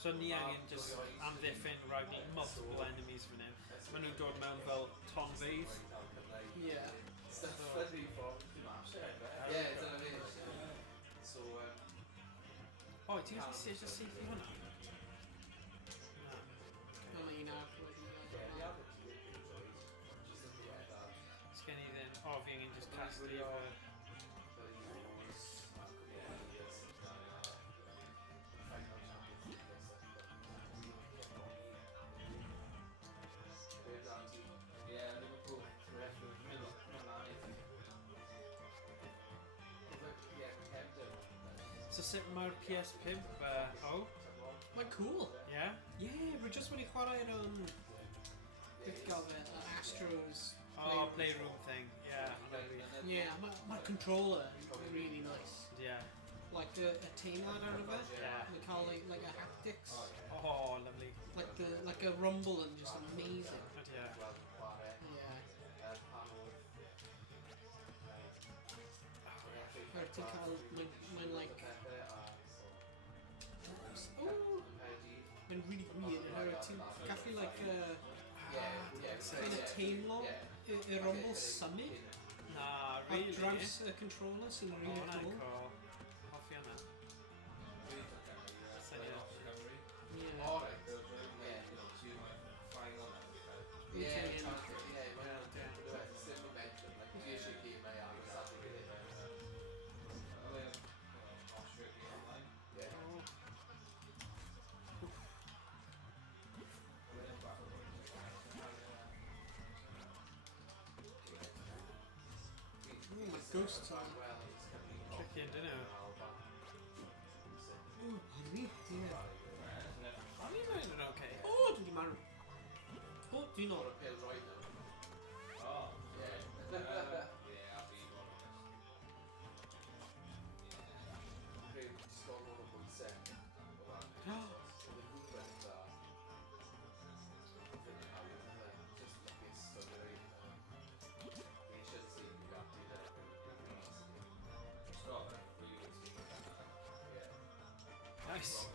So ni angen just amddiffyn rhag multiple enemies fan hyn. Maen nhw'n dod mewn fel tonfeydd. Yeah. Stuff funny for yeah, dyna fi. So, O, ti'n just see fi hwnna? Na. No, mae un ar. Sgen I ddim. O, fi angen just casglu fy... yeah, Liverpool, So sut mae'r PS5 o? Mae'n cool. Yeah? Yeah, we're just wedi chwarae yn beth gael fe, Astros. Oh, playroom thing. Yeah. Yeah, mae'r controller yn really nice. Yeah. Like a teimlad out of it. Yeah. We call it like a haptics. Oh, lovely. Like a rumble and just amazing. Yeah. Yeah. Or ti'n cael, mae'n like... Oh! Mae'n really weird. Or ti'n gallu like kind of teimlo y rumble symud. Na, Ar really? draws y controller sy'n really Oh, cool. cool. Hoffi hwnna. Syniad. Ghosts on. Tricky, didn't it? Ooh, honey. Yeah. O'n i'n mynd yn okay. Oh, dwi di marw. Oh, dwi nôl. Oh, yeah. Nice.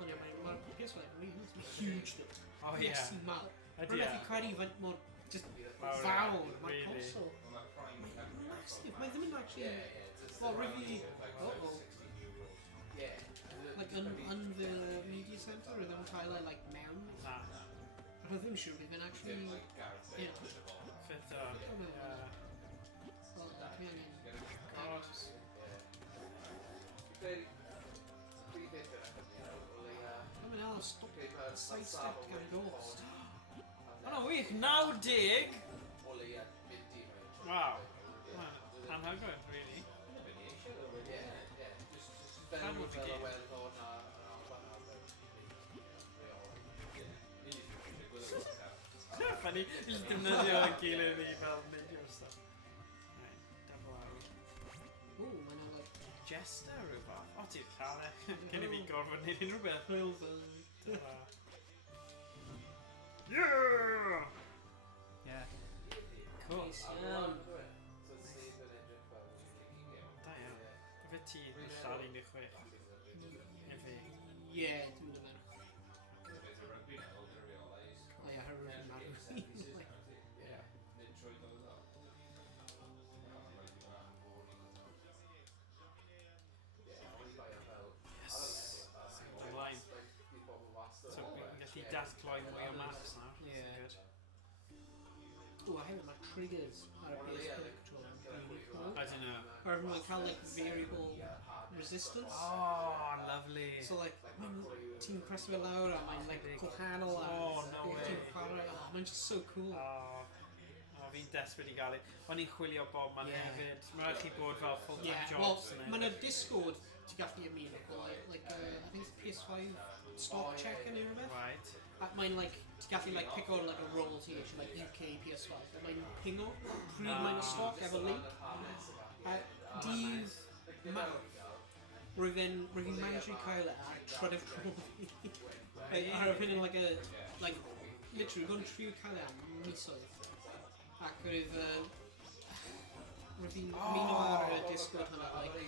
Ond ie, mae'r PS5 really huge though. Oh, yeah. Yes, mal. Ydy, Rwy'n ie. methu credu faint mor just Fawr, fawr. Mae'r really. console. Mae'n massive. Mae ddim yn actually... Well, really... Uh-oh. Like, yn the media centre, roedd yn cael ei, like, mewn. Na. Roedd ddim siŵr bydd yn actually... Yeah. Fit o. Well, dwi angen... God. Mae'n hel stop sidestep gan ghost. O na wych, 90! Wow. Anhygoel, really. Cadw fi gyd. Dyna ffynnu, i'n defnyddio yn gilydd i fel mynd i'r stuff. Right, double arrow. Ooh, mae'n hel like... Jester rhywbeth. O, ti'n cael e. Cyn I fi gorfod neud unrhyw beth. Dyna. Yeah! Yeah. Cool. Da iawn. Fe ti dal 16. Efe. Ie, dwi'n mynd. O ie, hyrwyd yn marw. Ymlaen. So fi'n gallu datgloi mwy o maps nawr. Ie. Good. O, a hefyd, mae triggers ar y PS5 tro yn really cool. I don't know. Or mae'n cael, like, variable resistance. Oh, lovely. So, like, ti'n cresu fe lawr a mae'n, like, gwahanol a... Oh, no way. Ti'n chwarae, oh, mae'n just so cool. Oh, fi'n desperate I gael ei. O'n i'n chwilio bob man hefyd. Mae'n rhaid chi bod fel full-time jobs. Well, mae'n y Discord ti'n gallu ymuno, like, I think it's PS5 stock checker neu rhywbeth. Right. A mae'n, like, ti'n gallu, like, pick out, like, a role ti eisiau, like, UK PS5. A mae'n pingo pryd mae'n y stock efo link. A dydd mawr, rwyf fi'n managed cael e ar trydydd tro fi. Ar y pryd yn, like, literally, gwn triw cael e am misoedd. Ac rwyf fi'n ymuno ar y Discord hynna, like,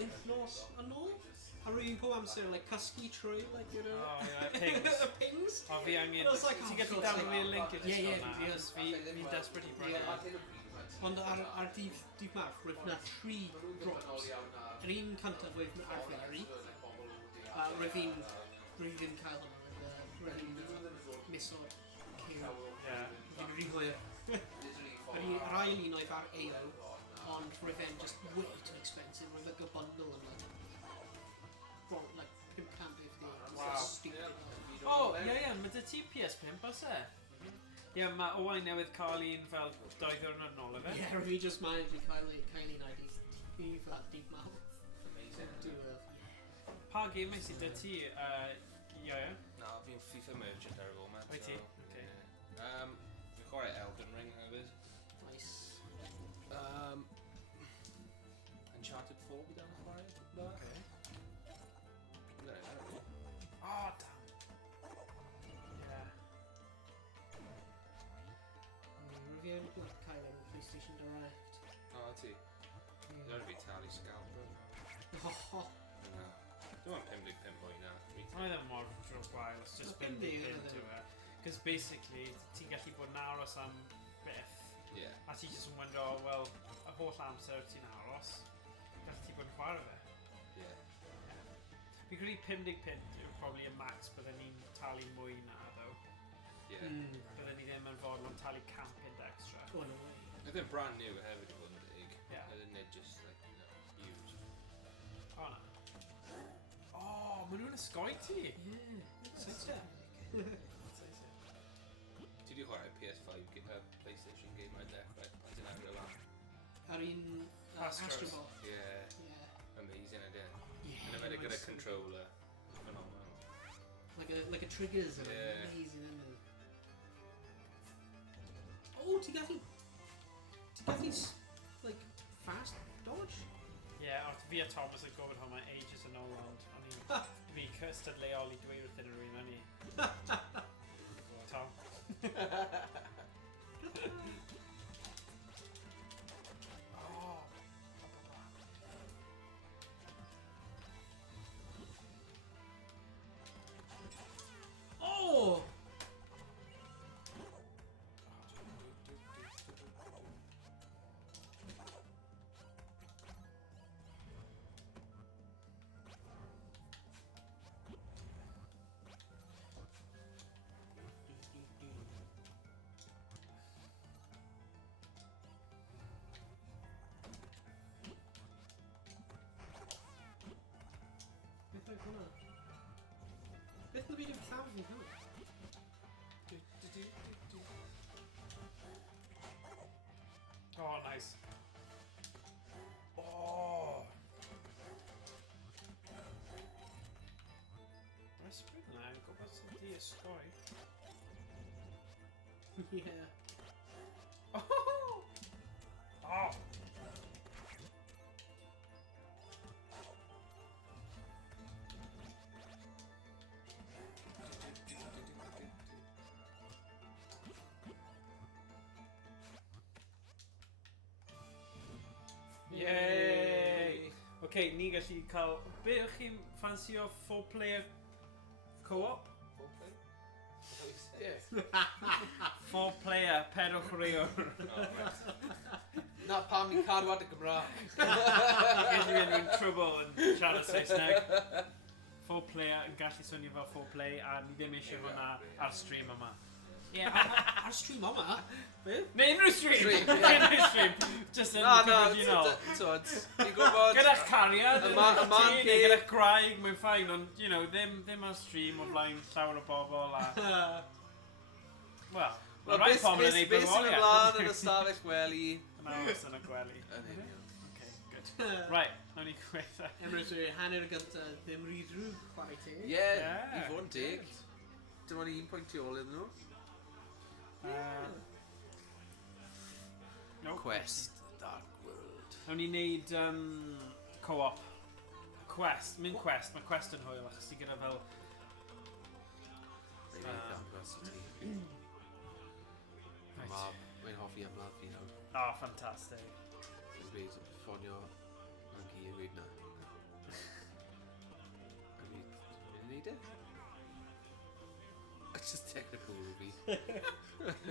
wythnos yn ôl. A rwy'n pob amser, like, cysgu trwy, like, you know... Oh, yeah, pings. Y pings. O, fi angen... Ti'n gallu dal fi'r link i'r Discord na? Fi'n desperate I brynu. Ond ar dydd Mawrth, rwy'n na 3 drops. Yr un cyntaf rwy'n arferu. A rwy'n cael hwnna, rwy'n miso'r cyw. Fi'n rhy hwyr. Yr ail un oedd ar AO, ond rwy'n just way too expensive. Rwy'n like a bundle yna. Like, £5.50. Wow. Stupid. O, ie, mae dy ti PS5 os e? Ie, mae Owain newydd cael un fel 2 ddiwrnod nôl efe? Ie, rwy'n just managed i cael un ar dydd Mawrth. Pa game sydd dy ti, Ieuan? Na, fi'n FIFA merchant ar y foment. Wyt ti? Okay. Fi'n chwarae Elden Ring hefyd. Nice. Uncharted 4 fi dan chwarae. Okay. Oh, damn. Yeah. Rwy'n cael yn PlayStation Direct. O, ti? Dwi'n fi talu scalp. Ho. Na. Dwi'n 55 mwy na. Mae ddim mor dros wael, it's just been big into it. Because basically, ti'n gallu bod yn aros am beth. Yeah. A ti just yn wendro, well, y holl amser ti'n aros, gallu ti bod yn chwarae fe. Yeah. Fi'n credu 50 pint yw'r probably y max byddwn ni'n talu mwy na, though. Yeah. Byddwn ni ddim yn fodlon talu £100 extra. Oh, no way. Oedd e'n brand new hefyd I fod yn dig. Yeah. Oedd e'n just, like, you know, huge. O, na. Oh, maen nhw'n ysgoi ti! Sut e? Ti di chwarae PS5 PlayStation game mae'n dechrau? I don't know, real am. Ar un Astrobot. Yeah. Amazing idea. And I've had a good controller. Phenomenal. Like a triggers are amazing, isn't it? Oh, ti'n gallu, like, fast dodge? Yeah, oedd fi a Thomas yn gofod hwnna ages yn ôl, ond fi cystadleol I dweud wrthyn yr un o'n i. Tom. Oh! Beth oedd hwnna? Beth oedd byd yn llawn fi hwnna? Oh, nice. Oh! Mae'n sbryd na, yn gwybod sy'n di ysgoi. Yeah. Oh! Oh! Yay! OK, ni gallu cael... Be ydych chi'n ffansio 4-player co-op? 4-player, pedwch chwaraewr. Na pam i cadw at y Gymraeg. Gallu mynd yn trwbl yn siarad Saesneg. 4-player yn gallu swnio fel 4-play a ni ddim eisiau hwnna ar stream yma. Ie, ar stream yma. Be? Neu unrhyw stream! Unrhyw stream! Just yn cyffredinol. Ti'n gwybod... Gyda'ch cariad, Y man neu peth- gyda'ch graig, mae'n ffain, ond, you know, ddim ar stream o flaen llawer o bobl a... Wel, Wel, rai pobl yn ei beth sy'n bywoliaeth. ymlaen yn ystafell gwely? Yn aros yn y gwely. Yn union. Okay, good. Right, nawn ni gweithio. Emrys yw'r hanner y gyntaf ddim ryd rhyw chwarae teg. Ie, Yeah, i fod yn deg. Dim ond 1 pwynt tu ôl iddyn nhw. No. Quest, Dark World. Nawn ni wneud co-op. Quest, mynd Quest, mae Quest yn hwyl achos ti gyda fel... Mae'n dangos i ti. Mae'n hoffi ymladd fi nawr. Oh, ffantastig. Dwi'n dweud ffonio yn gi yn gweud na. Dwi'n neud e? It's just technical Ruby.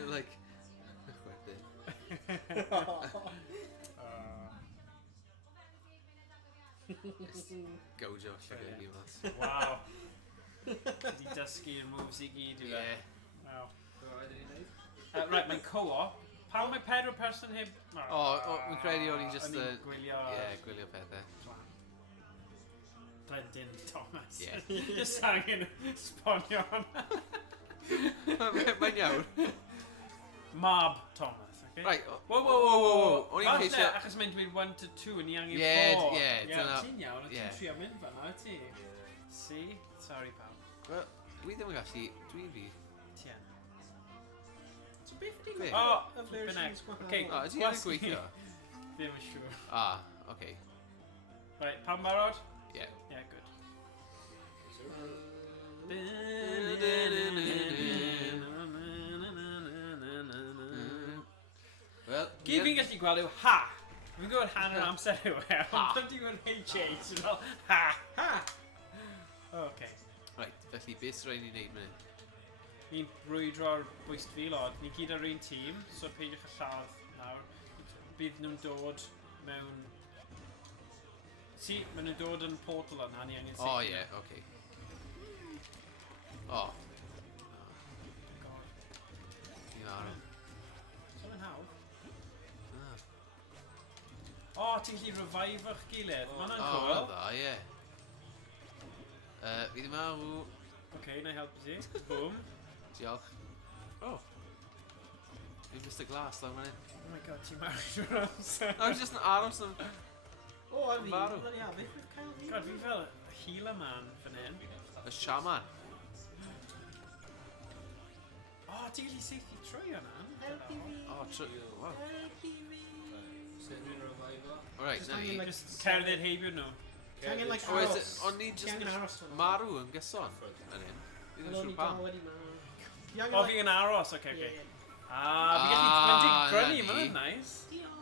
Like, wedyn. Gawdio allan i mas. Wow. Di dysgu'r moves i gyd i fe. Ie. Wow. Right, mae'n co-op. Pam mae 4 person heb... Mi'n credu o'n i just... O'n i'n gwylio... Ie, gwylio pethau. Blendyn Thomas. Ie. Just angen sponio hwnna. Mae'n iawn. Mab Thomas, okay? Right. Whoa. O'n i'n Falle, ceisio... achos mae'n dweud 1 to 2, ni angen 4. Ie, dyna- Ti'n iawn, a ie. ti'n trio mynd fan'na, ti? See? Sorry, pal. Wel, dwi ddim yn gallu... Dwi'n fi. Tien. So beth ydy Be? y Bynnag. versions Okay. gwahanol? Ydy hynny'n gweithio? Ddim yn siŵr. Oce. Right, pam barod? Ie. Yeah, good. Wel... Gyd fi'n gallu gweld yw ha! Fi'n gwybod hanner amser yw e, ond pan ti'n gwybod HH, ti'n fel ha! Ha! Okay. Right, felly beth rhaid ni'n neud mynd? Ni'n brwydro'r bwyst filod, ni gyd ar un tîm, so peidiwch y lladd nawr. Bydd nhw'n dod mewn... Si, maen nhw'n dod yn portal yna, ni angen O ie, oce. O. Ni'n arw. So mae'n hawdd. O, ti'n gallu revive eich gilydd, ma' hwnna'n O, cool. dda, ie. Fi ddim arw. Okay, na i helpu ti. Boom. Diolch. O. Fi'n Mr Glass lan fan hyn. Oh my god, ti'n marw trwy'r amser. No, fi'n just yn aros yn... O, a fi. Farw. Bloody hell, beth yw'r cael fi? God, fi fel healer man fan hyn. Y shaman. O, ti'n gallu seithi trwy hwnna? Helpu fi. O, wow. Helpu fi. Alright, Just na angen, ni. like, Just cerdded heibio nhw. Ti angen, like, O, is aros. it... O'n ni Ti just angen yn aros fan hyn. marw yn gyson yn hyn. Fi ddim yn Wel, siŵr ni pam. dal wedi marw. Ti angen, O, like- fi yn aros, oce, Ie, oce. ie. Ah, fi gallu... Mae'n dig na grynu, ni. mae'n nice. Diolch.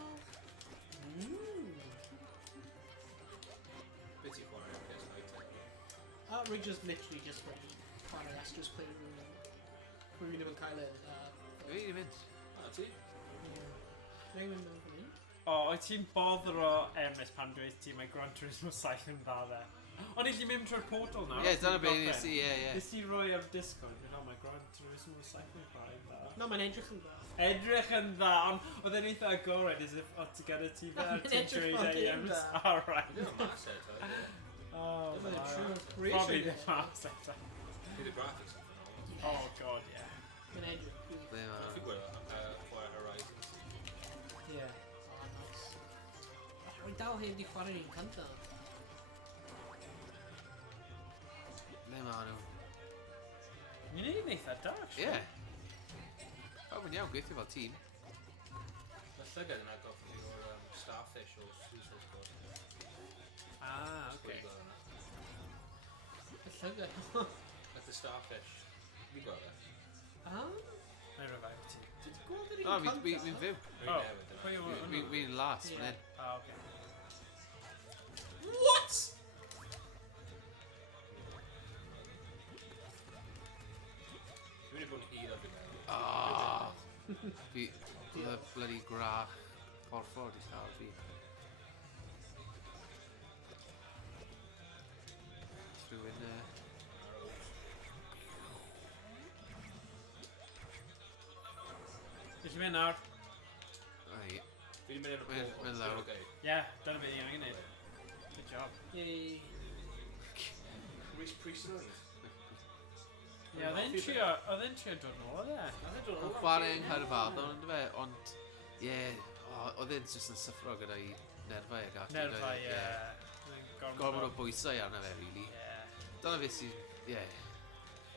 Rwy just literally just wedi chwarae Astro's Playroom. Rwy ddim yn cael ei... Fi ddim mynd. Rwy'n mynd mewn fan hyn. O, oed ti'n boddr o Emrys pan dweud ti mae Gran Turismo 7 yn dda dde? Ond i chi mynd trwy'r portal nawr? Ie, dyna beth nes i, ie. Nes ti roi ar Discord, o, mae Gran Turismo 7 yn dda. No, mae'n edrych yn dda. Edrych yn dda, ond oedd e'n eitha agored as if o ti gyda ti fel Mae'n ti'n edrych dweud fel ei dim Emrys. dda. Alright. Oh, Mae'n wow. true. Probably Reassured the it. fast eto. Oh god, yeah. Mae'n edrych. Really. Ble ma... Ie. Oh, nice. Rwy dal heb di chwarae'r un cyntaf. Ble ma nhw? Ni'n neud yn eitha da, actually. Ie. O, mae'n iawn gweithio fel tîm. llygad yna goffi o'r starfish o Suicide Squad. Ah, okay. Y llygad. Like the starfish. Fi gweld e. Ah? Neu revive ti. Did you gweld yr un O, cyntaf? fi'n fyw. Oh, pwy yw hwnnw? Fi'n las Ie. fan hyn. Ah, okay. What? Dwi'n mynd i bod yn hir o fi mewn. Fi, y bloody grach porffor di cael fi. Rhywun Felly mynd nawr. Ai, Fi'n mynd i'r Mynd lawr. Ie, dyna beth ni'n gwneud. Good job. Yay. Rhys Priestland. Ie, oedd e'n trio dod nôl, oedd e? Yn chwarae yng Nghaerfad, ond fe, ond ie, oedd e'n jyst yn syffro gyda'i nerfau ag ac. Nerfau, ie. Gormod o bwysau arno fe, really. Ie. Dyna fe sy'n, ie.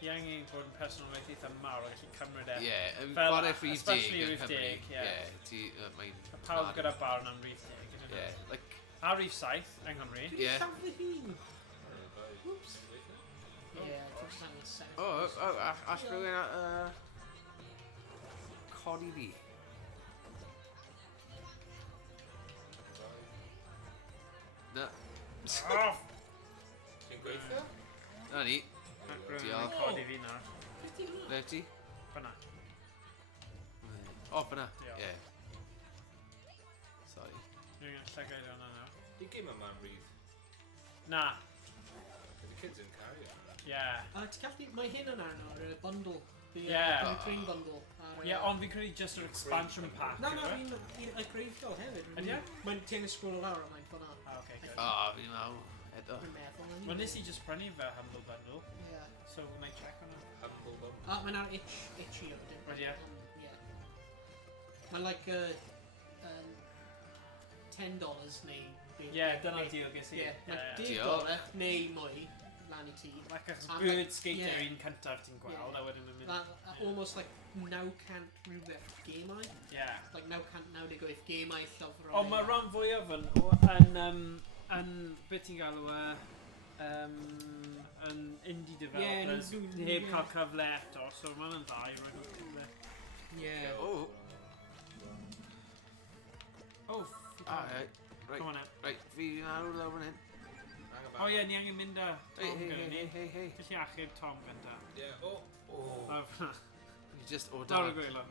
Fi angen bod yn personolwaith eitha mawr ac gallu cymryd e. Ie, yn Fel- chwarae rhif especially deg yn rhif Cymru. deg, ie. Ti, mae'n... Pawb gyda barn am rhif 10. Ie, like... A rhif 7 yng Nghymru. Ie. Llawn fy hun. Whoops. Ie, dwi'n llawn set. O, all rhywun codi fi. Na. Off! Ti'n gweithio? Na ni. Diolch. Codi fi nawr. Beth di hwnna? Le ti? Fyna. O, fyna. Diolch. Ie. Sorry. Dwi'n llygaid hwnna nawr. Di gym yma'n rhydd. Na. The kids in cario. Ie. Ti'n gallu... Mae hyn yn arno, yr bundle. Ie. The green bundle. Ie, ond fi'n credu just yr expansion pack. Na, yw e? fi'n y greifio hefyd. Ydy e? Mae'n ti'n scroll lawr a mae'n ffona. Ah, okay, good. O, fi naw. Edo. Dwi'n meddwl na ni. Wel, nes i just prynu fe Humble Bundle, Ie. so wna i check hwnna. Humble bum. Mae'n ar itchy o dyn. Wedi e? Ie. Mae'n like $10 neu... Ie, dyna deal ges i. Ie, mae Diolch. $10 neu mwy lan i ti. Like a And bird like- skater ie. un cyntaf ti'n gweld, a wedyn yn mynd. Almost like 900 rhywbeth gemau. Ie. Like 998 gemau llyfrau. Ond mae rhan fwyaf yn beth ti'n galw e, yn indie developers, heb cael cyfle eto, so mae'n dda i roi nhw'n cyfle. Ie. O. Oh, Right. come on in. Right, fi nawr lawr fan hyn. O ie, ni angen mynd â Tom gyda ni. Hey. Felly achub Tom gynta. Ie, o. You just o Dawr y dan. gwylon.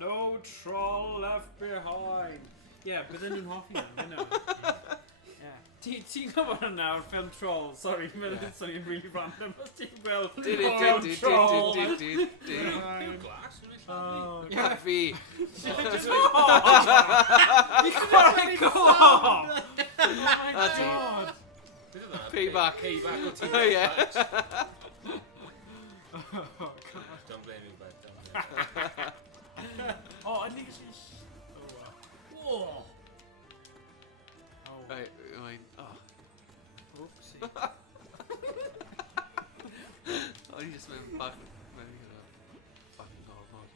No troll left behind. Ie, bydden nhw'n hoffi hyn, you know. Ti'n gwybod hwnna o'r ffilm Troll? Sorry, mae'n swnio'n really random. Os ti'n gweld ffilm Troll. Glas, yn eich Oh, Caffi. You chwarae go! Oh my That's it. god! Payback. Payback o ti. Oh, yeah. Oh god. Don't blame me, bud. Don't blame me. Oh, I think it's just... Whoa! Oh, Right, mae'n... Oh. oopsie. Oh, ni just mynd bach... Mae'n... Fucking gormod.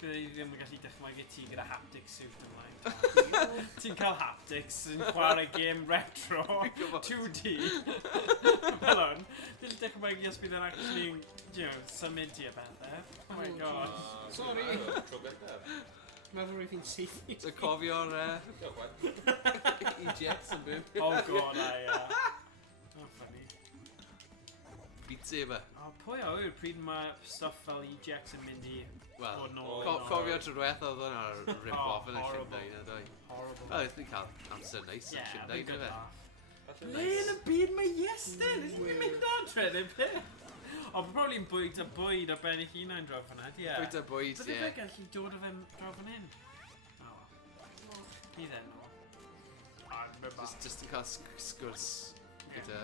Bydd i ddim yn gallu dychmygu ti gyda haptic suit ymlaen. Ti'n cael haptics yn chwarae game retro 2D. Fel hwn, dwi'n dychmygu os bydd yn actually, you know, symud ti a bethau. Oh my god. Sorry. Tro gyntaf. Meddwl rwy'n fi'n syth. So cofio'r Diolch, Gwen. ejects yn byw. Oh god, oh funny. Beat Saber. Oh, pwy a wyr pryd mae stuff fel ejects yn mynd i Wel, bod nôl. cofio tro diwetha oedd hwnna'r rip-off yn y horrible. Llundain, ydw i. Horrible. Wel, ydw i'n cael amser neis yn Yeah, Llundain, good yw e? laugh. Le yn y byd mae Iestyn? Ydych chi'n mynd adre, neu beth? O, probably yn bwyd a bwyd ar ben eich hunain draw fan hyn, ie. Bwyd a bwyd, Bydde ie. fe gallu dod o fe draw fan hyn? O. Bydd e no. Just yn cael sgwrs gyda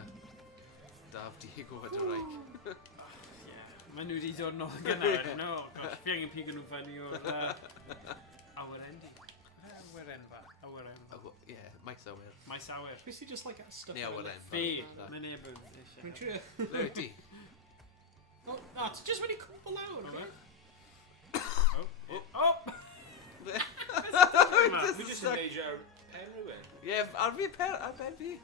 Daf Diego a Dyraig. Ie. Mae nhw wedi dod nôl gyda wedyn, no. Gosh, fi angen pigo nhw fyny o'r awyrendi. Awyrenfa. Awyrenfa. Ie, maes awyr. Maes awyr. Beth sy'n just like stuff... Neu awyren. Fi, mae neb yn Dwi'n eisiau. trio... Le ydi? Oh, ti'n just wedi cwmpo lawr, okay? Oh! Fi jyst yn neud ar pen rhywun. Ie, ar fi per, ar ben fi.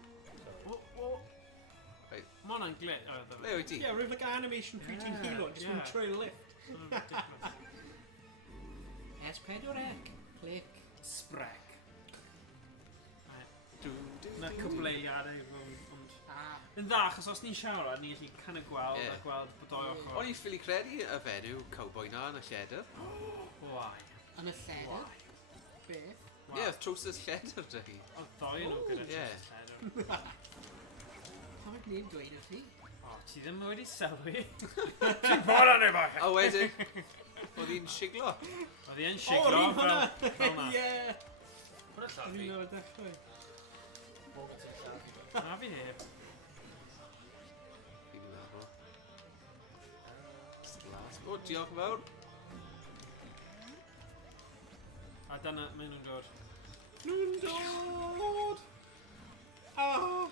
Mae hwnna'n glit. Le ydi? Yeah, rwy'n like animation pryd ti'n hilo, just yeah. yn troi lift. S4C. Click. Sprec. Na cwbl eiliadau. Yn dda, achos os ni'n siarad, ni'n gallu kind of gweld a gweld bod doi ochr. O'n i'n ffili credu y fenyw cowboy na yn y lledr. Why? Yn y lledr? Beth? Ie, trowsus lledr dy hi. O, ddoi nhw gyda trowsus lledr. Pam ydyn ni'n dweud y chi? O, ti ddim wedi sylwi. Ti'n bod yn ei bach? A wedyn, oedd hi'n siglo. Oedd hi yn siglo fel na. Ie! Hwna lladd fi. Fi'n o'r dechrau. Na fi heb. Fi'n meddwl. O, diolch yn fawr. A dyna, maen nhw'n dod. Nhw'n dod! Ah!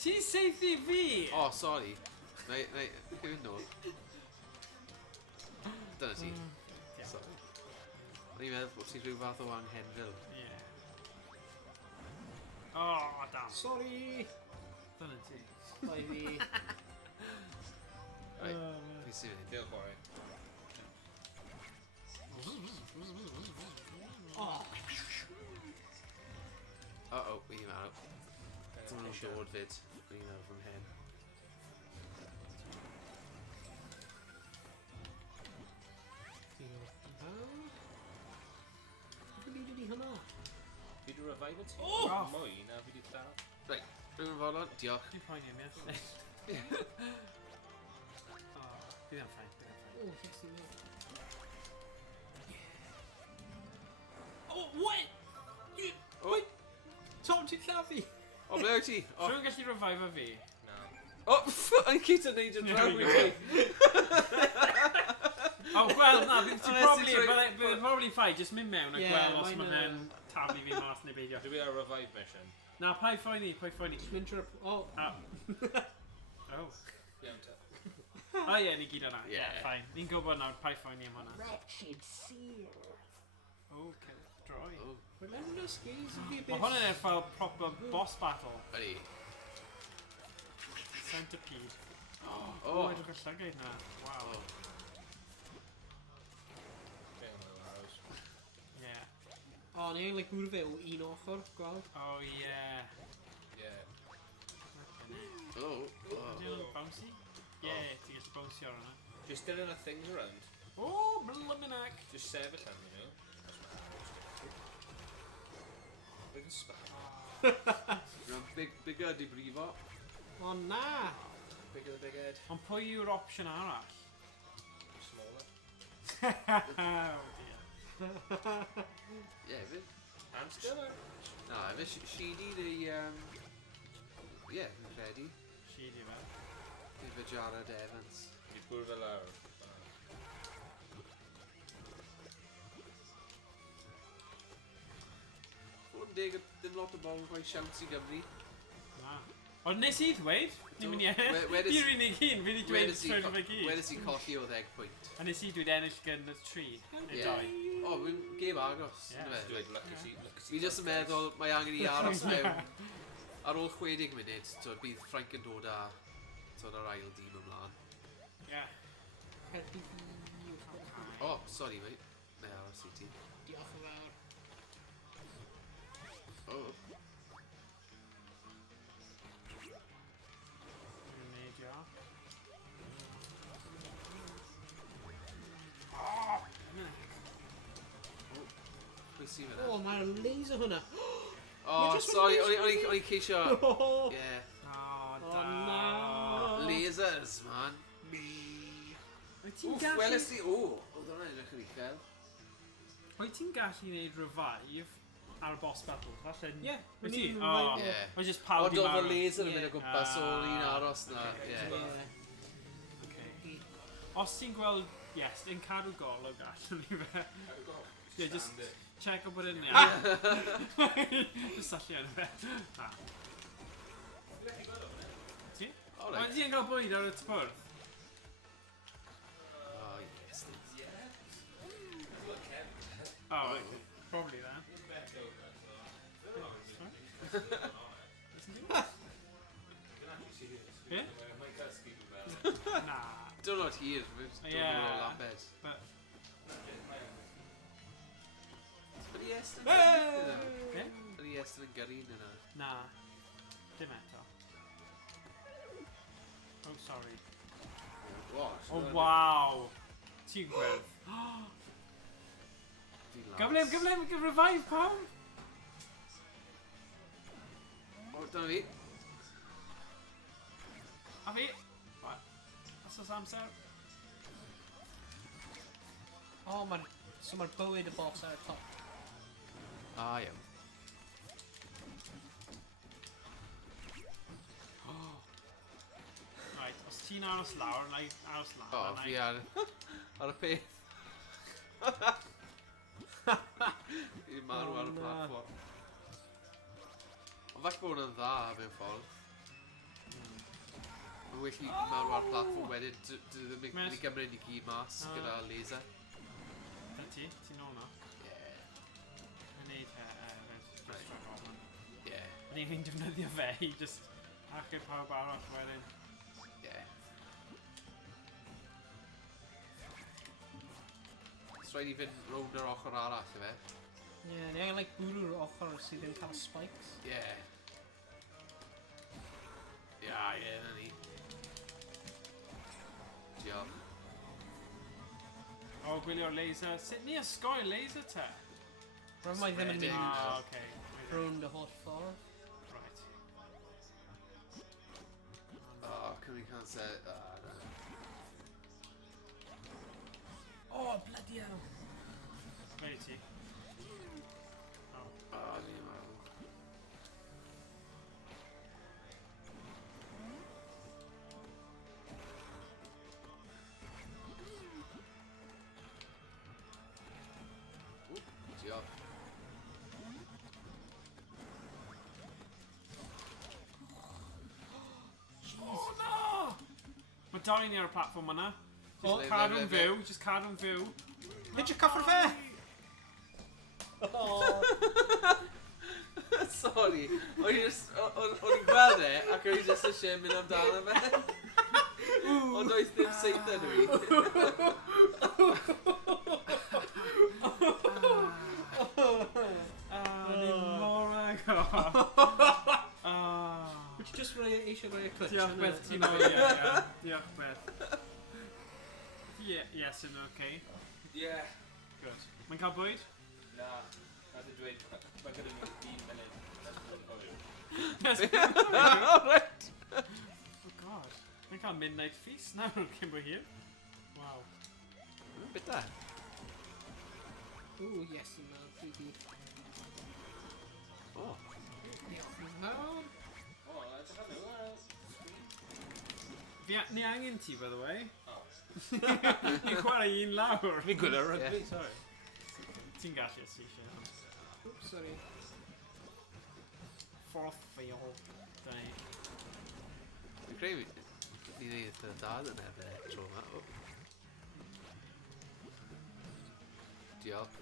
Ti'n seithi fi? O, sori. Neu, hyn nôl. Dyna ti. Sori. O'n i'n meddwl bod ti rhyw fath o anghenfil. Ie. O, dam. Sorry! Dyna ti. Bai fi. Right, fi sy'n mynd. Diolch chwarae. Oh! Uh-oh, fi'n marw. Dyma nhw'n dod fyd. Fi'n meddwl fan hyn. Fi wedi hwnna. Fi di revive ti. O! Mwy na fi di lladd. Right, rhywun fod on. Diolch. Dwi'n poeni am iawn. O, bydd yn ffain, bydd yn ffain. O, yes, ti'n meddwl. Oh, what? Wait! Tom, ti'n llafu? O, ble wyt ti? O, Rwy'n gallu revive fi? Na. yn cyd yn neud yn draw i ti. O, wel, na, bydd ti'n Honestly, probably ffain, just mynd mewn a Ie, gweld os mae'n, mae fe'n taflu fi mas neu beidio. Dwi ar revive mission. Na, pai ffoeni, pai ffoeni. Mynd trwy'r... O! Ah. Oh. Iawn te. O ie, ni gyd o'na. Ie, Ie. ffain. Ni'n gwybod nawr, pai ffoeni am hwnna. Wretched seal. Okay, droi. O, Mae'n mewn o skis yn fi Mae hwnna'n eich fel proper boss battle. ydi. Centipede. O, O, edrych y llygaid na. Waw. Ie. O, neu like bwrw fe o un ochr, gweld? O ie. Ie. o. Ydy nhw'n bouncy? Ie, ti'n gallu bouncy ar hwnna. Just dilyn y things around. O, blyminac. Just sefyll am nhw. Big spam. Rwy'n bigger di brifo. O, na! Bigger the big head. Ond pwy yw'r opsiwn arall? Smaller. Oh dear. Ie, hefyd. And stiller. Na, hefyd, Sheedy neu... Ie, fi'n credu. Si di fel. Fydd fy Jared Evans. Fi bwrdd fel lawr. Fod yn deg, dim lot o bobl rhoi siawt i Gymru. Na. Ond nes i ddweud? Ni'n mynd i Wedys- Fi'r unig un, fi wedi dweud trwy'n fy gyd. Wedys i colli o 10 pwynt. A nes i dweud ennill gan y 3. Neu Ie. 2. O, wy'n gêm agos. Ie. yndyfe? Dweud lucky si. Fi jyst yn meddwl mae angen i aros mewn. Ar ôl 60 munud, bydd Frank yn dod â yr ail dîm ymlaen. Ie. Helpu fi. O, sori mate. Neu aros i ti. Diolch yn fawr. O, Dwi'n neidio. pwy sy'n O, fyna? mae'r laser hwnna. O, sori, o'n i ceisio... O, Ie. O, na. Lasers, man. Wyt ti'n Wff, gallu... weles i... O, oedd hwnna'n edrych yn uchel. Wyt ti'n gallu gwneud revive ar boss battle? Falle... Ie. Wyt ti? Ni'n O, revive Ie. o just O, pawb i doedd y marw. laser yn mynd o Ie. gwmpas o un aros na. Ie. Ie. Okay. Os ti'n gweld... Yes, yn cadw golwg allan i fe. Ie, just check o bod yn iawn. Just sallu yn fe. Na. Ti? O, Ond reit. ti'n cael bwyd ar y tbwrdd? O, yes. Oh, okay. Probably that. Yeah? Nah. Diwrnod hir, Ie. diwrnod o labed. But... Ydy Estyn Ie? Ydy Estyn yn gyrru yna? Na. Dim eto. Oh, sorry. Oh, wow. Ti'n gwyrdd. Gyflym, revive pawb! O, dyna fi. A fi? Os oes amser? O, mae'r bywyd y boss ar y top. Iawn. Right, os ti'n aros lawr, na i aros lawr. O, fi ar y peth. Fi'n marw ar y platform. Ond falle bod hwnna'n dda mewn ffordd. Mae'n well i marw ar y platform wedyn, dwi ddim yn mynd i gymryd i gyd mas gyda laser. Dyna ti'n nôl na? Yn neud just drag on. Ni'n mynd defnyddio fe i just achub pawb arall wedyn. So rhaid i fynd rownd yr ochr arall, fe? Ni angen bwrw'r ochr sydd yn cael spikes. Na ni. Diolch. O, gwylio'r laser. Sut ni ysgoi laser te? Rwy'n mae ddim yn Spreading. mynd Okay. rownd y holl ffordd. Right. Can we cancel? Oh, bloody hell. Ble i ti? Ni'n marw. Diolch. Oh, no! Mae dau ni ar y platform yna. O, Cadw'n fyw, just cadw'n fyw. Nid yw cyffwrdd fe! Sorry. O'n i'n gweld e, ac o'n i jyst eisiau mynd amdano fe. Ond doedd ddim seith yn fi. Ni'n mor agor. Wyt ti jyst eisiau rhoi y clutch? Diolch beth ti'n oed, ie. Diolch beth. Yes, yn okay. Yeah. Good. Mae'n cael bwyd? Na. Nath i dweud, mae gyda ni 1 munud. Right. Oh god. Mae'n cael midnight feast nawr cyn bod hir. Wow. Bit da. Ooh, yes, yn creepy. O. Diolch yn fawr. O, edrych ar nhw. Ni angen ti, by the way. Ni'n chwarae un lawr. Fi'n gwylio'r rugby, sorry. Ti'n gallu asysio. Oops, sorry. Fourth fail. Da ni. Fi'n credu ni'n neud y dad yn efo'r tro yma. Diolch.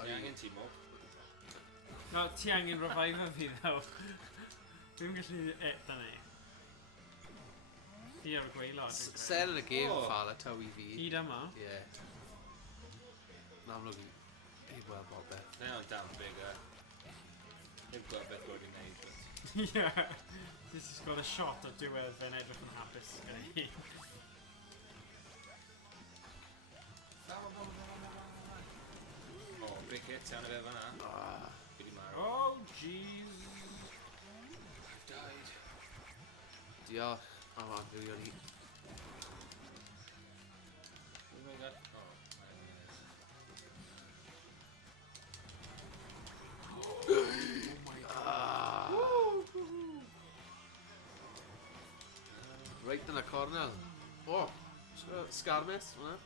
Ni angen ti mo. No, ti angen revive fi ddaw. Dwi'n gallu... da ni. Fi ar y gweilod. Sel yn y gêm ffal y taw i fi. Hyd yma? Ie. Yn amlwg i weld bobeth. Na o'n damn big, Ddim gweld beth bod i'n neud, but... Yeah. This has got a shot o diwedd fe'n edrych yn hapus gyda hi. O, break it, iawn y fe fanna. Fi di marw. Oh, jeez. Died. Diolch. O, man, fi o'n i. Oh my god. Right yn y cornel. O, scarmes, hwnna.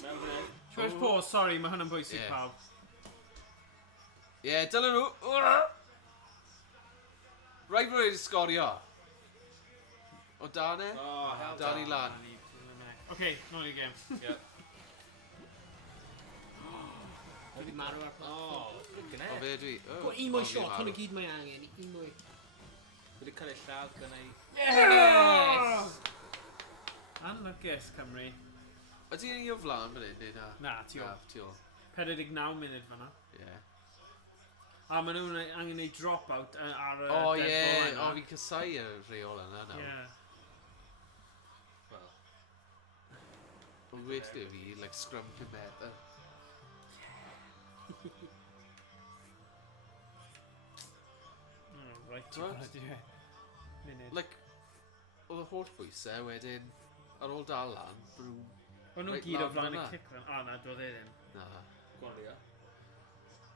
Mewn fan hyn. Chwarae'r pause, sorry, mae hwnna'n bwysig Ie. pawb. Ie, dyna nhw. Rai bod wedi sgorio. O dan e? Oh, hell Dan i lan. OK, nôl i'r gêm. Yep. Dwi wedi marw ar platform. Flippin' O heck. fe dwi... Go un mwy shot, hwn i gyd mae angen, un mwy. Wedi cael ei lladd gyda i. Yes! Anlygys Cymru. Ydy ni o flan fan hyn, neu na? Na, ti o. Ti o. 49 munud fan'na. Ie. A maen nhw'n angen ei drop-out ar y O dead ie, ball o yna. fi'n cysau y reol yna nawr. Ie. Wel, Mae'n well dy fi, like scrum cymeta. Right, Right. Munud. Like, oedd y holl bwysau wedyn, ar ôl dal lan, brw... O'n nhw'n Right gyd o lan flaen y fan'na. cic fan. O na, doedd e ddim. Na. gwalia.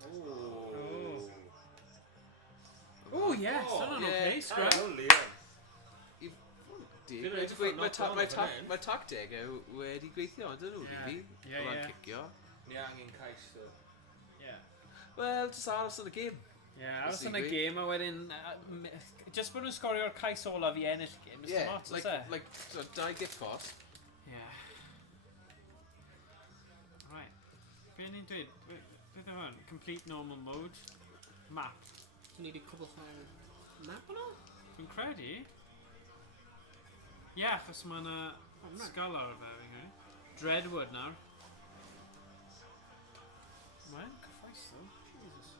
Oh. Oh yes, hwnna'n ie. okay, scrum. Oh, Liam. Di, Fi'n rhaid i ffwrdd knock on fan hyn. mae tacteg wedi gweithio, ydyn nhw, Ie. rili? Ie, O ran ie. cicio. Ni angen cais, do. Wel, jyst aros yn y gêm. Ie, aros yn y Basically. gêm a wedyn... Just bod nhw'n sgorio'r cais olaf i ennill y gêm, Mr. Mott, oes e? like, so, dau gift post. Ie. Right. Be ni'n dweud? Beth yw hwn? Complete normal mode. Map. Dwi'n ni wedi cwblhau'r map yno? Dwi'n credu. Ie, achos mae yna sgal ar y fe, fi'n credu. Dreadwood nawr. Mae'n cyffais ddo. Jesus.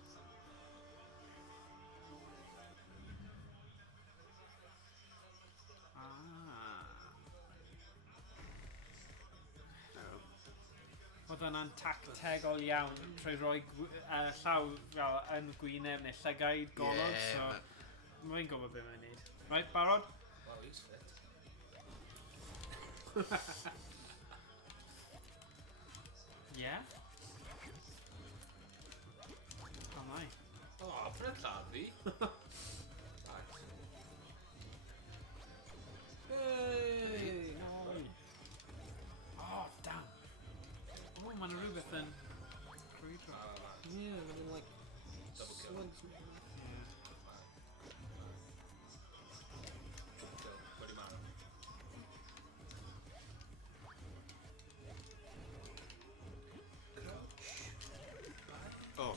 Oedd hwnna'n tactegol iawn trwy roi llaw fel yn gwyneb neu llygaid golod, Ie, so mae'n gwybod beth mae'n neud. Right, barod? Well, he's fit. Yeah? Oh my. Oh, pryd lladd fi. Hey! Oh, damn. Oh, mae'n rhywbeth yn... crwydro. Yeah, mae'n like... Double kill. slugs. Yeah. Kill. Wedi marw. Oh.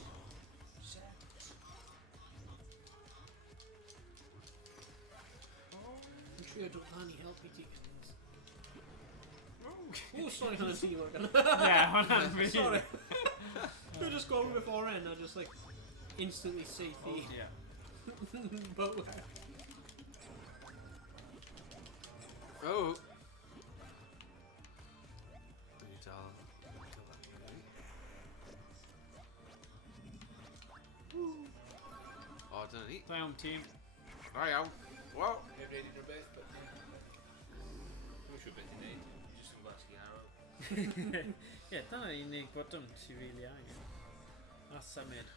Dwi'n trio dod lan i helpu ti. Oh, sorry, hwnna'n ti Morgan. Yeah, hwnna'n really... Sorry. Dwi'n just going before end, I just like instantly see Oh, the dear. bow. Oh. Dwi'n dal... O, dyna ni. Da iawn, tîm. Da iawn. Wel. Heb wneud unrhyw beth, but... Dwi'n siŵr beth i wneud. Just yn gwasgu arrow. Ie, dyna unig botwm ti rili angen. A symud.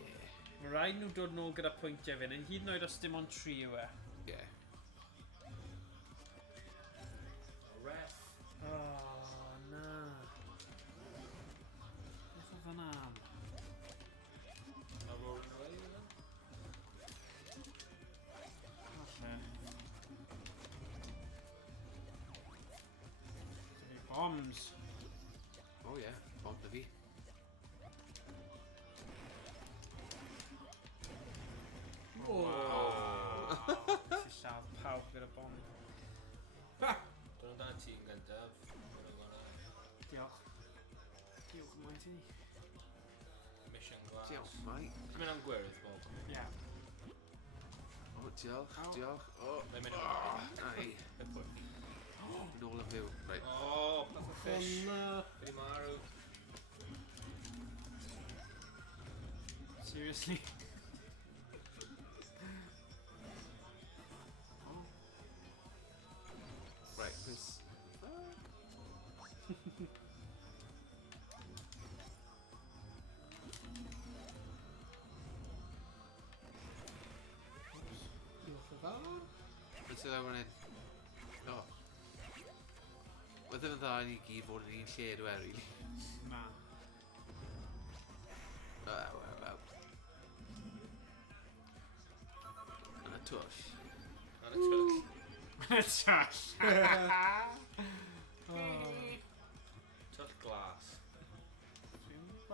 Mae rhaid nhw dod nôl gyda pwyntiau fynd, yn hyd yn oed os dim ond 3 yw e. Ie. Ref. Oh, na. Beth oedd hwnna am? A rolling away, yna? Falle. Bombs. O ie, bomb dy fi. Ti lladd pawb gyda bomb. Dyna dan ti'n gyntaf. Diolch. Diolch yn maint i ni. Mission glass. Diolch, mai. Ti'n mynd am gwyrdd, Bob? Ie. O, diolch, Ow. diolch. O, Mae'n mynd am gwyrdd. ai. Beth pwy? Nôl yn fyw. Right. Oh, plath o fish. Hwnna... Wedi marw. Seriously? Right, this... Diolch yn fawr. Mae'n sydd awr yn... O. Mae ddim yn dda i ni gyd fod yn un lle dwi rili. Na. Wel. Yna twll. Ar y twll. Twll. Twll glas.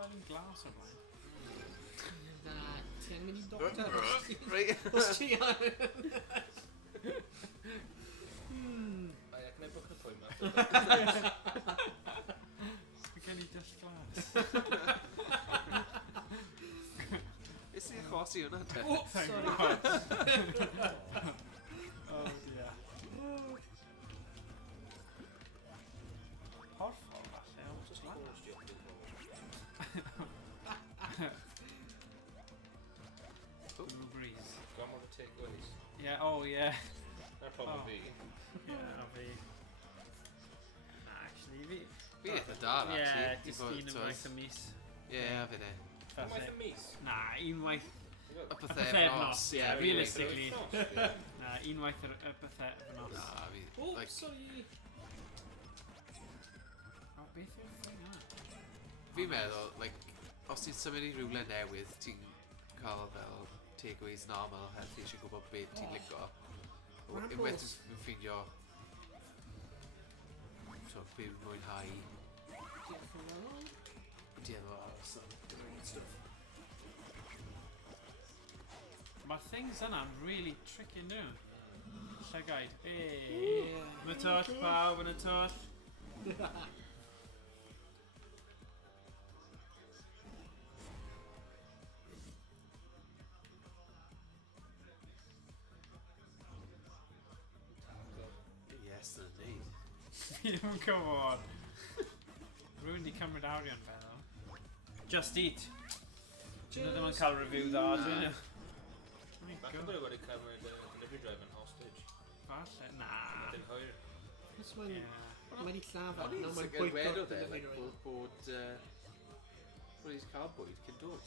gweld yn glas o'r blaen. Ti'n mynd i doctor? Right. Os ti ar... I can I book an appointment? Mae gen i dull glas. Is i'n chosi hwnna te? Oh, sorry. Oh dear. Porfol falle, o Just glas. closed your people. Blue breeze. Got more to take aways. Yeah, oh yeah. That probably Oh. be. Yeah, a fi. Actually, fi... Fi eitha da, actually. Yeah, Di just bod, un yn t'wod. waith y mis. Ie, fi de. Unwaith y mis? Na, unwaith... Y Y bythefnos, bythefnos, ie. yeah, realistically. Yeah. Na, unwaith y bythefnos. Na, fi... Oh, like, sorry. O, beth yw'r thing yna? Fi'n meddwl, like, os ti'n symud i rhywle newydd, ti'n cael fel takeaways normal, healthy, eisiau gwybod beth ti'n licio. Ma'n Unwaith bws. ti'n ffindio... So, byw mwynhau... Diolch yn fawr. Di efo some great stuff. Mae'r things yna'n really tricky nhw. Llygaid. Eee. Yn y twll, pawb yn y twll. Yes, indeed. Fi ddim yn gwybod. Rwy'n di cymryd arian feddwl. Just Eat. Dyn ddim yn cael review dda, dyn nhw. Falle bod e wedi cymryd delivery driver yn hostage. Falle, na. Dyn hwyr. Os mae'n... Yeah. Mae'n i llafar. O'n i'n nawr mae'n sicr bwydo wedodd e, delivery like, driver. bod he's cael bwyd cyn dod.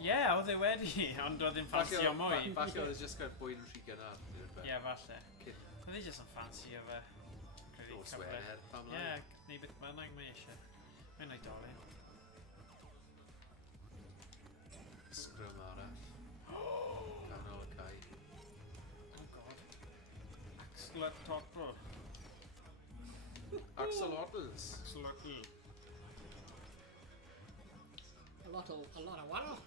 Ie, oedd e wedi, ond oedd e'n ffansi o mwy. Falle oedd e just cael bwyd yn rhy gynnar. Ie, falle. Cyn Oedd e jyst yn ffansi o fe. Credu o cyfle. swener, pam Ie, lai. neu beth bynnag mae eisiau. Mae'n oedolyn. Sgrym arall. Canol y cae. Oh god. Axolotl. Axolotls. Axolotl. A lot of waddle.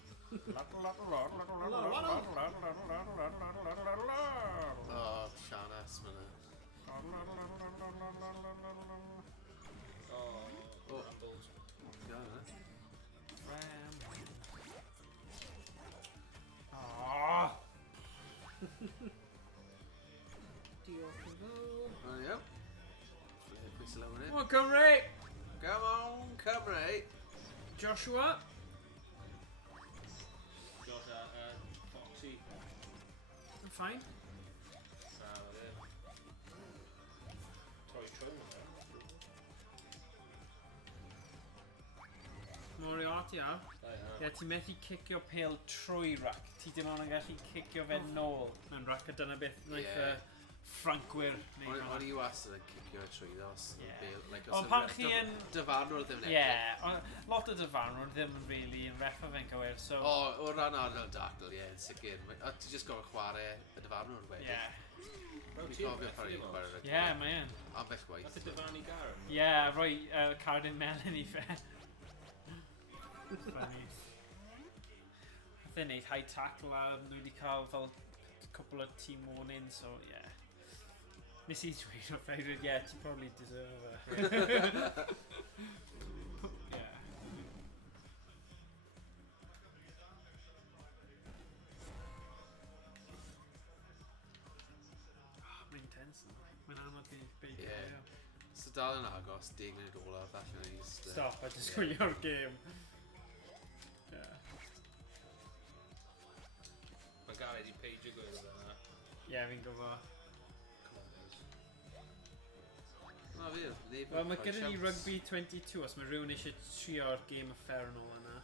Oh, Sianes, myna. Oh, Oh. rambles. Ia, yna. Oh. Diolch yn fawr. Oh, yeah. Pwys lawn Come it. on, Cymru! Come on, Cymru! Joshua? Josh, Foxy. I'm fine. Torri trwy nhw. Moriarty ar. Ie, ti'n methu cicio pêl trwy rac. Ti dim ond yn gallu cicio fe nôl mewn rac, a dyna beth wnaeth y Ie. Ffrancwyr O'n neud. i wastad yn cicio trwy dos. Ie. Like, Ond pan chi yn... Dyfarnwr ddim yn Ie, edrych. ond lot o dyfarnwr ddim yn really yn reffa fe'n gywir, so... O, o ran ardal dacl, ie, yn sicr. A ti jyst gofyn chwarae y dyfarnwr wedyn. Ie. Ti'n cofio pan i'n chwarae rygbi? Ie, mae yn. Ambell waith. Nath y dyfannu Garen. Ie, rhoi cardyn melyn i fe. Funny. Nath e'n neud high tackle a nhw wedi cael fel cwpl o team warning, so ie. Nes i dweud o fe, yeah, ti probably deserve it. Yeah. Mae'n intense yna. Mae'n anodd i beidio. Ie. So dal yn agos, 10 munud olaf, allan i just... Stop, a just gwylio'r game. Yeah. Mae Garen wedi peidio gwyl o fe. Yeah, fi'n gwybod. Na fi, neb Wel, yn mae rhoi gyda ni siawns. Rugby 22, os mae rhywun eisiau trio'r game effernol yna.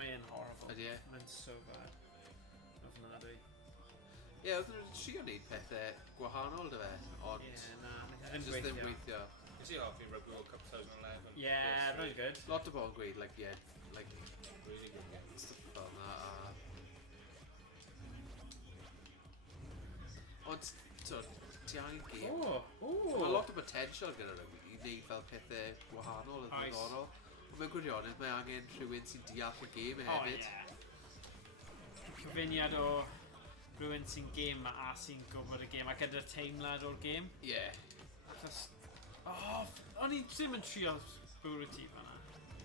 Mae'n horrible. Ydy e? Mae'n so bad. Ofnadwy. Ie, oedd nhw'n trio wneud pethau gwahanol dy fe, ond Ie, na, wnaeth e just ddim ddim gweithio. gweithio. Is he off in Rugby World Cup 2011? Yeah, very good. Lot o bobl yn gweud, like, yeah, like, Really good game. stuff fel na, a... Ond, t'od, ti angen game. O, Mae o! lot o potential gyda rygbi i wneud fel pethau gwahanol yn Oes. ddiddorol. Mae'n gwirionedd, mae angen rhywun sy'n deall y gêm hefyd. Cyfuniad o rhywun sy'n gêm a sy'n gwybod y gêm a gyda'r teimlad o'r gêm. Ie. O'n i ddim yn trio bwrw ti fan'na.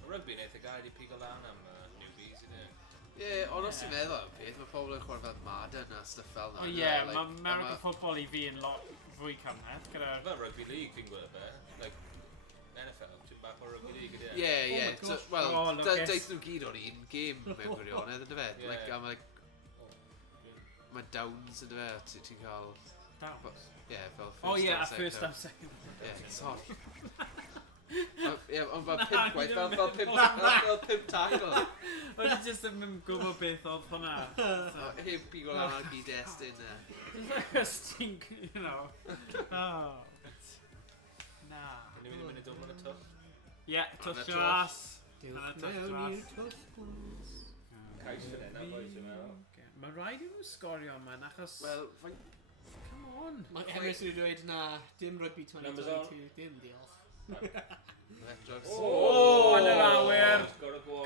Rugby'n eitha gael I pigo lan am newbies, I dyn. Ie, ond os ti'n meddwl am beth, mae pobl yn chwarae fel Madden a stuff fel na. Mae American football I fi yn lot fwy cymryd. Fel Rugby League fi'n gweld be. Like, NFL, ti'n bach o Rugby League ydy. Ie. Wel, daeth nhw gyd o'r un gêm mewn gwirionedd, ydy fe? Mae downs, ydy fe? Ti'n cael... Downs? Ie, fel first a first time, second. Ie, sorry. Ie, ond fel 5 gwaith, fel 5 tackle. O'n i jyst yn gwybod beth oedd hwnna. Heb pigo lan ar gyd-destun. Just think, you know. Na. Yn mynd I mynd I dod mewn y twll. Ie, twll your ass. Diolch mewn i'r twll. Cais fan hynna, boys, yn meddwl. Mae rhaid I nhw sgorio man, achos... Wel, come on. Mae Emrys wedi dweud na dim rugby 2022, dim diolch. Yn yr awyr.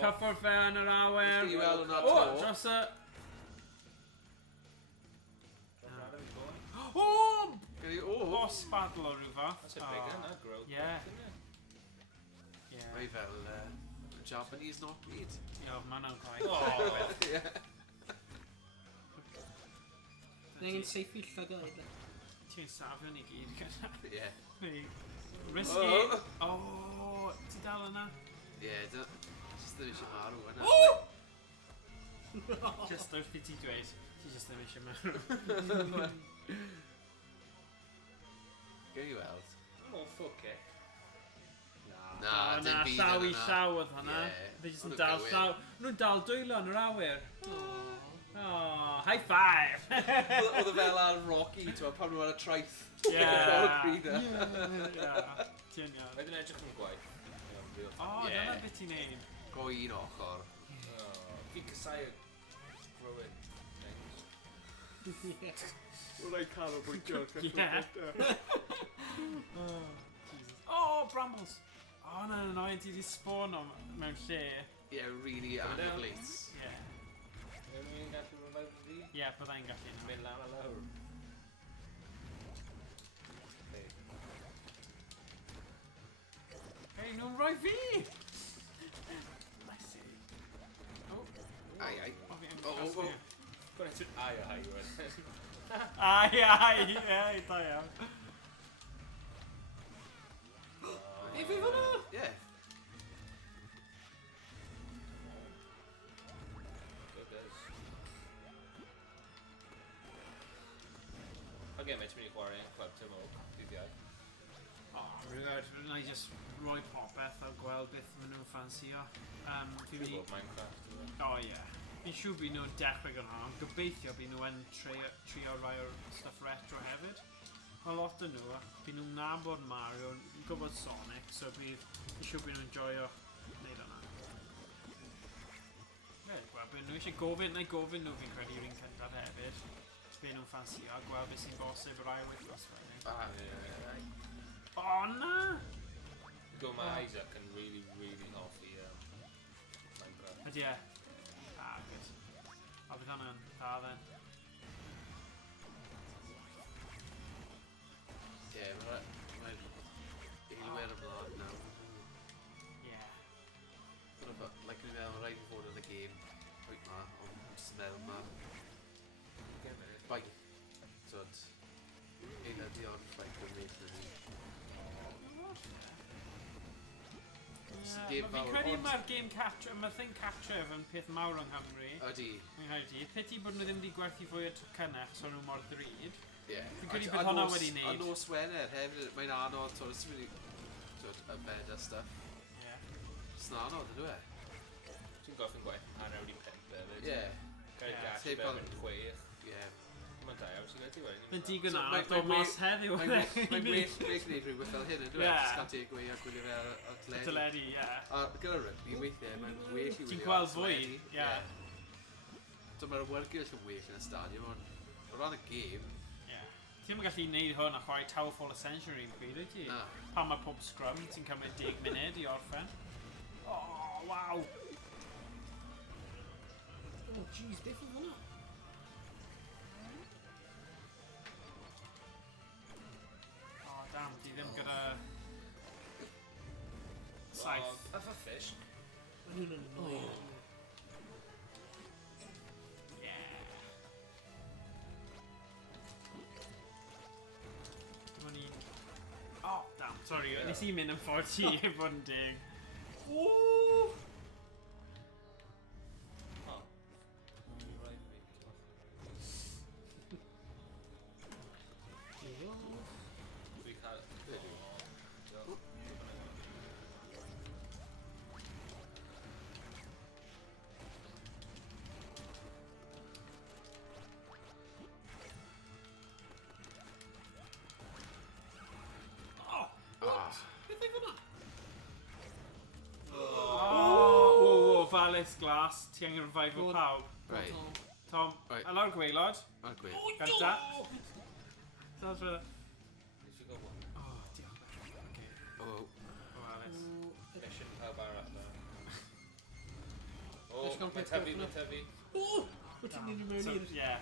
Cyffwr fe yn yr awyr. Dros y... Boss battle o rhyw fath. That's a big one, that growth. Yeah. Mae fel Japanese knockbeat. Ie, ma'n gwaith. Neu'n seifi llygad. Ti'n safio ni gyd gyda. Ie. Risky. Ti dal yna? Ie, just ddim eisiau marw yna. Just wrth I ti dweud. Ti just ddim eisiau marw. Gewn ni weld. Fuck it. Na, dim byd llaw I yna. llaw oedd hwnna. Fe jyst yn dal llaw. Nhw'n dal dwylo yn yr awyr. High five! Oedd y fel ar Rocky, pan nhw ar y traeth. Ti'n iawn. Wedyn edrych yn gwaith. Dyna beth ti'n neud. Go un ochr. Fi'n cysau y growing things. Wel, I canolbwyntio. Brambles! Na'n annoying, ti di spawn o mewn lle. Ie, really anablates. Yw'n mynd gallu revive fi? Ie, byddai'n gallu. Mynd lan a lawr. Hei, nhw'n rhoi fi! Bless you. Ai. Gwneud yn ai, Ieuan. Ai, da iawn. Ei, fi fan'na? Ie. Again, mae'n mynd I chwarae yn Club Cymraeg, dydd iau. Rwy'n I just rhoi popeth a gweld beth maen nhw'n ffansio. Fi'n gwybod Minecraft. Fi'n siŵr bydd nhw'n dechrau gan hwn, gobeithio bydd nhw'n trio rai o'r stuff retro hefyd. A lot yn nhw, bydd nhw'n nabod Mario, yn gwybod Sonic, so fi'n siŵr bydd nhw'n joio wneud hwnna. Bydd nhw eisiau gofyn nhw fi'n credu yw'r un cyntaf hefyd. Bydd nhw'n ffansio a gweld beth sy'n bosib rai wythnos wedyn. Na! Go mae Isaac yn really hoffi Minecraft. Ydy e? Good. A bydd hwnna'n dda then. Ie, mae'n Ieuan ymlaen nawr. Ie. Like ni'n meddwl, rhaid I fod yn y gêm. Oed ma, ond jyst yn meddwl ma. Bai. Tod, eiladion ffait yn wneud yn ni. Fi'n credu mae'r game capture, mae'r thing capture yn peth mawr yng Nghymru. Ydy. Peti bod nhw ddim wedi gwerthu fwy o tocynnau so nhw mor ddrud. Ie. Fi'n credu bod hwnna wedi wneud. A nos Wener hefyd, mae'n anodd, ti'n mynd I yfed a stuff. Ie. Sy'n anodd, ydw e? Ti'n goffin gwaith hanner wedi pimp hefyd. Ie. Gael gallu fe yn 6. Ie. Mae'n da iawn sy'n wedi wedi. Yn digon ar dod mas heddiw. Mae'n well gwneud rhywbeth fel hyn, ydw e? Just cael teg gwei a gwylio fe ar teledu. Teledu, ie. A gyda rygbi, weithiau, mae'n well I wylio Ti'n gweld fwy? Ie. So mae'r awyrgylch yn well yn y stadiwm, ond o ran y gêm... Ie. Ti'n mynd gallu gwneud hwn a chwarae TowerFall Ascension rhywun pryd, wyt ti? Na. Pan mae pob scrum, ti'n cymryd 10 munud I orffen. Oh, wow. Oh, jeez, beth oedd hwnna? Oh, damn, di ddim gyda... Saith. That's a fish. Mae hwnna'n annoying. Oh, damn, sorry, nes i mynd yn ffordd ti, bod yn dig. Ooh! Oh. We can't. Beth oedd hwnna? Oh, Falus Glas, ti angen revival pawb. Right. Tom, Right. alaw'r gwaelod. Oh, great. Ganta. That's right. If you go one. Oh, diolch. Okay. Oh, Falus. Mission pawb arall na. Let's go Oh, pick mae tyfu, up mae tyfu. O! Wyt ti'n mynd i mewn i'r... Yeah.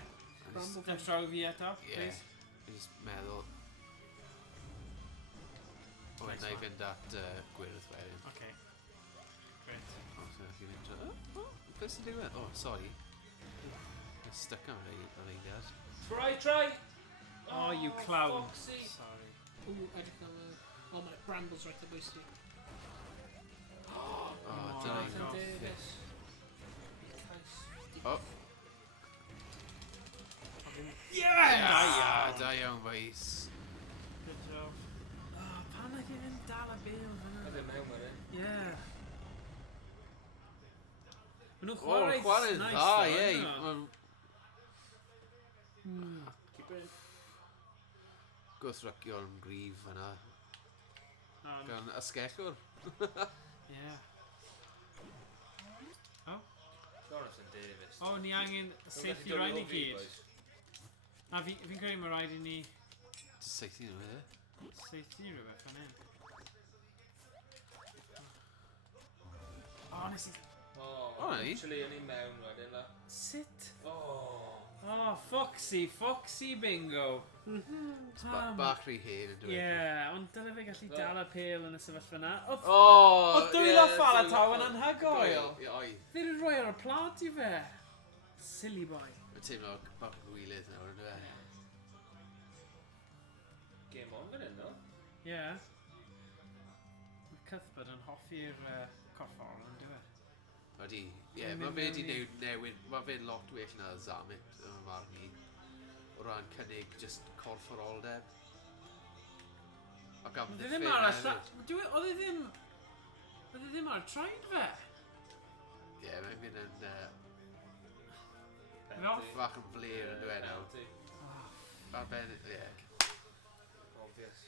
Bramble Step draw fi eto, yeah. please. I just meddwl... O, Nice na i one. fynd at gwyrdd wedyn. Okay. Great. O, so chi'n mynd... Beth sy'n digwydd? Oh, sorry. It's stuck am yr eiliad. Try! Oh, you clown. Foxy. Sorry. O, edrych am y... O, mae brambles right o bwysig. Oh, Oh, dyna my i'n God. ffis. Nice. Oh, Yeah! da iawn, boys. Good job. Oh, pan ag i fynd dal y bil Mae fyna? ddim mewn wedyn. Yeah. Maen nhw'n Oh, chwarae chwarae'n nice dda, though, ie. ydyn nhw? Keep it. Gwrthryciol yn grif yna. Ond, Gan ysgellwr. yeah. Oh, Lawrence and Davis. oh, ni angen seithi rhaid i gyd. Na, fi'n credu mae rhaid i ni Seithi nhw, e? seithi rhywbeth fan hyn. Oh, nes i... Oh, Alright. actually, o'n i mewn wedyn la. Sut? Oh. Oh, Foxy bingo. Bach rhy hen yn dweud. Ie, ond dyle fe gallu dal y pel yn y sefyllfa yna. Oh, Oedd dwylo Falataw yn anhygoel. Ie, oedd. Fe wedi rhoi ar y plant i fe. Silly boy. Mae'n teimlo bach o gwylydd nawr, yn dweud. Game on fan hyn, no? Ie. Mae Cuthbert yn hoffi'r corfforol yn dweud. Odi, ie, mae fe wedi newid, mae fe'n lot well na Zamit yn y marn i. O ran cynnig just corfforaoldeb. Ac am Oedd e ddim ar y oedd e ddim... Oedd e ddim ar y traed fe. Ie, mae'n mynd yn Penalty. fach yn flir yn dweud nawr. Penalty. Ar ben, ie. Obvious.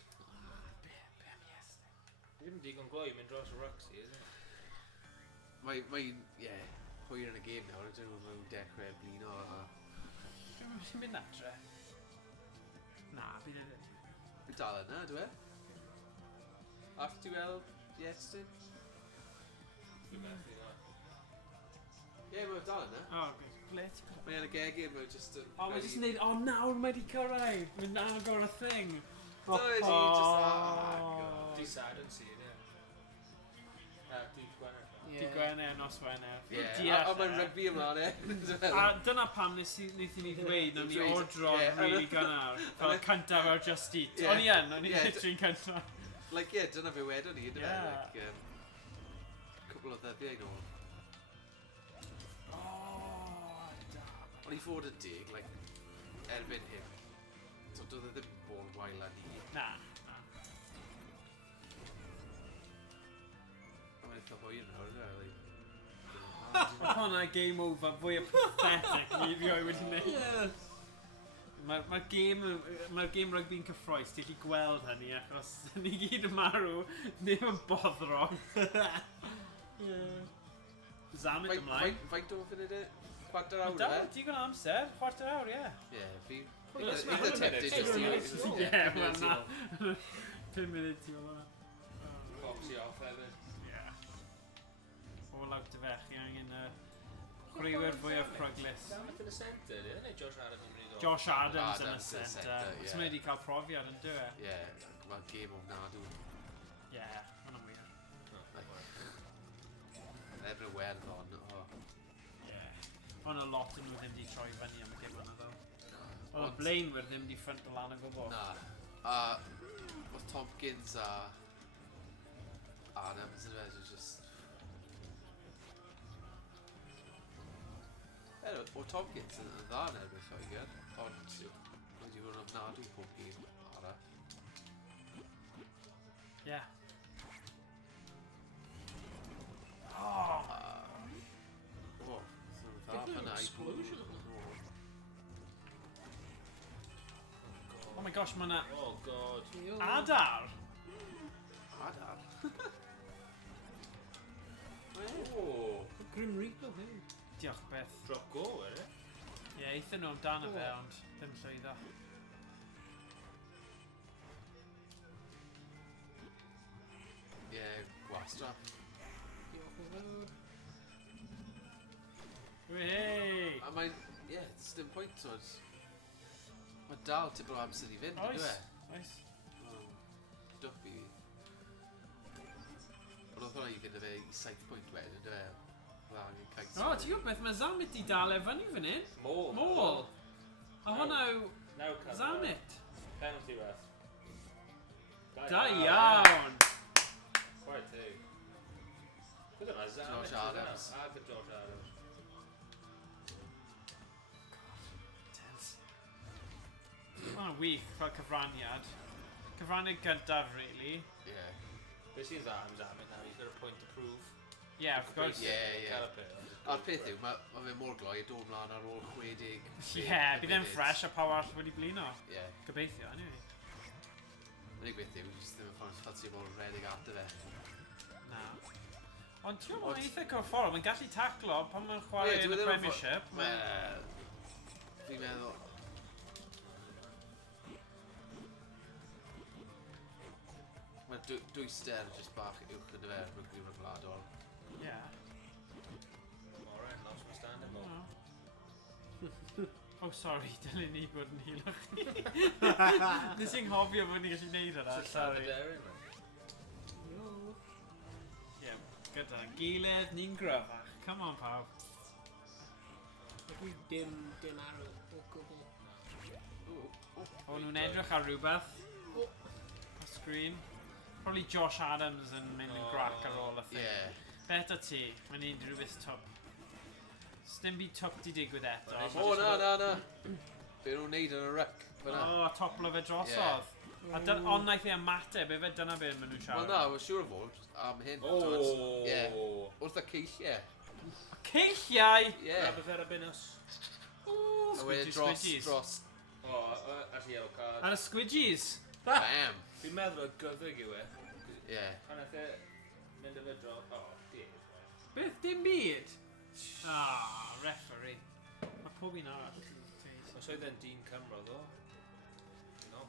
Ddim digon gloi mynd dros y Ruxy, is it? Mae'n, ie, hwyr yn y gêm nawr, ydyn nhw mewn dechrau blino. Ti'n mynd adre? Na, bydd e ddim. Bydd dal yna, dwi e? After ti weld Iestyn? Dwi'n methu na. Ie, mae'n dal yna. O, ble ti'n gwybod? Mae'n y gegin, mae'n just yn... O, mae'n jyst yn neud, o nawr mae di cyrraedd. Mae'n agor y thing. Do, e di just... Di sad yn sy'n, ie. Di Gwener. Di Gwener, nos Wener. Ie, a mae'n rygbi ymlaen e. A dyna pam nes i ni ddweud na ni ordro'n really gynnar. Fel cyntaf ar Just Eat. O'n i yn, o'n i literally'n cyntaf. Like, ie, dyna fe wedon ni, ynddo fe? Ie. Like, cwbl o ddyddiau nôl. Ond i fod yn dig, like, erbyn hyn, so doedd e ddim bod wael â ni. Na. A mae'n eitha hwyr nawr, ynddo fe? Mae hwnna game over fwy o pathetic ni rhoi wedi gwneud. Mae'r game rugby'n cyffroes, ti'n gallu gweld hynny achos ni gyd yn marw, ddim yn boddro. Zamit ymlaen. Faint o fynd ydy? Chwarter awr, Dal, e? digon o amser, chwarter awr, ie. Ie, fi... Well, that's Eitha tempted just i... Ie, mae'n na. 5 munud ti'n meddwl. Foxy off hefyd. Ie. all out y fe. Chi angen chwaraewyr fwyaf cryglus. Samit yn y centre, dyn ni? Josh Adams yn mynd i Josh Adams yn y Adams yn y centre. centre, ie. Os mae wedi cael profiad yn dwi? Ie, mae'n game of nadw. Ie, hwnna'n wir. Erbyn y werddon, Ond y lot yn nhw ddim wedi troi fyny am y gym yna ddo. Oedd y blaenwyr ddim wedi ffrant o lan o gwbl. Na. Oedd Tompkins a Adams yn fes, just... O Tompkins yn dda yn erbyn Lloegr, ond wedi bod yn ofnadwy pob gêm ara. Ie. Oh! Oh my gosh, mae yna Oh god. adar! Adar? Oh. Grim Reaper, hyn. Diolch beth. Drop go, wedi? Ie, eithon nhw amdano fe, ond ddim llwyddo. Ie, gwastra. Diolch yn fawr. Wei! A mae'n... Ie, dim pwynt oed. Mae dal tipyn o amser i fynd, Oes, ynddo e? oes. Dwp i fi. Ond oedd hwnna i fynd â fe i 7 pwynt wedyn, ynddo e? Dda, ni'n cael... O, ti'n gwybod beth, mae Zamit i dal e fyny fan hyn. Môl. Môl. A hwnna yw Naw can. Zamit. Penalty ref. Da iawn! Chwarae teg. Gwyd yma, Zamit. Josh Adams. A gyda Josh Adams. Mae'n wych fel cyfraniad. Cyfraniad gyntaf, really. Ie. Be sy'n dda am Zamit now? He's got a point to prove. Yeah, of course. Ie. Carapet. A'r peth yw, mae fe mor gloi, dod mlaen ar ôl 60. Ie, bydd e'n ffresh a pawb arall wedi blino. Ie. Gobeithio, anyway. Unig beth yw, jyst ddim yn ffansi mor redig at y fe. Na. Ond ti'n gwybod, mae'n eitha corfforol, mae'n gallu taclo pan mae'n chwarae yn y Premiership. Fi'n meddwl... Mae dwyster jyst bach uwch yn y fe rygbi rygladol. Ie. Alright, lost my standing ball. Oh, sorry, dylwn ni bod yn hilo chi. Nes i'n hofio bod ni'n gallu neud hwnna, sorry. Ie, gyda gilydd, ni'n gryfach. Come on, pawb. Dwi dim arw o gwbl. O, nhw'n edrych ar rhywbeth. O sgrin. Probably Josh Adams yn mynd yn grac ar ôl y thing. Ie. Bet o ti, mae'n neud rhywbeth twp. Sdim byd twp di digwydd eto. O, na. Be nhw'n neud yn y ryc. O, a toplo fe drosodd. Ond naeth ei ymateb, efe dyna be maen nhw'n siarad. Wel na, mae'n siŵr o fod am hyn. O! Ie. Wrth y ceilliau. Ceilliau! Ie. Grab y fer a binus. A wedyn dros. O, actually yellow card. Ar y squidgies! Bam. Fi'n meddwl y gyfrig yw e. Ie. Pan eith e mynd y fe drop. O, di'r. Beth dim byd? Ah, referee. Mae pob un arall. Os oedd e'n dyn Cymro ddo. No.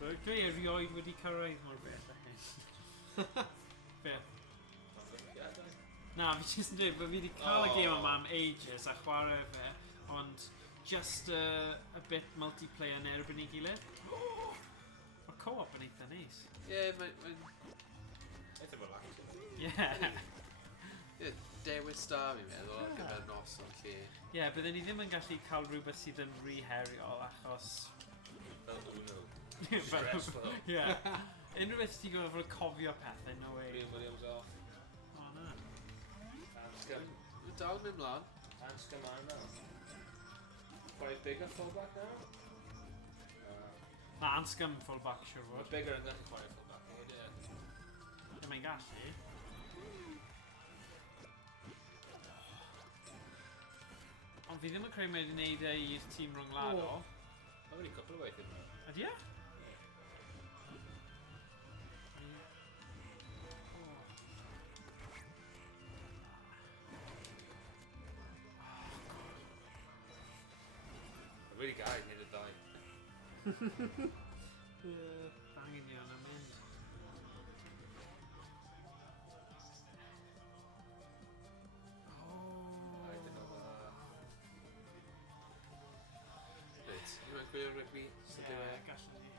Dwi erioed wedi cyrraedd mor beth a hyn. Beth? Na, fi jyst yn dweud bod fi wedi cael y game yma am ages a chwarae fe, ond just a bit multiplayer yn erbyn ei gilydd. Mae'r co-op yn eitha neis. Ie, mae'n... Eitha fel active. Ie. Ie, dewis da fi'n meddwl ar gyfer nos o'n lle. Ie, byddwn ni ddim yn gallu cael rhywbeth sydd yn rhy heriol achos... Fel Uno. Fel- Stressful. Ie. Unrhyw beth ti'n gorfod cofio pethau, no way. Green Williams off. O, na. Anscombe. Mae'n dal yn mynd mlaen. Anscombe ar now. Quite bigger fullback now? Na, Anscombe full-back, sure Mae would. bigger yn gallu chwarae fullback. O, ie. Ie, mae'n gallu. Ond fi ddim yn creu mae'n gwneud e i'r tîm rhwngwladol. Mae wedi cwpl o weithio yma. Ydy e? Mae wedi gael nid y ddau. Da Angen ni o'n mynd. Reit, ni'n gwylio'r rygbi, sy'n diwe. Gallwn ni.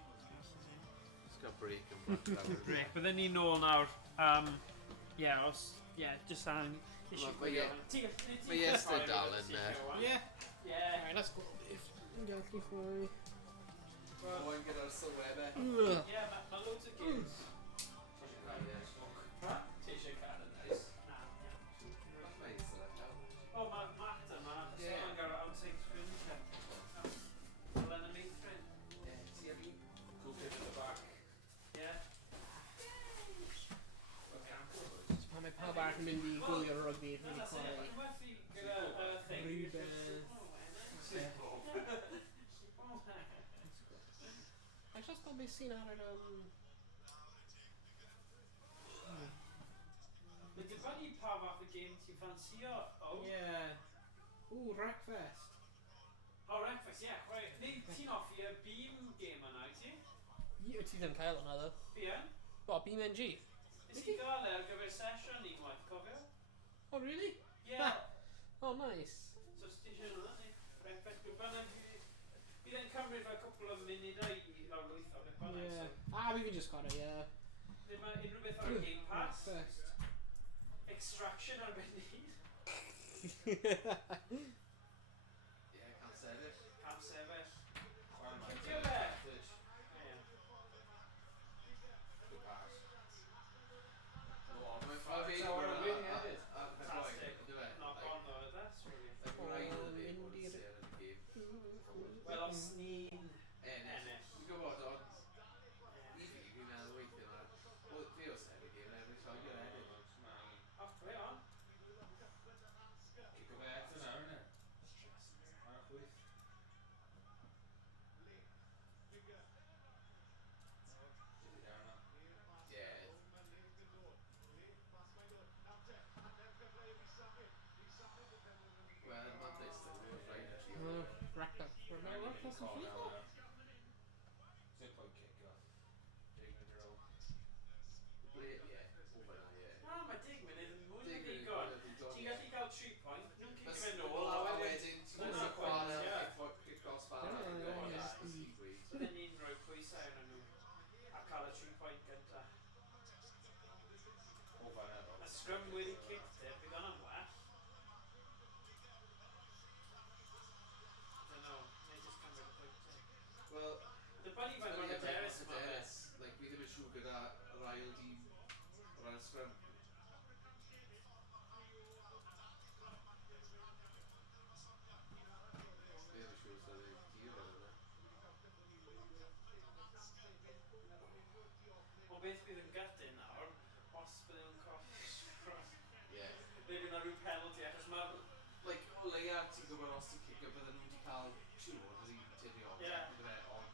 Just got break and black hour. Break. Bydden ni'n nôl nawr. Os... just an... Mae Esther dal yn there. Ie. Yeah. Let's go. Yn gallu chwarae. Owain gyda'r sylwebau. Yeah, mae loads o games. Ti eisiau cael yn neis? Na, O, mae Matt yma. Mae'n gael am 6 ffrind. Fel yn y meithrin. Ti ar un? Go get to the back. Yeah. Pan mae pawb arall yn mynd i gwylio'r rugby, yn mynd i chwarae. I just got beth sy'n ar yr... Mae dibynnu pa fath o game ti'n ffansio? Wreckfest. Wreckfest, right. Ti'n offi y beam game yna, i ti? Ti ddim cael hwnna, ddo. Fi yn? BeamNG? Nes i gael ar gyfer sesiwn unwaith, cofio? Oh, really? Yeah. Oh, nice. So, station hwnna, ni? Wreckfest, bydd e'n cymryd fe cwpl o munudau i lawrlwytho, beth bynnag. We can just chwarae, Ddim unrhyw beth ar y Game Pass. Wreckfest. Extraction ar ben ni. Can't sefyll. Cam sefyll. Cymryd fe? Good pass. Mae'n Fantastic. Ydw e? Knock on though, that's really... Rhaid yn y byd bod yn ser yn y gêm. Wel, os ni'n Ennill. Dwi'n gwybod, ond i fi, fi'n meddwl weithio yna. Wel, fi o ser y gêm, neu fi'n sioio ennill. Off, way on. Kick o beth yna, yna. Ar y chwyth. Wel, mae'n dweud rhaid y tri. Wreckfest. Wreckfest yn ffili? Simple kick off. 10 in a row. Mae 10 munud yn mwy na Dig munud ddigon. yn ddigon, Ti'n ie. gallu cael 3 point, nhw'n cicio Bys- fe nôl, a wedyn, ti'n Mae'n gwybod chwarae, ie. kick cross bar, Ie, a ie, gweud, ie. i gweud. Bydden ni'n rhoi pwysau arnyn nhw a cael y 3 point gyda. Owain efo. A scrum wedi kicked it, bydd hwnna'n well. I don't know, neu just cymryd y pwynt. Wel, Dibynnu faint o'r hyderus yma fe. like, fi ddim yn siŵr gyda yr ail dîm o'r ail sgrym. Fi ddim yn siŵr os oedd ei dîm yn yna. O beth bydd yn gydyn nawr, os bydd yn colli scrum. Ie. Neu bydd yna rhyw penalty, achos mae'r... Like, o leia ti'n gwybod os ti'n cicio bydden nhw wedi cael siŵr oedd hi'n tirio. Ie. Ond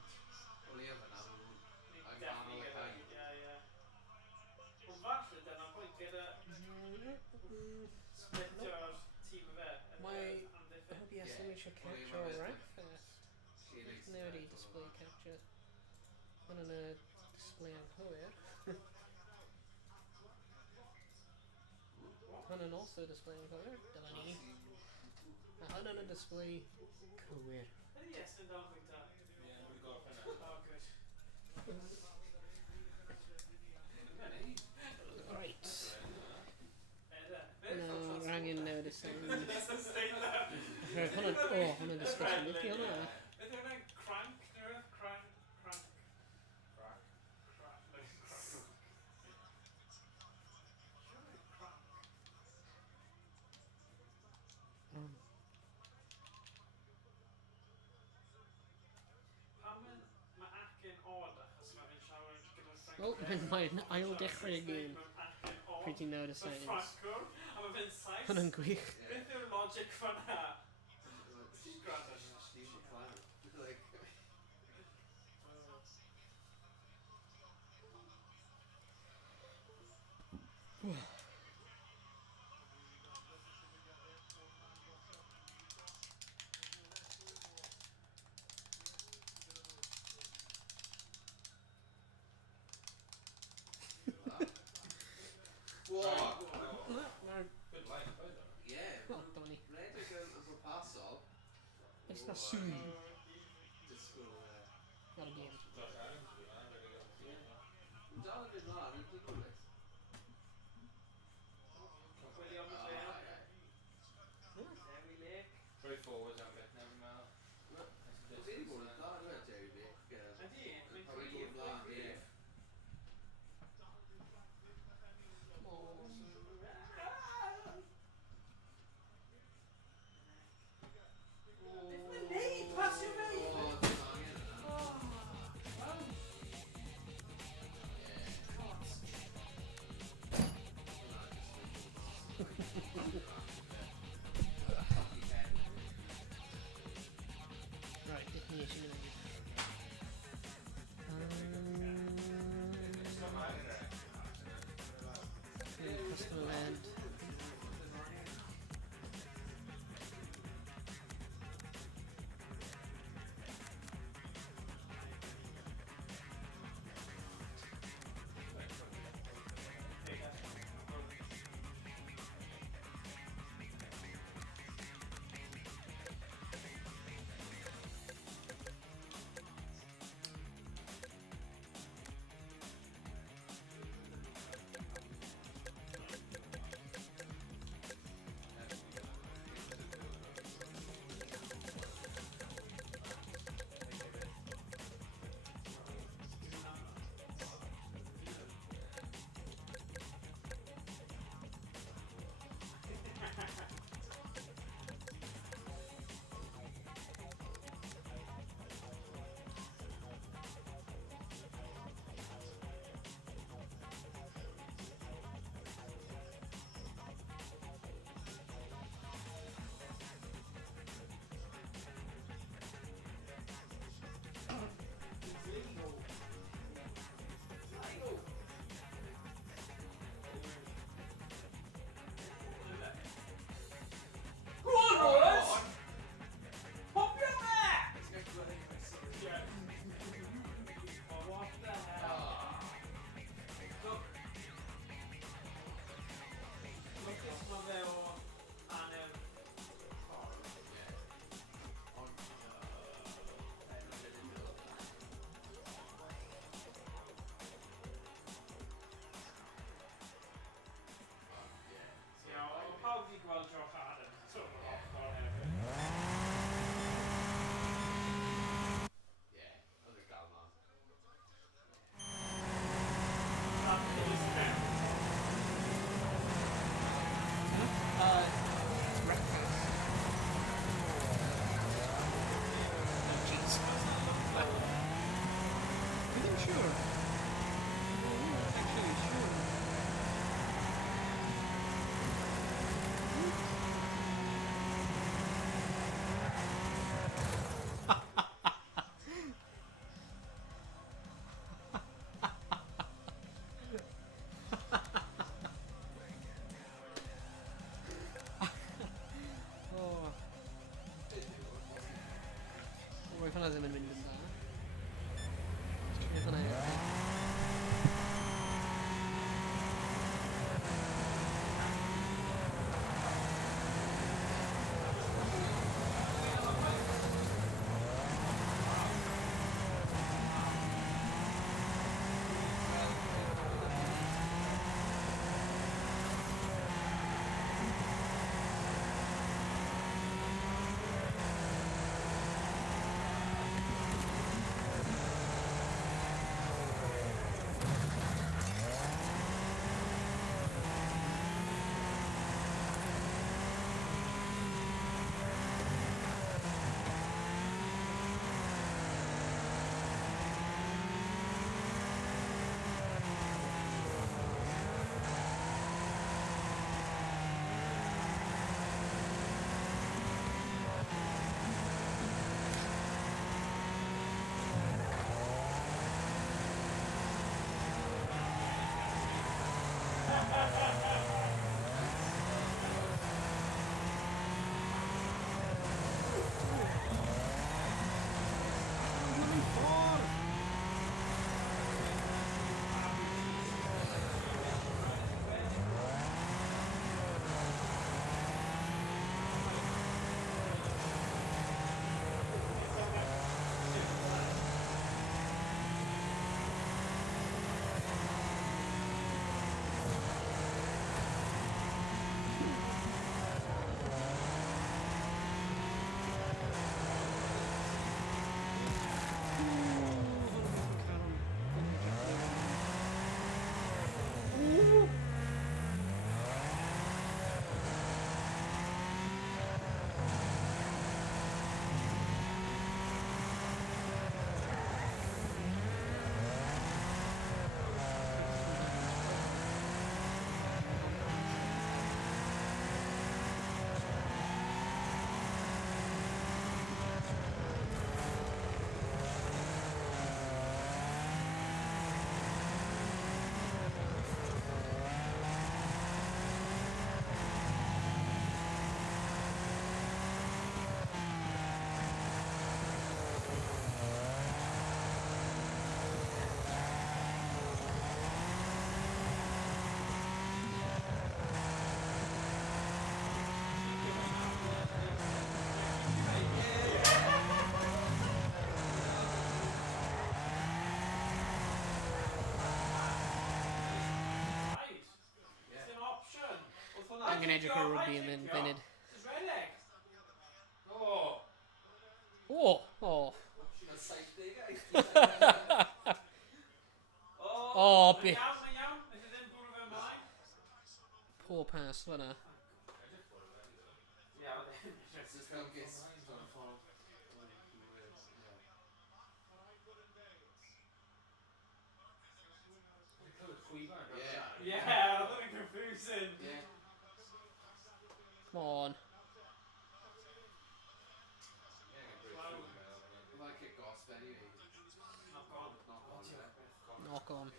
o leia fyna, maen nhw Ni Ang definitely ganol y gyda... cae. Ie. Ond falle dyna pwynt gyda splitio'r tîm fe. Mae- amddiffyn. OBS ddim eisiau Ie. capture Wel, ie, Wreckfest. Lle neis. Neu wedi display capture. Hwn yn y display anghywir. Hwn yn also display anghywir. Dyna ni. A hwn yn y display cywir. Ydy yes yn dal pwynt da. Ie, dwi'n gorffen yna. Oh, good. Right. Ede. No, angen newid y sound. Let's stay there. Hwn yn discussion. Beth di hwnna? Beth yw hwnna'n crank neu rhywbeth? Crank. Crack. Crank. Pam mae acyn odd achos mae fe'n siarad gyda Frank. Mae'n ail dechrau y gêm. Pryd ti'n newid y Mae sound. Ffrancwr, a mae fe'n Saes. Hwn yn gwych. Beth yw'r logic fan'na? Ti'n gwrando? Steve McLaren. Like, Ys na soon. Not a game. Trwy forward am beth, never mind. Right, detonation in it. Custom event. Roedd hwnna ddim yn mynd yn dda. Beth hwnna yw? Angen edrych ar rugby yn mynd funud. O! O, be... Poor pass, fanna. Yeah, I'm looking confusing. Come on. Knock on.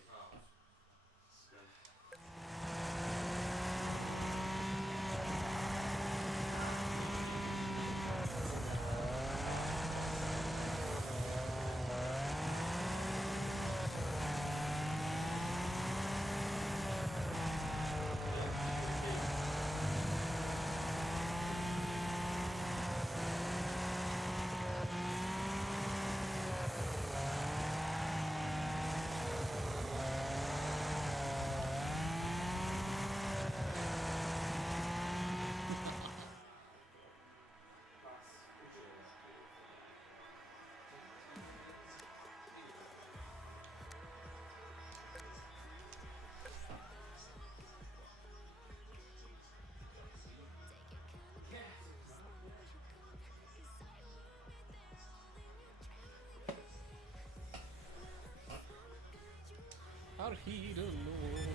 Ar hyd y nos.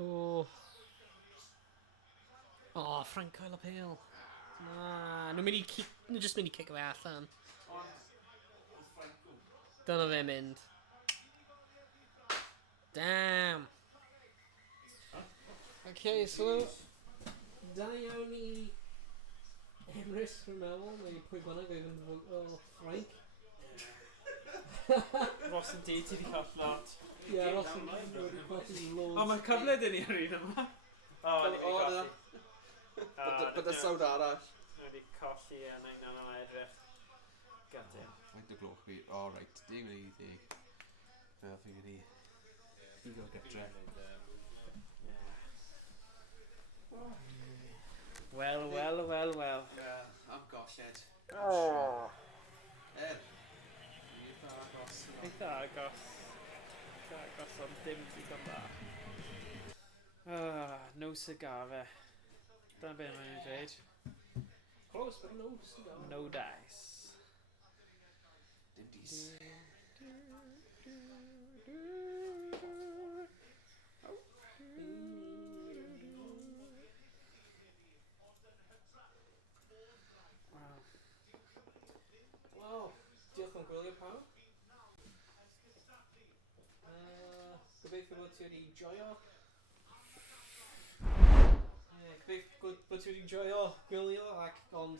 Oh. Oh, Frank cael y pêl. Na, nhw'n just mynd i cico fe allan. Dyna fe mynd. Damn. Okay, so... Da iawn i... Emrys, rwy'n meddwl, neu pwy bynnag oedd yn fod... Oh, Frank. Ross yn deud ti wedi cael lot. Ie, Ross yn wedi colli loads. O, mae'n cyfle dyn ni ar un yma. O, ni wedi colli. Bydd y sawd arall. Ni wedi colli yn ein anol edrych. Gadyn. Faint o gloch fi? O, reit, 10 munud i 10. Fel fi wedi... I gael gytre. Wel. Am golled. O. Eitha agos. Eitha agos ond dim digon da. No cigar fe. Dyna beth mae'n dweud. Close, but no cigar. No dice. Dim dis. Wel, diolch am gwylio pawb. Gobeithio bod ti wedi joio. Bod ti wedi joio gwylio ac ond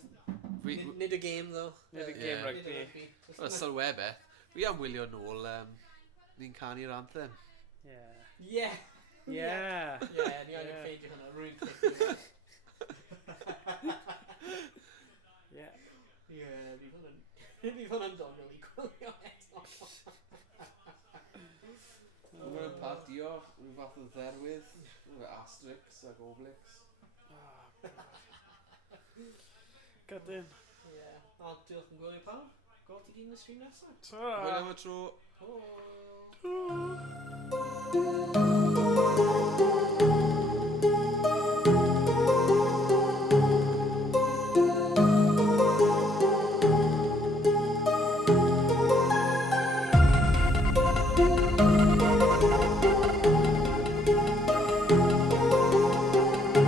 nid y game ddo. Nid y game rugby. Wel, sylwebeth. Fi am wylio nôl, ni'n canu'r anthem. Ie. Ni ond yn ffeindio hwnna, rwy'n click. Bydd hwnna'n doniol i gwylio eto. Mae'n pardio, rhyw fath o dderwydd, asterix ac obelix. Gadyn. Diolch yn gwylio pawb. Gweld ti gyd yn y stream nesaf. Ta-ra. Gwylio am y tro. Hwyl.